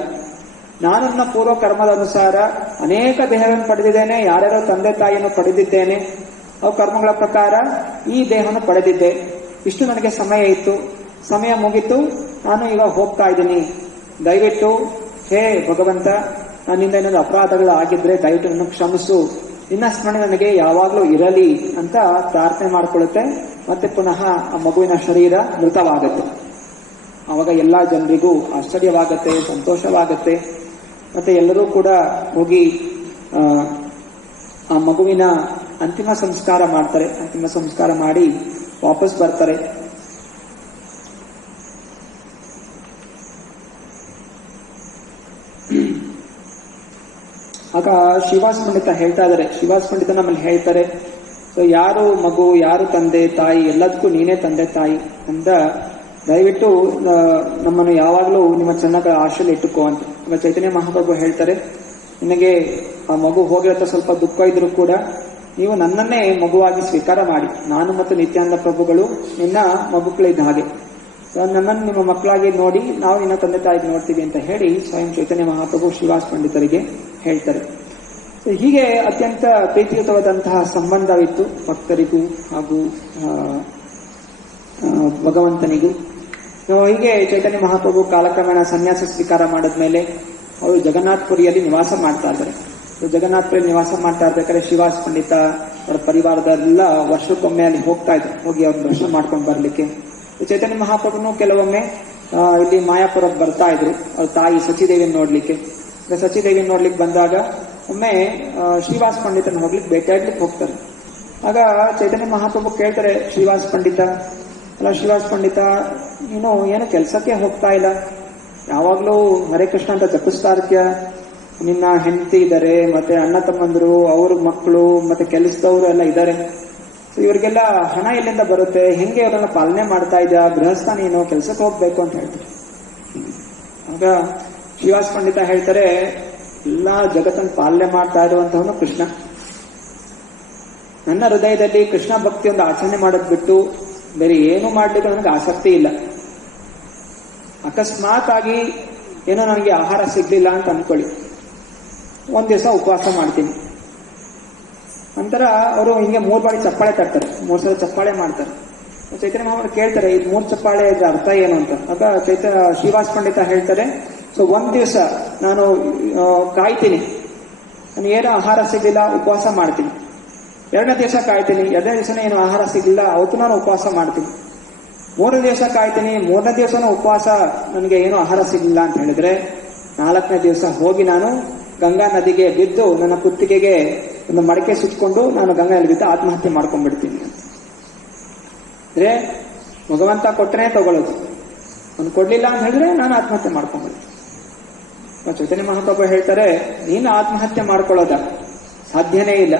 ನಾನು ನನ್ನ ಪೂರ್ವ ಕರ್ಮದ ಅನುಸಾರ ಅನೇಕ ದೇಹಗಳನ್ನು ಪಡೆದಿದ್ದೇನೆ, ಯಾರ್ಯಾರೋ ತಂದೆ ತಾಯಿಯನ್ನು ಪಡೆದಿದ್ದೇನೆ, ಅವು ಕರ್ಮಗಳ ಪ್ರಕಾರ ಈ ದೇಹವನ್ನು ಪಡೆದಿದ್ದೆ. ಇಷ್ಟು ನನಗೆ ಸಮಯ ಇತ್ತು, ಸಮಯ ಮುಗಿತು, ನಾನು ಇವಾಗ ಹೋಗ್ತಾ ಇದ್ದೀನಿ. ದಯವಿಟ್ಟು ಹೇ ಭಗವಂತ, ನನ್ನಿಂದ ಏನಾದ್ರು ಅಪರಾಧಗಳು ಆಗಿದ್ರೆ ದಯವಿಟ್ಟು ನನ್ನ ಕ್ಷಮಿಸು, ನಿನ್ನ ಸ್ಮರಣೆ ನನಗೆ ಯಾವಾಗಲೂ ಇರಲಿ ಅಂತ ಪ್ರಾರ್ಥನೆ ಮಾಡಿಕೊಳ್ಳುತ್ತೆ. ಮತ್ತೆ ಪುನಃ ಆ ಮಗುವಿನ ಶರೀರ ಮೃತವಾಗುತ್ತೆ. ಆವಾಗ ಎಲ್ಲಾ ಜನರಿಗೂ ಆಶ್ಚರ್ಯವಾಗುತ್ತೆ, ಸಂತೋಷವಾಗುತ್ತೆ. ಮತ್ತೆ ಎಲ್ಲರೂ ಕೂಡ ಹೋಗಿ ಆ ಮಗುವಿನ ಅಂತಿಮ ಸಂಸ್ಕಾರ ಮಾಡ್ತಾರೆ. ಅಂತಿಮ ಸಂಸ್ಕಾರ ಮಾಡಿ ವಾಪಸ್ ಬರ್ತಾರೆ. ಆಗ ಶ್ರೀವಾಸ್ ಪಂಡಿತ ಹೇಳ್ತಾ ಇದ್ದಾರೆ, ಶ್ರೀವಾಸ್ ಪಂಡಿತ ನಮ್ಮಲ್ಲಿ ಹೇಳ್ತಾರೆ, ಸೊ ಯಾರು ಮಗು, ಯಾರು ತಂದೆ ತಾಯಿ, ಎಲ್ಲದಕ್ಕೂ ನೀನೇ ತಂದೆ ತಾಯಿ ಅಂತ, ದಯವಿಟ್ಟು ನಮ್ಮನ್ನು ಯಾವಾಗಲೂ ನಿಮ್ಮ ಚೆನ್ನಾಗಿ ಆಶೆಯಲ್ಲಿ ಇಟ್ಟುಕೋ ಅಂತ. ಚೈತನ್ಯ ಮಹಾಪ್ರಭು ಹೇಳ್ತಾರೆ, ನಿನಗೆ ಆ ಮಗು ಹೋಗಿರತ್ತ ಸ್ವಲ್ಪ ದುಃಖ ಇದ್ರೂ ಕೂಡ ನೀವು ನನ್ನನ್ನೇ ಮಗುವಾಗಿ ಸ್ವೀಕಾರ ಮಾಡಿ, ನಾನು ಮತ್ತು ನಿತ್ಯಾನಂದ ಪ್ರಭುಗಳು ನಿನ್ನ ಮಗುಗಳಿದ್ದ ಹಾಗೆ, ನನ್ನನ್ನು ನಿಮ್ಮ ಮಕ್ಕಳಾಗಿ ನೋಡಿ ನಾವು ನಿನ್ನ ತಂದೆ ತಾಯಿಗೆ ನೋಡ್ತೀವಿ ಅಂತ ಹೇಳಿ ಸ್ವಯಂ ಚೈತನ್ಯ ಮಹಾಪ್ರಭು ಶ್ರೀವಾಸ್ ಪಂಡಿತರಿಗೆ ಹೇಳ್ತಾರೆ. ಹೀಗೆ ಅತ್ಯಂತ ಪ್ರೀತಿಯುತವಾದಂತಹ ಸಂಬಂಧವಿತ್ತು ಭಕ್ತರಿಗೂ ಹಾಗೂ ಭಗವಂತನಿಗೂ. ಹೀಗೆ ಚೈತನ್ಯ ಮಹಾಪ್ರಭು ಕಾಲಕ್ರಮೇಣ ಸನ್ಯಾಸ ಸ್ವೀಕಾರ ಮಾಡಿದ್ಮೇಲೆ ಅವರು ಜಗನ್ನಾಥಪುರಿಯಲ್ಲಿ ನಿವಾಸ ಮಾಡ್ತಾ ಇದ್ದಾರೆ. ಜಗನ್ನಾಥಪುರಿ ನಿವಾಸ ಮಾಡ್ತಾ ಇರ್ಬೇಕಾದ್ರೆ ಶ್ರೀವಾಸ್ ಪಂಡಿತ ಅವರ ಪರಿವಾರದೆಲ್ಲ ವರ್ಷಕ್ಕೊಮ್ಮೆ ಅಲ್ಲಿ ಹೋಗ್ತಾ ಇದ್ರು, ಹೋಗಿ ಅವ್ರ ದರ್ಶನ ಮಾಡ್ಕೊಂಡು ಬರ್ಲಿಕ್ಕೆ. ಚೈತನ್ಯ ಮಹಾಪ್ರಭುನು ಕೆಲವೊಮ್ಮೆ ಇಲ್ಲಿ ಮಾಯಾಪುರಕ್ಕೆ ಬರ್ತಾ ಇದ್ರು ಅವ್ರ ತಾಯಿ ಸಚಿದೇವಿಯನ್ನು ನೋಡ್ಲಿಕ್ಕೆ. ಸಚಿದೇವಿಯನ್ನು ನೋಡ್ಲಿಕ್ಕೆ ಬಂದಾಗ ಒಮ್ಮೆ ಶ್ರೀವಾಸ್ ಪಂಡಿತನ ಹೋಗ್ಲಿಕ್ಕೆ ಭೇಟಿಯಾಡ್ಲಿಕ್ಕೆ ಹೋಗ್ತಾರೆ. ಆಗ ಚೈತನ್ಯ ಮಹಾಪ್ರಭು ಕೇಳ್ತಾರೆ ಶ್ರೀವಾಸ್ ಪಂಡಿತ, ಅಲ್ಲ ಶ್ರೀವಾಸ್ ಪಂಡಿತ ನೀನು ಏನು ಕೆಲಸಕ್ಕೆ ಹೋಗ್ತಾ ಇಲ್ಲ, ಯಾವಾಗ್ಲೂ ಹರೇ ಕೃಷ್ಣ ಅಂತ ಜಪಿಸ್ತಾ ಇರ್ತೀಯ, ನಿನ್ನ ಹೆಂಡತಿ ಇದ್ದಾರೆ, ಮತ್ತೆ ಅಣ್ಣ ತಮ್ಮಂದ್ರು, ಅವ್ರ ಮಕ್ಕಳು, ಮತ್ತೆ ಕೆಲಸದವರು ಎಲ್ಲ ಇದ್ದಾರೆ, ಇವರಿಗೆಲ್ಲ ಹಣ ಎಲ್ಲಿಂದ ಬರುತ್ತೆ, ಹೆಂಗೆ ಇವರನ್ನ ಪಾಲನೆ ಮಾಡ್ತಾ ಇದ್ಯಾ, ಗೃಹಸ್ಥ ನೀನು ಕೆಲಸಕ್ಕೆ ಹೋಗ್ಬೇಕು ಅಂತ ಹೇಳ್ತಾರೆ. ಆಗ ಶ್ರೀವಾಸ್ ಪಂಡಿತ ಹೇಳ್ತಾರೆ, ಎಲ್ಲಾ ಜಗತ್ತನ್ನು ಪಾಲನೆ ಮಾಡ್ತಾ ಇರುವಂತವನು ಕೃಷ್ಣ. ನನ್ನ ಹೃದಯದಲ್ಲಿ ಕೃಷ್ಣ ಭಕ್ತಿ ಒಂದು ಆಚರಣೆ ಮಾಡೋದ್ ಬಿಟ್ಟು ಬೇರೆ ಏನು ಮಾಡ್ಲಿಕ್ಕೆ ನನಗೆ ಆಸಕ್ತಿ ಇಲ್ಲ. ಅಕಸ್ಮಾತ್ ಆಗಿ ಏನೋ ನನಗೆ ಆಹಾರ ಸಿಗ್ಲಿಲ್ಲ ಅಂತ ಅನ್ಕೊಳ್ಳಿ, ಒಂದ್ ದಿವಸ ಉಪವಾಸ ಮಾಡ್ತೀನಿ. ನಂತರ ಅವರು ಹಿಂಗೆ 3 ಬಾರಿ ಚಪ್ಪಾಳೆ ತರ್ತಾರೆ, 3 ಸಲ ಚಪ್ಪಾಳೆ ಮಾಡ್ತಾರೆ. ಚೈತನ್ಯ ಮಹಾಪ್ರಭು ಕೇಳ್ತಾರೆ, ಇದು 3 ಚಪ್ಪಾಳೆ ಇದ್ರ ಅರ್ಥ ಏನು ಅಂತ. ಆಗ ಶ್ರೀವಾಸ್ ಪಂಡಿತ ಹೇಳ್ತಾರೆ, ಒಂದ್ ದಿವಸ ನಾನು ಕಾಯ್ತೀನಿ, ನನಗೇನು ಆಹಾರ ಸಿಗ್ಲಿಲ್ಲ, ಉಪವಾಸ ಮಾಡ್ತೀನಿ. 2ನೇ ದಿವಸ ಕಾಯ್ತೀನಿ, 2ನೇ ದಿವಸನೇ ಏನು ಆಹಾರ ಸಿಗ್ಲಿಲ್ಲ, ಅವತ್ತು ನಾನು ಉಪವಾಸ ಮಾಡ್ತೀನಿ. 3ನೇ ದಿವಸ ಕಾಯ್ತೀನಿ, 3ನೇ ದಿವಸನೂ ಉಪವಾಸ, ನನಗೆ ಏನು ಆಹಾರ ಸಿಗ್ಲಿಲ್ಲ ಅಂತ ಹೇಳಿದ್ರೆ 4ನೇ ದಿವಸ ಹೋಗಿ ನಾನು ಗಂಗಾ ನದಿಗೆ ಬಿದ್ದು ನನ್ನ ಕುತ್ತಿಗೆಗೆ ಒಂದು ಮಡಕೆ ಸುತ್ತಕೊಂಡು ನಾನು ಗಂಗೆಯಲ್ಲಿ ಬಿದ್ದು ಆತ್ಮಹತ್ಯೆ ಮಾಡ್ಕೊಂಡ್ಬಿಡ್ತೀನಿ. ಅಂದ್ರೆ ಭಗವಂತ ಕೊಟ್ಟರೆ ತಗೊಳ್ಳೋದು, ಅವ್ನು ಕೊಡ್ಲಿಲ್ಲ ಅಂತ ಹೇಳಿದ್ರೆ ನಾನು ಆತ್ಮಹತ್ಯೆ ಮಾಡ್ಕೊಂಡ್ಬಿಡ್ತೀನಿ. ಚೈತನ್ಯ ಮಹಾಪ್ರಭು ಹೇಳ್ತಾರೆ, ನೀನು ಆತ್ಮಹತ್ಯೆ ಮಾಡ್ಕೊಳ್ಳೋದ ಸಾಧ್ಯನೇ ಇಲ್ಲ.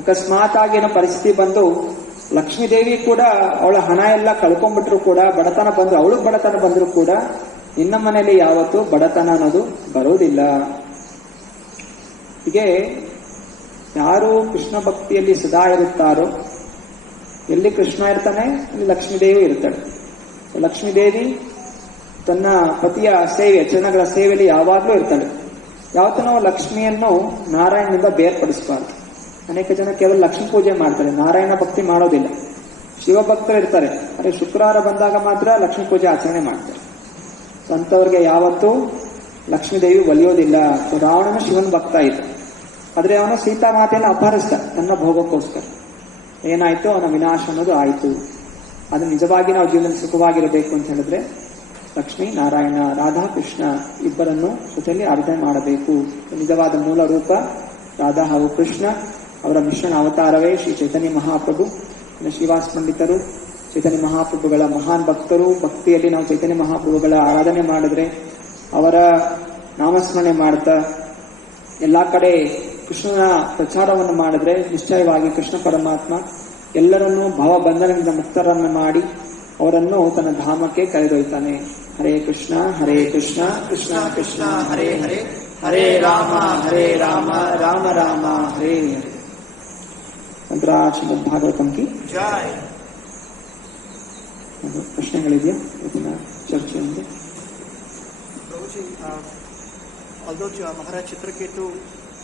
ಅಕಸ್ಮಾತ್ ಆಗಿ ಏನೋ ಪರಿಸ್ಥಿತಿ ಬಂದು ಲಕ್ಷ್ಮೀದೇವಿ ಕೂಡ ಅವಳ ಹಣ ಎಲ್ಲ ಕಳ್ಕೊಂಡ್ಬಿಟ್ರು ಕೂಡ, ಬಡತನ ಬಂದ್ರು, ಅವಳಿಗೆ ಬಡತನ ಬಂದ್ರು ಕೂಡ ನಿನ್ನ ಮನೆಯಲ್ಲಿ ಯಾವತ್ತೂ ಬಡತನ ಅನ್ನೋದು ಬರೋದಿಲ್ಲ. ಹೀಗೆ ಯಾರು ಕೃಷ್ಣ ಭಕ್ತಿಯಲ್ಲಿ ಸದಾ ಇರುತ್ತಾರೋ, ಎಲ್ಲಿ ಕೃಷ್ಣ ಇರ್ತಾನೆ ಅಲ್ಲಿ ಲಕ್ಷ್ಮೀದೇವಿ ಇರ್ತಾಳೆ. ಲಕ್ಷ್ಮೀದೇವಿ ತನ್ನ ಪತಿಯ ಸೇವೆ, ಚರಣಗಳ ಸೇವೆಯಲ್ಲಿ ಯಾವಾಗ್ಲೂ ಇರ್ತಾಳೆ. ಯಾವತ್ತೂ ನಾವು ಲಕ್ಷ್ಮಿಯನ್ನು ನಾರಾಯಣನಿಂದ ಬೇರ್ಪಡಿಸಬಾರ್ದು. ಅನೇಕ ಜನ ಕೇವಲ ಲಕ್ಷ್ಮೀ ಪೂಜೆ ಮಾಡ್ತಾರೆ, ನಾರಾಯಣ ಭಕ್ತಿ ಮಾಡೋದಿಲ್ಲ. ಶಿವಭಕ್ತರು ಇರ್ತಾರೆ, ಅದೇ ಶುಕ್ರವಾರ ಬಂದಾಗ ಮಾತ್ರ ಲಕ್ಷ್ಮೀ ಪೂಜೆ ಆಚರಣೆ ಮಾಡ್ತಾರೆ. ಅಂಥವ್ರಿಗೆ ಯಾವತ್ತೂ ಲಕ್ಷ್ಮೀದೇವಿ ಒಲಿಯೋದಿಲ್ಲ. ರಾವಣನ ಶಿವನ ಭಕ್ತ ಇದ್ದ, ಆದ್ರೆ ಅವನು ಸೀತಾಮಾತೆಯನ್ನು ಅಪಹರಿಸ್ದ ನನ್ನ ಭೋಗಕ್ಕೋಸ್ಕರ. ಏನಾಯ್ತು, ಅವನ ವಿನಾಶ ಅನ್ನೋದು ಆಯ್ತು. ಅದು ನಿಜವಾಗಿ ನಾವು ಜೀವನದಲ್ಲಿ ಸುಖವಾಗಿರಬೇಕು ಅಂತ ಹೇಳಿದ್ರೆ ಲಕ್ಷ್ಮೀ ನಾರಾಯಣ, ರಾಧಾ ಕೃಷ್ಣ ಇಬ್ಬರನ್ನು ಜೊತೆಯಲ್ಲಿ ಆರಾಧನೆ ಮಾಡಬೇಕು. ನಿಜವಾದ ಮೂಲ ರೂಪ ರಾಧಾ ಹಾಗೂ ಕೃಷ್ಣ, ಅವರ ಮಿಶ್ರಣ ಅವತಾರವೇ ಶ್ರೀ ಚೈತನ್ಯ ಮಹಾಪ್ರಭು. ಶ್ರೀವಾಸ್ ಪಂಡಿತರು ಚೈತನ್ಯ ಮಹಾಪ್ರಭುಗಳ ಮಹಾನ್ ಭಕ್ತರು. ಭಕ್ತಿಯಲ್ಲಿ ನಾವು ಚೈತನ್ಯ ಮಹಾಪ್ರಭುಗಳ ಆರಾಧನೆ ಮಾಡಿದ್ರೆ, ಅವರ ನಾಮಸ್ಮರಣೆ ಮಾಡ್ತಾ ಎಲ್ಲಾ ಕಡೆ ಕೃಷ್ಣನ ಪ್ರಚಾರವನ್ನು ಮಾಡಿದ್ರೆ ನಿಶ್ಚಯವಾಗಿ ಕೃಷ್ಣ ಪರಮಾತ್ಮ ಎಲ್ಲರನ್ನೂ ಭಾವಬಂಧನದಿಂದ ಮುಕ್ತರನ್ನು ಮಾಡಿ ಅವರನ್ನು ತನ್ನ ಧಾಮಕ್ಕೆ ಕರೆದೊಯ್ತಾನೆ. ಹರೇ ಕೃಷ್ಣ ಕೃಷ್ಣ ಕೃಷ್ಣ ಹರೇ ಹರೇ, ಹರೇ ರಾಮ ರಾಮ ರಾಮ ಹರೇ ಹರೇ. ನಂತರ ಶ್ರೀಮದ್ ಭಾಗವತಂ ಕಿ ಜೈ. ಪ್ರಶ್ನೆಗಳಿದೆಯಾ ಇವತ್ತಿನ ಚರ್ಚೆಯಲ್ಲಿ? Although Maharaj Chitraketu,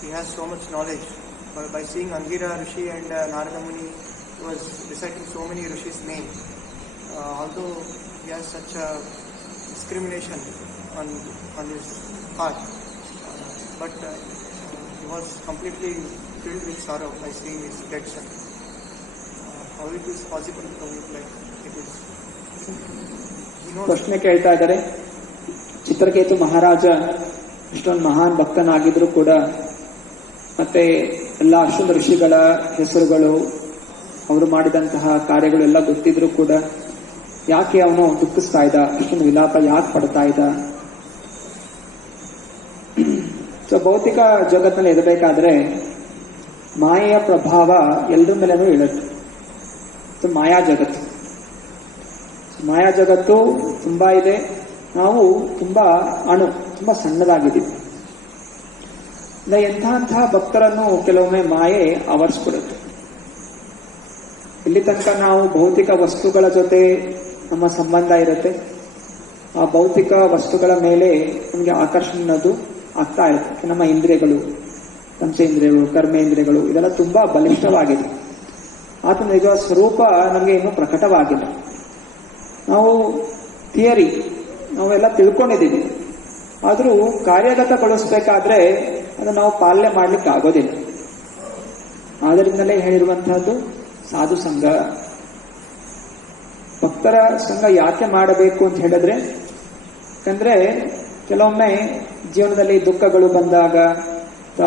he has so much knowledge, but by seeing Angira Rishi and Narada Muni, he was reciting so many Rishis' names. Although he has such a discrimination on his heart, but he was completely filled with sorrow by seeing his dead son. How it is possible to like it is? ಪ್ರಶ್ನೆ ಕೇಳ್ತಾ ಇದ್ದಾರೆ, ಚಿತ್ರಕೇತು ಮಹಾರಾಜ ಇಷ್ಟೊಂದು ಮಹಾನ್ ಭಕ್ತನಾಗಿದ್ರು ಕೂಡ, ಮತ್ತೆ ಎಲ್ಲ ಅಷ್ಟೊಂದು ಋಷಿಗಳ ಹೆಸರುಗಳು, ಅವರು ಮಾಡಿದಂತಹ ಕಾರ್ಯಗಳು ಎಲ್ಲ ಗೊತ್ತಿದ್ರು ಕೂಡ ಯಾಕೆ ಅವನು ದುಃಖಿಸ್ತಾ ಇದ್ದ, ಅಷ್ಟೊಂದು ವಿಲಾಪ ಯಾಕೆ ಪಡ್ತಾ ಇದ್ದ? ಭೌತಿಕ ಜಗತ್ತಿನಲ್ಲಿ ಇರಬೇಕಾದ್ರೆ ಮಾಯೆಯ ಪ್ರಭಾವ ಎಲ್ಲರ ಮೇಲೇನೂ ಇಳುತ್ತೆ. ಮಾಯಾ ಜಗತ್ತು ತುಂಬಾ ಇದೆ, ನಾವು ತುಂಬಾ ತುಂಬಾ ಸಣ್ಣದಾಗಿದ್ದೀವಿ. ಎಂತಹ ಭಕ್ತರನ್ನು ಕೆಲವೊಮ್ಮೆ ಮಾಯೆ ಆವರಿಸ್ಬಿಡುತ್ತೆ. ಇಲ್ಲಿ ತನಕ ನಾವು ಭೌತಿಕ ವಸ್ತುಗಳ ಜೊತೆ ನಮ್ಮ ಸಂಬಂಧ ಇರುತ್ತೆ. ಆ ಭೌತಿಕ ವಸ್ತುಗಳ ಮೇಲೆ ನಮಗೆ ಆಕರ್ಷಣೆ ಅನ್ನೋದು ಆಗ್ತಾ ಇರುತ್ತೆ. ನಮ್ಮ ಇಂದ್ರಿಯಗಳು, ಪಂಚೇಂದ್ರಿಯಗಳು, ಕರ್ಮೇಂದ್ರಿಯಗಳು ಇದೆಲ್ಲ ತುಂಬಾ ಬಲಿಷ್ಠವಾಗಿದೆ. ಆತನ ನಿಜ ಸ್ವರೂಪ ನಮಗೆ ಇನ್ನೂ ಪ್ರಕಟವಾಗಿಲ್ಲ. ನಾವು ಥಿಯರಿ ನಾವೆಲ್ಲ ತಿಳ್ಕೊಂಡಿದ್ದೀವಿ, ಆದರೂ ಕಾರ್ಯಗತಗೊಳಿಸಬೇಕಾದ್ರೆ ಅದನ್ನು ನಾವು ಪಾಲನೆ ಮಾಡ್ಲಿಕ್ಕೆ ಆಗೋದಿಲ್ಲ. ಆದ್ದರಿಂದಲೇ ಹೇಳಿರುವಂತಹದ್ದು ಸಾಧು ಸಂಘ. ಭಕ್ತರ ಸಂಘ ಯಾಕೆ ಮಾಡಬೇಕು ಅಂತ ಹೇಳಿದ್ರೆ, ಯಾಕಂದ್ರೆ ಕೆಲವೊಮ್ಮೆ ಜೀವನದಲ್ಲಿ ದುಃಖಗಳು ಬಂದಾಗ,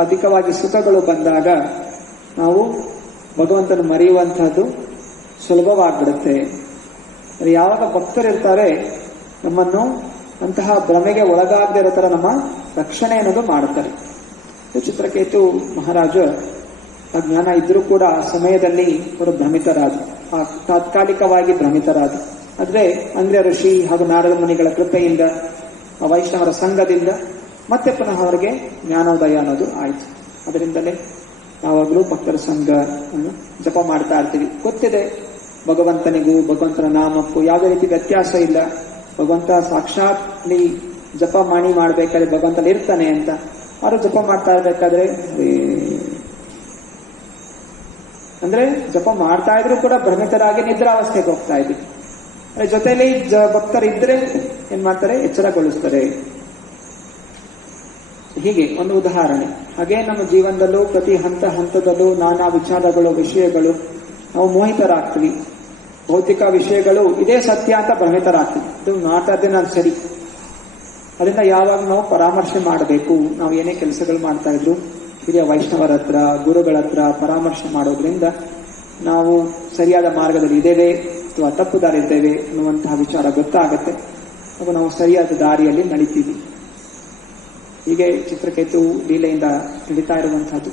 ಅಧಿಕವಾಗಿ ಸುಖಗಳು ಬಂದಾಗ ನಾವು ಭಗವಂತನ ಮರೆಯುವಂತಹದ್ದು ಸುಲಭವಾಗಿಬಿಡುತ್ತೆ. ಯಾವಾಗ ಭಕ್ತರಿರ್ತಾರೆ ನಮ್ಮನ್ನು ಅಂತಹ ಭ್ರಮೆಗೆ ಒಳಗಾಗದೇ ಇರೋ ತರ ನಮ್ಮ ರಕ್ಷಣೆ ಅನ್ನೋದು ಮಾಡುತ್ತಾರೆ. ಚಿತ್ರಕೇತು ಮಹಾರಾಜ ಆ ಜ್ಞಾನ ಇದ್ರೂ ಕೂಡ ಆ ಸಮಯದಲ್ಲಿ ಅವರು ಭ್ರಮಿತರಾದರು, ತಾತ್ಕಾಲಿಕವಾಗಿ ಭ್ರಮಿತರಾದರು. ಆದ್ರೆ ಅಂಗ್ರಿಯ ಋಷಿ ಹಾಗೂ ನಾರದ ಮುನಿಗಳ ಕೃಪೆಯಿಂದ, ಆ ವೈಷ್ಣವರ ಸಂಘದಿಂದ ಮತ್ತೆ ಪುನಃ ಅವರಿಗೆ ಜ್ಞಾನೋದಯ ಅನ್ನೋದು ಆಯಿತು. ಅದರಿಂದಲೇ ಯಾವಾಗಲೂ ಭಕ್ತರ ಸಂಘ ಜಪ ಮಾಡ್ತಾ ಇರ್ತೀವಿ. ಗೊತ್ತಿದೆ ಭಗವಂತನಿಗೂ ಭಗವಂತನ ನಾಮಕ್ಕೂ ಯಾವುದೇ ರೀತಿ ವ್ಯತ್ಯಾಸ ಇಲ್ಲ. ಭಗವಂತ ಸಾಕ್ಷಾತ್ ಜಪ ಮಾಡಬೇಕಾದ್ರೆ ಭಗವಂತನ ಇರ್ತಾನೆ ಅಂತ. ಅವರು ಜಪ ಮಾಡ್ತಾ ಇರ್ಬೇಕಾದ್ರೆ ಅಂದ್ರೆ ಜಪ ಮಾಡ್ತಾ ಇದ್ರು ಕೂಡ ಭ್ರಮಿತರಾಗಿ ನಿದ್ರಾವಸ್ಥೆಗೆ ಹೋಗ್ತಾ ಇದ್ವಿ. ಜೊತೆಲಿ ಭಕ್ತರಿದ್ರೆ ಏನ್ ಮಾಡ್ತಾರೆ, ಎಚ್ಚರಗೊಳಿಸ್ತಾರೆ. ಹೀಗೆ ಒಂದು ಉದಾಹರಣೆ. ಹಾಗೆ ನಮ್ಮ ಜೀವನದಲ್ಲೂ ಪ್ರತಿ ಹಂತದಲ್ಲೂ ನಾನಾ ವಿಚಾರಗಳು, ವಿಷಯಗಳು ನಾವು ಮೋಹಿತರಾಗ್ತೀವಿ. ಭೌತಿಕ ವಿಷಯಗಳು ಇದೇ ಸತ್ಯ ಅಂತ ಭ್ರಮಿತರಾಗ್ತೀವಿ. ಇದು ಮಾತಾಡದೆ ನಾನು ಸರಿ. ಅದರಿಂದ ಯಾವಾಗ ನಾವು ಪರಾಮರ್ಶೆ ಮಾಡಬೇಕು. ನಾವು ಏನೇ ಕೆಲಸಗಳು ಮಾಡ್ತಾ ಇದ್ರು ಹಿರಿಯ ವೈಷ್ಣವರ ಹತ್ರ, ಗುರುಗಳ ಹತ್ರ ಪರಾಮರ್ಶೆ ಮಾಡೋದ್ರಿಂದ ನಾವು ಸರಿಯಾದ ಮಾರ್ಗದಲ್ಲಿ ಇದ್ದೇವೆ ಅಥವಾ ತಪ್ಪು ದಾರಿ ಇದ್ದೇವೆ ಅನ್ನುವಂತಹ ವಿಚಾರ ಗೊತ್ತಾಗತ್ತೆ. ಹಾಗೂ ನಾವು ಸರಿಯಾದ ದಾರಿಯಲ್ಲಿ ನಡೀತೀವಿ. ಹೀಗೆ ಚಿತ್ರಕೇತು ಲೀಲೆಯಿಂದ ತಿಳಿತಾ ಇರುವಂತಹದ್ದು.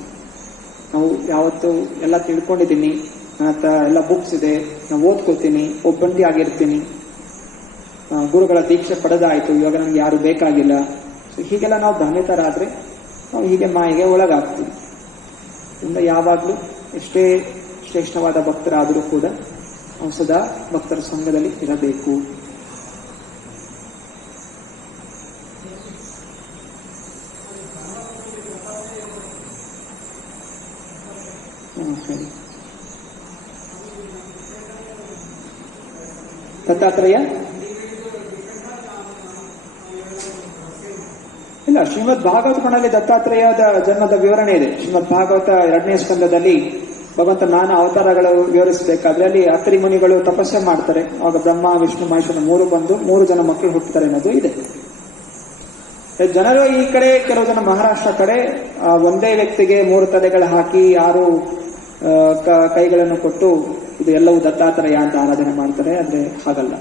ನಾವು ಯಾವತ್ತು ಎಲ್ಲ ತಿಳ್ಕೊಂಡಿದ್ದೀನಿ, ನನ್ನ ಹತ್ರ ಎಲ್ಲ ಬುಕ್ಸ್ ಇದೆ, ನಾನು ಓದ್ಕೋತೀನಿ, ಒಬ್ಬಂಟಿ ಆಗಿರ್ತೀನಿ, ಗುರುಗಳ ದೀಕ್ಷೆ ಪಡೆದಾಯ್ತು, ಇವಾಗ ನಮ್ಗೆ ಯಾರು ಬೇಕಾಗಿಲ್ಲ. ಸೊ ಹೀಗೆಲ್ಲ ನಾವು ಭ್ರಮಿತರಾದ್ರೆ ನಾವು ಹೀಗೆ ಮಾಯಿಗೆ ಒಳಗಾಗ್ತೀವಿ. ಇಂದ ಯಾವಾಗಲೂ ಎಷ್ಟೇ ಶ್ರೇಷ್ಠವಾದ ಭಕ್ತರಾದರೂ ಕೂಡ ನಾವು ಸದಾ ಭಕ್ತರ ಸಂಘದಲ್ಲಿ ಇರಬೇಕು. ದತ್ತಾತ್ರೇಯ ಇಲ್ಲ, ಶ್ರೀಮದ್ ಭಾಗವತನಲ್ಲಿ ದತ್ತಾತ್ರೇಯದ ಜನ್ಮದ ವಿವರಣೆ ಇದೆ. ಶ್ರೀಮದ್ ಭಾಗವತ 2ನೇ ಸ್ಕಂದದಲ್ಲಿ ಭಗವಂತ ನಾನಾ ಅವತಾರಗಳು ವಿವರಿಸಬೇಕಾದ್ರೆ ಅಲ್ಲಿ ಅತ್ರಿ ಮುನಿಗಳು ತಪಸ್ಸೆ ಮಾಡ್ತಾರೆ. ಆಗ ಬ್ರಹ್ಮ, ವಿಷ್ಣು, ಮಹೇಶ್ವರ 3 ಬಂದು 3 ಜನ ಮಕ್ಕಳು ಹುಟ್ಟುತ್ತಾರೆ ಅನ್ನೋದು ಇದೆ. ಜನರು ಈ ಕಡೆ, ಕೆಲವು ಜನ ಮಹಾರಾಷ್ಟ್ರ ಕಡೆ ಒಂದೇ ವ್ಯಕ್ತಿಗೆ 3 ತಲೆಗಳು ಹಾಕಿ 6 ಕೈಗಳನ್ನು ಕೊಟ್ಟು ಇದು ಎಲ್ಲವೂ ದತ್ತಾತ್ರೇಯ ಅಂತ ಆರಾಧನೆ ಮಾಡ್ತಾರೆ. ಆದ್ರೆ ಹಾಗಲ್ಲ.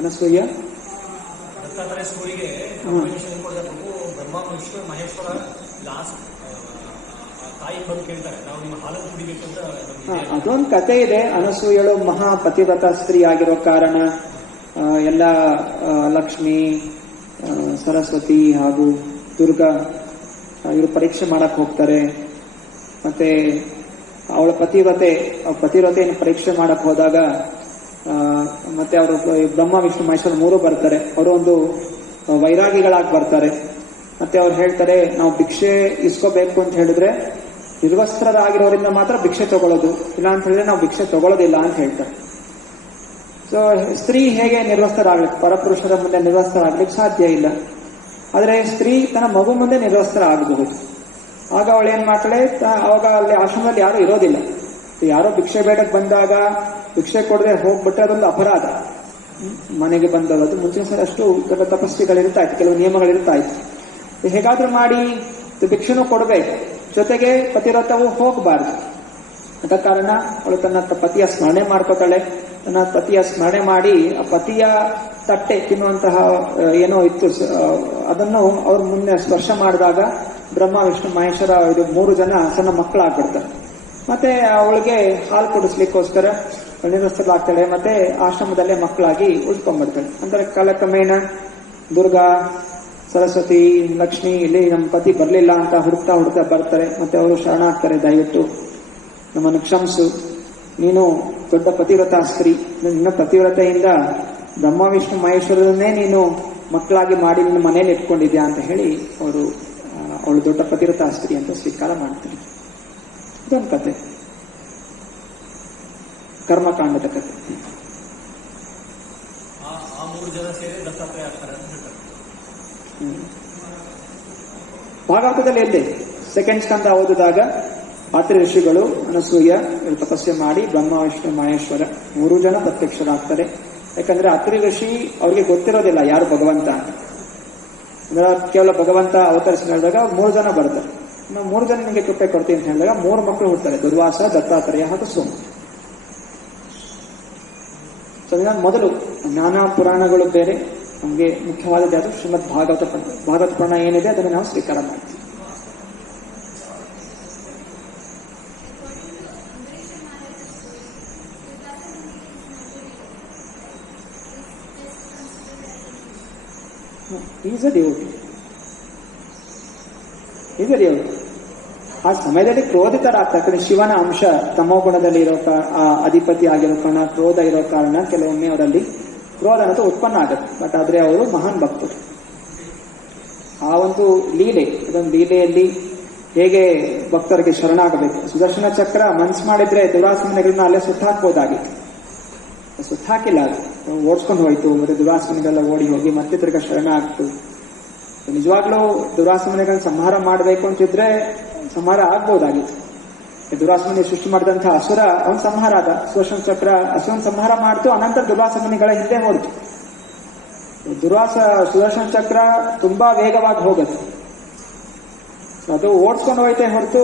ಅನಸೂಯ ಬ್ರಹ್ಮ, ವಿಷ್ಣು, ಮಹೇಶ್ವರ ಲಾಸ್ಟ್ ತಾಯಿ ಬಂದು ಕೇಳ್ತಾರೆ, ನಾವು ನಿಮ್ಮ ಹಾಲನ್ನು ಕುಡಿಬೇಕು ಅಂತ. ಅದೊಂದು ಕತೆ ಇದೆ. ಅನಸೂಯಳು ಮಹಾ ಪತಿವ್ರತ ಸ್ತ್ರೀ ಆಗಿರೋ ಕಾರಣ ಎಲ್ಲ ಲಕ್ಷ್ಮಿ, ಸರಸ್ವತಿ ಹಾಗೂ ದುರ್ಗಾ ಇವರು ಪರೀಕ್ಷೆ ಮಾಡಕ್ ಹೋಗ್ತಾರೆ. ಮತ್ತೆ ಅವಳ ಪತಿವ್ರತೆಯನ್ನು ಪರೀಕ್ಷೆ ಮಾಡಕ್ ಹೋದಾಗ ಮತ್ತೆ ಅವರು ಬ್ರಹ್ಮ, ವಿಷ್ಣು, ಮಹೇಶ್ವರ 3 ಬರ್ತಾರೆ. ಅವರು ಒಂದು ವೈರಾಗಿಗಳಾಗಿ ಬರ್ತಾರೆ. ಮತ್ತೆ ಅವ್ರು ಹೇಳ್ತಾರೆ, ನಾವು ಭಿಕ್ಷೆ ಇಸ್ಕೋಬೇಕು ಅಂತ ಹೇಳಿದ್ರೆ ನಿರ್ವಸ್ತ್ರರಾಗಿರೋರಿಂದ ಮಾತ್ರ ಭಿಕ್ಷೆ ತಗೊಳ್ಳೋದು, ಇಲ್ಲ ಅಂತ ಹೇಳಿದ್ರೆ ನಾವು ಭಿಕ್ಷೆ ತಗೊಳ್ಳೋದಿಲ್ಲ ಅಂತ ಹೇಳ್ತಾರೆ. ಸೊ ಸ್ತ್ರೀ ಹೇಗೆ ನಿರ್ವಸ್ತ್ರರಾಗ್ಲಿಕ್ಕೆ, ಪರಪುರುಷರ ಮುಂದೆ ನಿರ್ವಸ್ತ್ರರಾಗ್ಲಿಕ್ಕೆ ಸಾಧ್ಯ ಇಲ್ಲ. ಆದ್ರೆ ಸ್ತ್ರೀ ತನ್ನ ಮಗು ಮುಂದೆ ನಿರ್ವಸ್ತ್ರ ಆಗಬಹುದು. ಆಗ ಅವಳು ಏನ್ ಮಾಡ್ತಾಳೆ, ಅವಾಗ ಅಲ್ಲಿ ಆಶ್ರಮದಲ್ಲಿ ಯಾರು ಇರೋದಿಲ್ಲ. ಯಾರೋ ಭಿಕ್ಷೆ ಬೇಡಕ್ಕೆ ಬಂದಾಗ ಭಿಕ್ಷೆ ಕೊಡದೆ ಹೋಗ್ಬಿಟ್ರೆ ಅದೊಂದು ಅಪರಾಧ. ಮನೆಗೆ ಬಂದದ್ದು ಮುಂಚಿನ ಸಲ ಅಷ್ಟು ಕೆಲವು ತಪಸ್ವಿಗಳಿರ್ತಾ ಇತ್ತು, ಕೆಲವು ನಿಯಮಗಳಿರ್ತಾ ಇತ್ತು. ಹೇಗಾದ್ರೂ ಮಾಡಿ ಭಿಕ್ಷೆನೂ ಕೊಡಬೇಕು, ಜೊತೆಗೆ ಪತಿವ್ರತವೂ ಹೋಗಬಾರ್ದು. ಅದ ಕಾರಣ ಅವಳು ತನ್ನ ಪತಿಯ ಸ್ಮರಣೆ ಮಾಡ್ಕೋತಾಳೆ. ತನ್ನ ಪತಿಯ ಸ್ಮರಣೆ ಮಾಡಿ ಆ ಪತಿಯ ತಟ್ಟೆ ತಿನ್ನುವಂತಹ ಏನೋ ಇತ್ತು, ಅದನ್ನು ಅವ್ರ ಮುಂದೆ ಸ್ಪರ್ಶ ಮಾಡಿದಾಗ ಬ್ರಹ್ಮ, ವಿಷ್ಣು, ಮಹೇಶ್ವರ ಇದು 3 ಜನ ಸಣ್ಣ ಮಕ್ಕಳಾಗ್ಬಿಡ್ತಾರೆ. ಮತ್ತೆ ಅವಳಿಗೆ ಹಾಲು ಕೊಡಿಸ್ಲಿಕ್ಕೋಸ್ಕರ ನಿರ್ವಸ್ತ್ರಲಾಗ್ತಾಳೆ. ಮತ್ತೆ ಆಶ್ರಮದಲ್ಲೇ ಮಕ್ಕಳಾಗಿ ಉಳ್ಕೊಂಡ್ಬಿಡ್ತಾಳೆ. ಅಂದ್ರೆ ಕಾಲಕ್ರಮೇಣ ದುರ್ಗಾ, ಸರಸ್ವತಿ, ಲಕ್ಷ್ಮಿ, ಇಲ್ಲಿ ನಮ್ಮ ಪತಿ ಬರಲಿಲ್ಲ ಅಂತ ಹುಡುಕ್ತಾ ಬರ್ತಾರೆ. ಮತ್ತೆ ಅವರು ಶರಣಾಗ್ತಾರೆ, ದಯವಿಟ್ಟು ನಮ್ಮನ್ನು ಕ್ಷಮಿಸು, ನೀನು ದೊಡ್ಡ ಪತಿವ್ರತ ಸ್ತ್ರೀ, ನಿನ್ನ ಪತಿವ್ರತೆಯಿಂದ ಬ್ರಹ್ಮ ವಿಷ್ಣು ಮಹೇಶ್ವರನ್ನೇ ನೀನು ಮಕ್ಕಳಾಗಿ ಮಾಡಿ ನಿನ್ನ ಮನೇಲಿ ಇಟ್ಕೊಂಡಿದ್ಯಾ ಅಂತ ಹೇಳಿ ಅವಳು ದೊಡ್ಡ ಪತಿವ್ರತ ಸ್ತ್ರೀ ಅಂತ ಸ್ವೀಕಾರ ಮಾಡ್ತಾರೆ. ಇದೊಂದು ಕತೆ, ಕರ್ಮಕಾಂಡದ ಕತೆ. ಆ 3 ಜನ ಸೇರಿ ದತ್ತಾತ್ರೇಯ ಆಗ್ತಾರೆ ಅಂತ ಹೇಳ್ತಾರೆ. ಭಾಗವತದಲ್ಲಿ ಎಲ್ಲಿ ಸೆಕೆಂಡ್ ಸ್ಕಂದ ಓದಿದಾಗ ಅತ್ರಿ ಋಷಿಗಳು, ಅನಸೂಯ ತಪಸ್ಸೆ ಮಾಡಿ ಬ್ರಹ್ಮ ವಿಷ್ಣು ಮಹೇಶ್ವರ 3 ಜನ ಪ್ರತ್ಯಕ್ಷರಾಗ್ತಾರೆ. ಯಾಕಂದ್ರೆ ಅತ್ರಿ ಋಷಿ ಅವ್ರಿಗೆ ಗೊತ್ತಿರೋದಿಲ್ಲ ಯಾರು ಭಗವಂತ ಅಂದ್ರೆ, ಕೇವಲ ಭಗವಂತ ಅವತರಿಸಿ ಹೇಳಿದಾಗ 3 ಜನ ಬರ್ತಾರೆ. 3 ಜನ ನಿಮಗೆ ಕೃಪೆ ಕೊಡ್ತೀನಿ ಅಂತ ಹೇಳಿದಾಗ 3 ಮಕ್ಕಳು ಹುಡ್ತಾರೆ, ದುರ್ವಾಸ, ದತ್ತಾತ್ರೇಯ ಹಾಗೂ ಸೋಮ. ಸೊ ಮೊದಲು ನಾನಾ ಪುರಾಣಗಳು ಬೇರೆ, ನಮಗೆ ಮುಖ್ಯವಾದ ಯಾವುದು ಶ್ರೀಮದ್ ಭಾಗವತ ಪುರಾಣ ಏನಿದೆ ಅದನ್ನು ನಾವು ಸ್ವೀಕಾರ ಮಾಡ್ತೀವಿ. Is a devotee. ಆ ಸಮಯದಲ್ಲಿ ಕ್ರೋಧಿತರಾಗ್ತಾರೆ. ಶಿವನ ಅಂಶ ತಮೋಗುಣದಲ್ಲಿ ಇರೋ ಆ ಅಧಿಪತಿ ಆಗಿರೋ ಕಾರಣ, ಕ್ರೋಧ ಇರೋ ಕಾರಣ ಕೆಲವೊಮ್ಮೆ ಅವರಲ್ಲಿ ಕ್ರೋಧ ಅನ್ನೋದು ಉತ್ಪನ್ನ ಆಗುತ್ತೆ. ಬಟ್ ಆದ್ರೆ ಅವರು ಮಹಾನ್ ಭಕ್ತರು. ಆ ಒಂದು ಲೀಲೆ, ಇದೊಂದು ಲೀಲೆಯಲ್ಲಿ ಹೇಗೆ ಭಕ್ತರಿಗೆ ಶರಣಾಗಬೇಕು. ಸುದರ್ಶನ ಚಕ್ರ ಮನ್ಸು ಮಾಡಿದ್ರೆ ದುರಾಸಮನೆಗಳನ್ನ ಅಲ್ಲೇ ಸುತ್ತಾಕ್ಬೋದಾಗಿತ್ತು, ಸುತ್ತಾಕಿಲ್ಲ, ಅದು ಓಡಿಸ್ಕೊಂಡು ಹೋಯ್ತು. ಮತ್ತೆ ದುರಾಸಮನೆಗಳೆಲ್ಲ ಓಡಿ ಹೋಗಿ ಮತ್ತೆ ತಿರ್ಗ ಶರಣ ಆಗ್ತು. ನಿಜವಾಗ್ಲೂ ದುರಾಸಮನೆಗಳನ್ನ ಸಂಹಾರ ಮಾಡಬೇಕು ಅಂತಿದ್ರೆ ಸಂಹಾರ ಆಗ್ಬೋದಾಗಿತ್ತು. ದುರಾಸಮನೆ ಸೃಷ್ಟಿ ಮಾಡಿದಂತಹ ಅಸುರ ಅವನ್ ಸಂಹಾರ ಆದ. ಸುದರ್ಶನ ಚಕ್ರ ಅಸುರನ್ ಸಂಹಾರ ಮಾಡ್ತು, ಅನಂತರ ದುರಾಸಮನೆಗಳ ಹಿಂದೆ ಹೊರತು. ಸುದರ್ಶನ ಚಕ್ರ ತುಂಬಾ ವೇಗವಾಗಿ ಹೋಗುತ್ತೆ, ಅದು ಓಡಿಸ್ಕೊಂಡು ಹೋಯ್ತೆ ಹೊರತು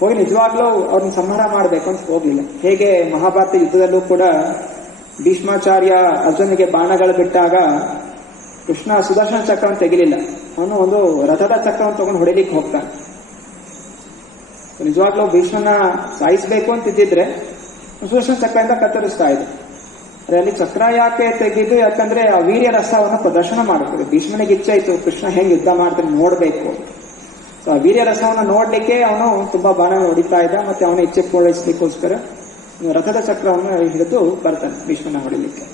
ಹೋಗಿ ನಿಜವಾಗ್ಲೂ ಅವ್ರನ್ನ ಸಂಹಾರ ಮಾಡಬೇಕು ಅಂತ ಹೋಗ್ಲಿಲ್ಲ. ಹೇಗೆ ಮಹಾಭಾರತ ಯುದ್ಧದಲ್ಲೂ ಕೂಡ ಭೀಷ್ಮಾಚಾರ್ಯ ಅರ್ಜುನಿಗೆ ಬಾಣಗಳು ಬಿಟ್ಟಾಗ ಕೃಷ್ಣ ಸುದರ್ಶನ ಚಕ್ರವನ್ನು ತೆಗಿಲಿಲ್ಲ, ಅವನು ಒಂದು ರಥದ ಚಕ್ರವನ್ನು ತಗೊಂಡು ಹೊಡಿಲಿಕ್ಕೆ ಹೋಗ್ತಾನೆ. ನಿಜವಾಗ್ಲೂ ಭೀಷ್ಮನ ಸಾಯಿಸಬೇಕು ಅಂತಿದ್ದಿದ್ರೆ ಸುದರ್ಶನ ಚಕ್ರದಿಂದ ಕತ್ತರಿಸ್ತಾ ಇದೆ. ಅದೇ ಅಲ್ಲಿ ಚಕ್ರ ಯಾಕೆ ತೆಗೆದು, ಯಾಕಂದ್ರೆ ಆ ವೀರ್ಯ ರಸವನ್ನು ಪ್ರದರ್ಶನ ಮಾಡುತ್ತದೆ. ಭೀಷ್ಮನಿಗೆ ಇಚ್ಛೆ ಇತ್ತು ಕೃಷ್ಣ ಹೆಂಗ್ ಯುದ್ಧ ಮಾಡ್ತಾನೆ ನೋಡ್ಬೇಕು. ಸೊ ಆ ವೀರ್ಯ ರಸವನ್ನು ನೋಡ್ಲಿಕ್ಕೆ ಅವನು ತುಂಬಾ ಬಾಣ ಹೊಡಿತಾ ಇದ್ದ. ಮತ್ತೆ ಅವನ ಇಚ್ಛೆ ಪೂರೈಸಲಿಕ್ಕೋಸ್ಕರ ರಥದ ಚಕ್ರವನ್ನು ಹಿಡಿದು ಬರ್ತಾನೆ ಭೀಷ್ಮನ ಹೊಡಿಲಿಕ್ಕೆ.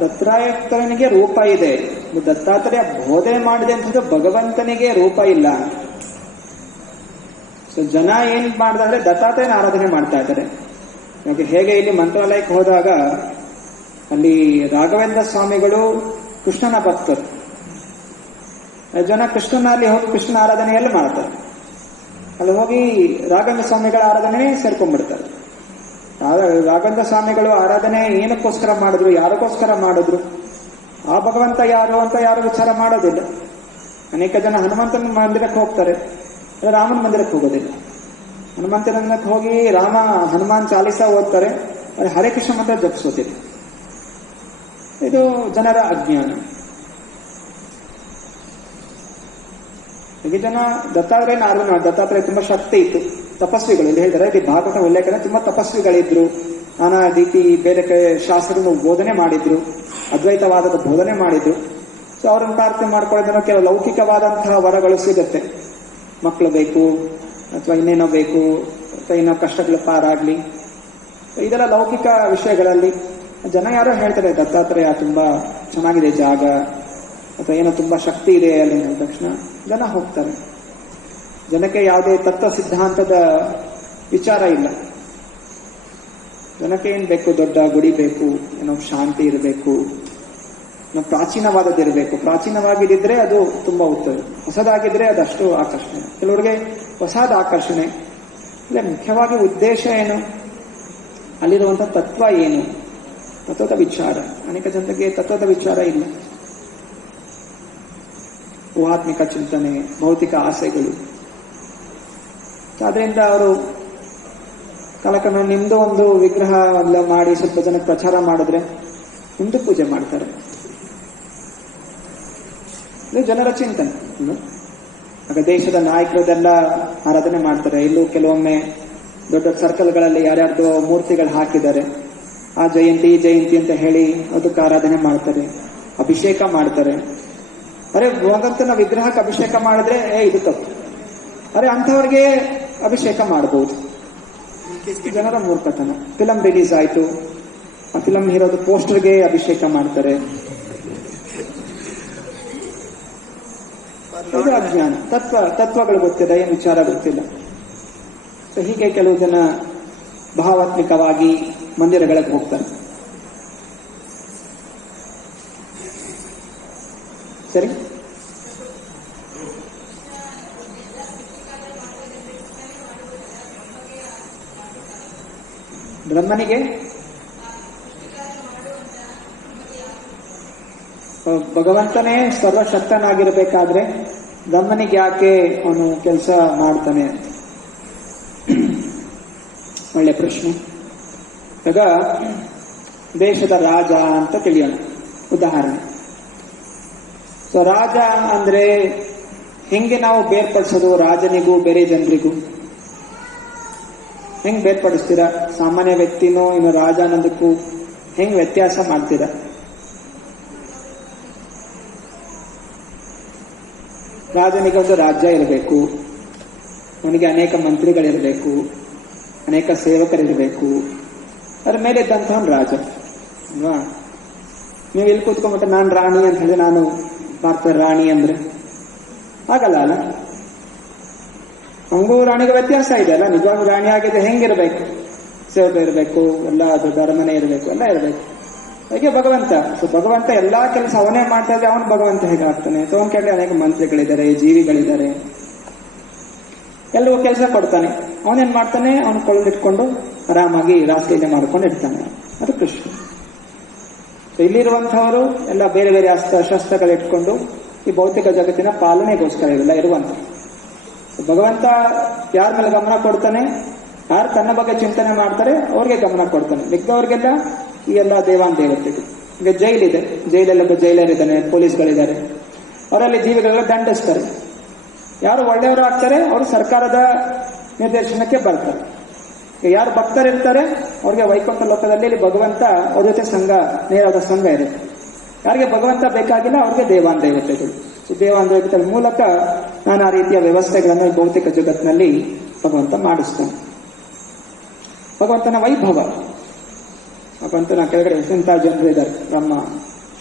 ದತ್ತಾತ್ರೇಯನಿಗೆ ರೂಪ ಇದೆ, ದತ್ತಾತ್ರೇಯ ಬೋಧನೆ ಮಾಡಿದೆ ಅಂತಂದ್ರೆ ಭಗವಂತನಿಗೆ ರೂಪ ಇಲ್ಲ. ಸೊ ಜನ ಏನ್ ಮಾಡಿದ್ರೆ ದತ್ತಾತ್ರೇಯನ ಆರಾಧನೆ ಮಾಡ್ತಾ ಇದ್ದಾರೆ. ಹೇಗೆ ಇಲ್ಲಿ ಮಂತ್ರಾಲಯಕ್ಕೆ ಹೋದಾಗ ಅಲ್ಲಿ ರಾಘವೇಂದ್ರ ಸ್ವಾಮಿಗಳು ಕೃಷ್ಣನ ಭಕ್ತರು, ಜನ ಕೃಷ್ಣನಲ್ಲಿ ಹೋಗಿ ಕೃಷ್ಣನ ಆರಾಧನೆಯಲ್ಲ ಮಾಡ್ತಾರೆ. ಅಲ್ಲಿ ಹೋಗಿ ರಾಘವೇಂದ್ರ ಸ್ವಾಮಿಗಳ ಆರಾಧನೆ ಸೇರ್ಕೊಂಡ್ಬಿಡ್ತಾರೆ. ರಾಘವೇಂದ್ರ ಸ್ವಾಮಿಗಳು ಆರಾಧನೆ ಏನಕ್ಕೋಸ್ಕರ ಮಾಡಿದ್ರು, ಯಾರಿಗೋಸ್ಕರ ಮಾಡಿದ್ರು, ಆ ಭಗವಂತ ಯಾರು ಅಂತ ಯಾರು ವಿಚಾರ ಮಾಡೋದಿಲ್ಲ. ಅನೇಕ ಜನ ಹನುಮಂತನ ಮಂದಿರಕ್ಕೆ ಹೋಗ್ತಾರೆ, ರಾಮನ ಮಂದಿರಕ್ಕೆ ಹೋಗೋದಿಲ್ಲ. ಹನುಮಂತನ ಮಂದಿರಕ್ಕೆ ಹೋಗಿ ಹನುಮಾನ್ ಚಾಲೀಸ ಓದ್ತಾರೆ, ಹರೇ ಕೃಷ್ಣ ಮಂತ್ರ ಜಪಿಸೋದಿಲ್ಲ. ಇದು ಜನರ ಅಜ್ಞಾನ. ಈಗ ಜನ ದತ್ತಾತ್ರೇಯನ ಆರಾಧನೆ, ದತ್ತಾತ್ರೇಯ ತುಂಬಾ ಶಕ್ತಿ ಇತ್ತು, ತಪಸ್ವಿಗಳು ಇಲ್ಲಿ ಹೇಳಿದರೆ ಇಲ್ಲಿ ಭಾಗವತ ಉಲ್ಲೇಖನ ತುಂಬಾ ತಪಸ್ವಿಗಳಿದ್ರು, ನಾನಾ ರೀತಿ ಬೇರೆ ಶಾಸ್ತ್ರವನ್ನು ಬೋಧನೆ ಮಾಡಿದ್ರು, ಅದ್ವೈತವಾದದ ಬೋಧನೆ ಮಾಡಿದ್ರು. ಸೊ ಅವ್ರನ್ನ ಪ್ರಾರ್ಥನೆ ಮಾಡ್ಕೊಳ್ಳೋದನ್ನು ಕೆಲವು ಲೌಕಿಕವಾದಂತಹ ವರಗಳು ಸಿಗುತ್ತೆ. ಮಕ್ಕಳು ಬೇಕು ಅಥವಾ ಇನ್ನೇನೋ ಬೇಕು ಅಥವಾ ಇನ್ನೋ ಕಷ್ಟಗಳು ಪಾರಾಗ್ಲಿ, ಇದೆಲ್ಲ ಲೌಕಿಕ ವಿಷಯಗಳಲ್ಲಿ ಜನ ಯಾರೋ ಹೇಳ್ತಾರೆ ದತ್ತಾತ್ರೇಯ ತುಂಬಾ ಚೆನ್ನಾಗಿದೆ ಜಾಗ ಅಥವಾ ಏನೋ ತುಂಬಾ ಶಕ್ತಿ ಇದೆ ಅಲ್ಲಿ ಅಂದ ತಕ್ಷಣ ಜನ ಹೋಗ್ತಾರೆ. ಜನಕ್ಕೆ ಯಾವುದೇ ತತ್ವ ಸಿದ್ಧಾಂತದ ವಿಚಾರ ಇಲ್ಲ. ಜನಕ್ಕೆ ಏನ್ ಬೇಕು, ದೊಡ್ಡ ಗುಡಿ ಬೇಕು, ಏನೋ ಶಾಂತಿ ಇರಬೇಕು, ಪ್ರಾಚೀನವಾದದ್ದಿರಬೇಕು. ಪ್ರಾಚೀನವಾಗಿದ್ದರೆ ಅದು ತುಂಬಾ ಉತ್ತಮ, ಹೊಸದಾಗಿದ್ರೆ ಅದಷ್ಟು ಆಕರ್ಷಣೆ. ಕೆಲವರಿಗೆ ಹೊಸದ ಆಕರ್ಷಣೆ. ಇಲ್ಲ, ಮುಖ್ಯವಾಗಿ ಉದ್ದೇಶ ಏನು, ಅಲ್ಲಿರುವಂತಹ ತತ್ವ ಏನು, ತತ್ವದ ವಿಚಾರ. ಅನೇಕ ಜನರಿಗೆ ತತ್ವದ ವಿಚಾರ ಇಲ್ಲ. ಊಹಾತ್ಮಿಕ ಚಿಂತನೆ, ಭೌತಿಕ ಆಸೆಗಳು. ಆದ್ರಿಂದ ಅವರು ಕಾಲಕ್ರಮೇಣ ನಿಮ್ದು ಒಂದು ವಿಗ್ರಹ ಎಲ್ಲ ಮಾಡಿ ಸ್ವಲ್ಪ ಜನಕ್ಕೆ ಪ್ರಚಾರ ಮಾಡಿದ್ರೆ ನಿಮ್ದು ಪೂಜೆ ಮಾಡ್ತಾರೆ. ಇದು ಜನರ ಚಿಂತನೆ. ಆಗ ದೇಶದ ನಾಯಕರದೆಲ್ಲ ಆರಾಧನೆ ಮಾಡ್ತಾರೆ. ಇಲ್ಲೂ ಕೆಲವೊಮ್ಮೆ ದೊಡ್ಡ ಸರ್ಕಲ್ಗಳಲ್ಲಿ ಯಾರ್ಯಾರ್ದು ಮೂರ್ತಿಗಳು ಹಾಕಿದ್ದಾರೆ, ಆ ಜಯಂತಿ ಈ ಜಯಂತಿ ಅಂತ ಹೇಳಿ ಅದಕ್ಕೆ ಆರಾಧನೆ ಮಾಡ್ತಾರೆ, ಅಭಿಷೇಕ ಮಾಡ್ತಾರೆ. ಅರೆ ಭಗವಂತನ ವಿಗ್ರಹಕ್ಕೆ ಅಭಿಷೇಕ ಮಾಡಿದ್ರೆ ಇದು ತಪ್ಪು. ಅರೆ ಅಂಥವ್ರಿಗೆ ಅಭಿಷೇಕ ಮಾಡಬಹುದು. ಜನರ ಮೂರ್ಖತನ. ಫಿಲಂ ರಿಲೀಸ್ ಆಯ್ತು, ಆ ಫಿಲಂ ಹೀರೋದು ಪೋಸ್ಟರ್ಗೆ ಅಭಿಷೇಕ ಮಾಡ್ತಾರೆ. ಇದು ಅಜ್ಞಾನ. ತತ್ವಗಳು ಗೊತ್ತಿಲ್ಲ, ಏನು ವಿಚಾರ ಗೊತ್ತಿಲ್ಲ. ಹೀಗೆ ಕೆಲವು ಜನ ಭಾವಾತ್ಮಿಕವಾಗಿ ಮಂದಿರಗಳಿಗೆ ಹೋಗ್ತಾರೆ. ಸರಿ, ಬ್ರಹ್ಮನಿಗೆ ಭಗವಂತನೇ ಸರ್ವಶಕ್ತನಾಗಿರ್ಬೇಕಾದ್ರೆ ಬ್ರಹ್ಮನಿಗೆ ಯಾಕೆ ಅವನು ಕೆಲಸ ಮಾಡ್ತಾನೆ ಅಂತ ಒಳ್ಳೆ ಪ್ರಶ್ನೆ. ಈಗ ದೇಶದ ರಾಜ ಅಂತ ತಿಳಿಯೋಣ, ಉದಾಹರಣೆ. ಸೊ ರಾಜ ಅಂದ್ರೆ ಹೆಂಗೆ ನಾವು ಬೇರ್ಪಡಿಸೋದು ರಾಜನಿಗೂ ಬೇರೆ ಜನರಿಗೂ? ಹೆಂಗ್ ಬೇರ್ಪಡಿಸ್ತೀರಾ? ಸಾಮಾನ್ಯ ವ್ಯಕ್ತಿನೂ ಇನ್ನು ರಾಜ ಅನ್ನೋದಕ್ಕೂ ಹೆಂಗ್ ವ್ಯತ್ಯಾಸ ಮಾಡ್ತೀರಾ? ರಾಜನಿಗೆ ಒಂದು ರಾಜ್ಯ ಇರಬೇಕು, ಅವನಿಗೆ ಅನೇಕ ಮಂತ್ರಿಗಳಿರಬೇಕು, ಅನೇಕ ಸೇವಕರಿರಬೇಕು. ಅದ್ರ ಮೇಲೆ ಇದ್ದಂತಹ ರಾಜ ಅಲ್ವಾ? ನೀವು ಇಲ್ಲಿ ಕೂತ್ಕೊಂಡ್ಬಿಟ್ಟು ನಾನು ರಾಣಿ ಅಂತ ಹೇಳಿ ನಾನು ಮಾಡ್ತಾರೆ ರಾಣಿ ಅಂದ್ರೆ ಆಗಲ್ಲ ಅಲ್ಲ. ಹಂಗೂ ರಾಣಿಗೆ ವ್ಯತ್ಯಾಸ ಇದೆ ಅಲ್ಲ. ನಿಜವಾಗ್ಲೂ ರಾಣಿ ಆಗಿದೆ ಹೆಂಗಿರ್ಬೇಕು? ಸೇವಕ ಇರಬೇಕು, ಎಲ್ಲ ದೊಡ್ಡ ಅರಮನೆ ಇರಬೇಕು, ಎಲ್ಲ ಇರಬೇಕು. ಹಾಗೆ ಭಗವಂತ. ಸೊ ಭಗವಂತ ಎಲ್ಲಾ ಕೆಲಸ ಅವನೇ ಮಾಡ್ತಾ ಇದ್ರೆ ಅವನು ಭಗವಂತ ಹೇಗಾಗ್ತಾನೆ? ಸೊ ಅವನ ಕೆಳಗೆ ಅನೇಕ ಮಂತ್ರಿಗಳಿದ್ದಾರೆ, ಜೀವಿಗಳಿದ್ದಾರೆ, ಎಲ್ಲವೂ ಕೆಲಸ ಕೊಡ್ತಾನೆ. ಅವನೇನ್ ಮಾಡ್ತಾನೆ? ಅವನು ಕೊಳ್ಳಿಟ್ಕೊಂಡು ಆರಾಮಾಗಿ ರಾಸಲೀಲೆ ಮಾಡ್ಕೊಂಡು ಇರ್ತಾನೆ. ಅದು ಕೃಷ್ಣ. ಇಲ್ಲಿರುವಂತಹವರು ಎಲ್ಲ ಬೇರೆ ಬೇರೆ ಶಸ್ತ್ರಗಳು ಇಟ್ಕೊಂಡು ಈ ಭೌತಿಕ ಜಗತ್ತಿನ ಪಾಲನೆಗೋಸ್ಕರ ಇವೆಲ್ಲ ಇರುವಂತ. ಭಗವಂತ ಯಾರ ಮೇಲೆ ಗಮನ ಕೊಡ್ತಾನೆ? ಯಾರು ತನ್ನ ಬಗ್ಗೆ ಚಿಂತನೆ ಮಾಡ್ತಾರೆ ಅವ್ರಿಗೆ ಗಮನ ಕೊಡ್ತಾನೆ. ಮಿಕ್ಕದವ್ರಿಗೆಲ್ಲ ಈ ಎಲ್ಲ ದೇವಾನ್ ದೇವತೆಗಳು. ಈಗ ಜೈಲಿದೆ, ಜೈಲಲ್ಲಿ ಜೈಲರ್ ಇದ್ದಾನೆ, ಪೊಲೀಸ್ಗಳಿದ್ದಾರೆ, ಅವರಲ್ಲಿ ಜೀವಿಗಳೆಲ್ಲ ದಂಡಿಸ್ತಾರೆ. ಯಾರು ಒಳ್ಳೆಯವರು ಆಗ್ತಾರೆ ಅವರು ಸರ್ಕಾರದ ನಿರ್ದೇಶನಕ್ಕೆ ಬರ್ತಾರೆ. ಯಾರು ಭಕ್ತರಿರ್ತಾರೆ ಅವ್ರಿಗೆ ವೈಕುಂಠ ಲೋಕದಲ್ಲಿ ಭಗವಂತ ಅವ್ರ ಜೊತೆ ನೇರವಾದ ಸಂಘ ಇರುತ್ತೆ. ಯಾರಿಗೆ ಭಗವಂತ ಬೇಕಾಗಿಲ್ಲ ಅವ್ರಿಗೆ ದೇವಾನ್ ದೇವತೆಗಳು. ದೇವಾನ್ ದೇವತೆಗಳ ಮೂಲಕ ನಾನಾ ರೀತಿಯ ವ್ಯವಸ್ಥೆಗಳನ್ನು ಭೌತಿಕ ಜಗತ್ತಿನಲ್ಲಿ ಭಗವಂತ ಮಾಡಿಸ್ತಾನೆ. ಭಗವಂತನ ವೈಭವ. ಭಗವಂತನ ಕೆಳಗಡೆ ಎಂತ ಜನರು ಇದ್ದಾರೆ, ಬ್ರಹ್ಮ,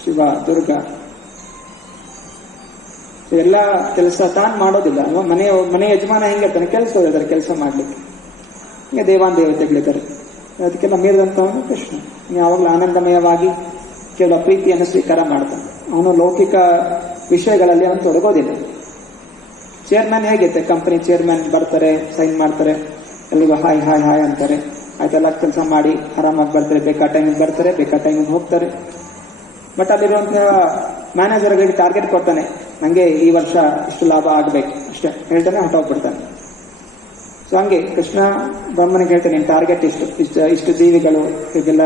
ಶಿವ, ದುರ್ಗಾ. ಎಲ್ಲ ಕೆಲಸ ತಾನು ಮಾಡೋದಿಲ್ಲ ಅಲ್ವಾ? ಮನೆ ಯಜಮಾನ ಹೆಂಗಿರ್ತಾನೆ, ಕೆಲಸ ಇದ್ದಾರೆ ಕೆಲಸ ಮಾಡ್ಲಿಕ್ಕೆ. ಈಗ ದೇವಾನ್ ದೇವತೆಗಳಿದ್ದಾರೆ. ಅದಕ್ಕೆಲ್ಲ ಮೀರಿದಂತವನು ಕೃಷ್ಣ. ಯಾವಾಗಲೂ ಆನಂದಮಯವಾಗಿ ಕೇವಲ ಪ್ರೀತಿಯನ್ನು ಸ್ವೀಕಾರ ಮಾಡ್ತಾನೆ. ಅವನು ಲೌಕಿಕ ವಿಷಯಗಳಲ್ಲಿ ಅವನು ತೊಡಗೋದಿಲ್ಲ. ಚೇರ್ಮನ್ ಹೇಗಿರುತ್ತೆ? ಕಂಪನಿ ಚೇರ್ಮನ್ ಬರ್ತಾರೆ, ಸೈನ್ ಮಾಡ್ತಾರೆ, ಎಲ್ಲಿಗೂ ಹಾಯ್ ಹಾಯ್ ಹಾಯ್ ಅಂತಾರೆ, ಆಯ್ತೆಲ್ಲ ಕೆಲಸ ಮಾಡಿ ಆರಾಮಾಗಿ ಬರ್ತಾರೆ. ಬೇಕಾದ ಟೈಮಿಗೆ ಬರ್ತಾರೆ, ಬೇಕಾದ ಟೈಮಿಗೆ ಹೋಗ್ತಾರೆ. ಬಟ್ ಅಲ್ಲಿರುವಂತಹ ಮ್ಯಾನೇಜರ್ಗಳಿಗೆ ಟಾರ್ಗೆಟ್ ಕೊಡ್ತಾನೆ, ನಂಗೆ ಈ ವರ್ಷ ಇಷ್ಟು ಲಾಭ ಆಗ್ಬೇಕು ಅಷ್ಟೇ ಹೇಳ್ತಾನೆ, ಹೊರಟೋಗ್ಬಿಡ್ತಾನೆ. ಸೊ ಹಂಗೆ ಕೃಷ್ಣ ಬ್ರಹ್ಮನಿಗೆ ಹೇಳ್ತಾನೆ, ನಿನ್ ಟಾರ್ಗೆಟ್ ಇಷ್ಟು ಜೀವಿಗಳು ಇದೆಲ್ಲ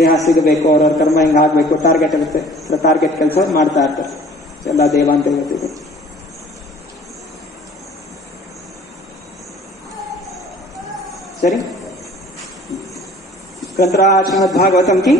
ದೇಹ ಸಿಗಬೇಕು, ಅವ್ರವ್ರ ಕರ್ಮ ಹಿಂಗೆ ಆಗ್ಬೇಕು, ಟಾರ್ಗೆಟ್ ಇರುತ್ತೆ. ಟಾರ್ಗೆಟ್ ಕೆಲಸ ಮಾಡ್ತಾ ಇರ್ತಾರೆ ಎಲ್ಲ ದೇವಾನ್ ದೇವತೆಗಳು. ಸರಿ, ಗ್ರಂಥರಾಜ ಶ್ರೀಮದ್ ಭಾಗವತಂ ಕಿ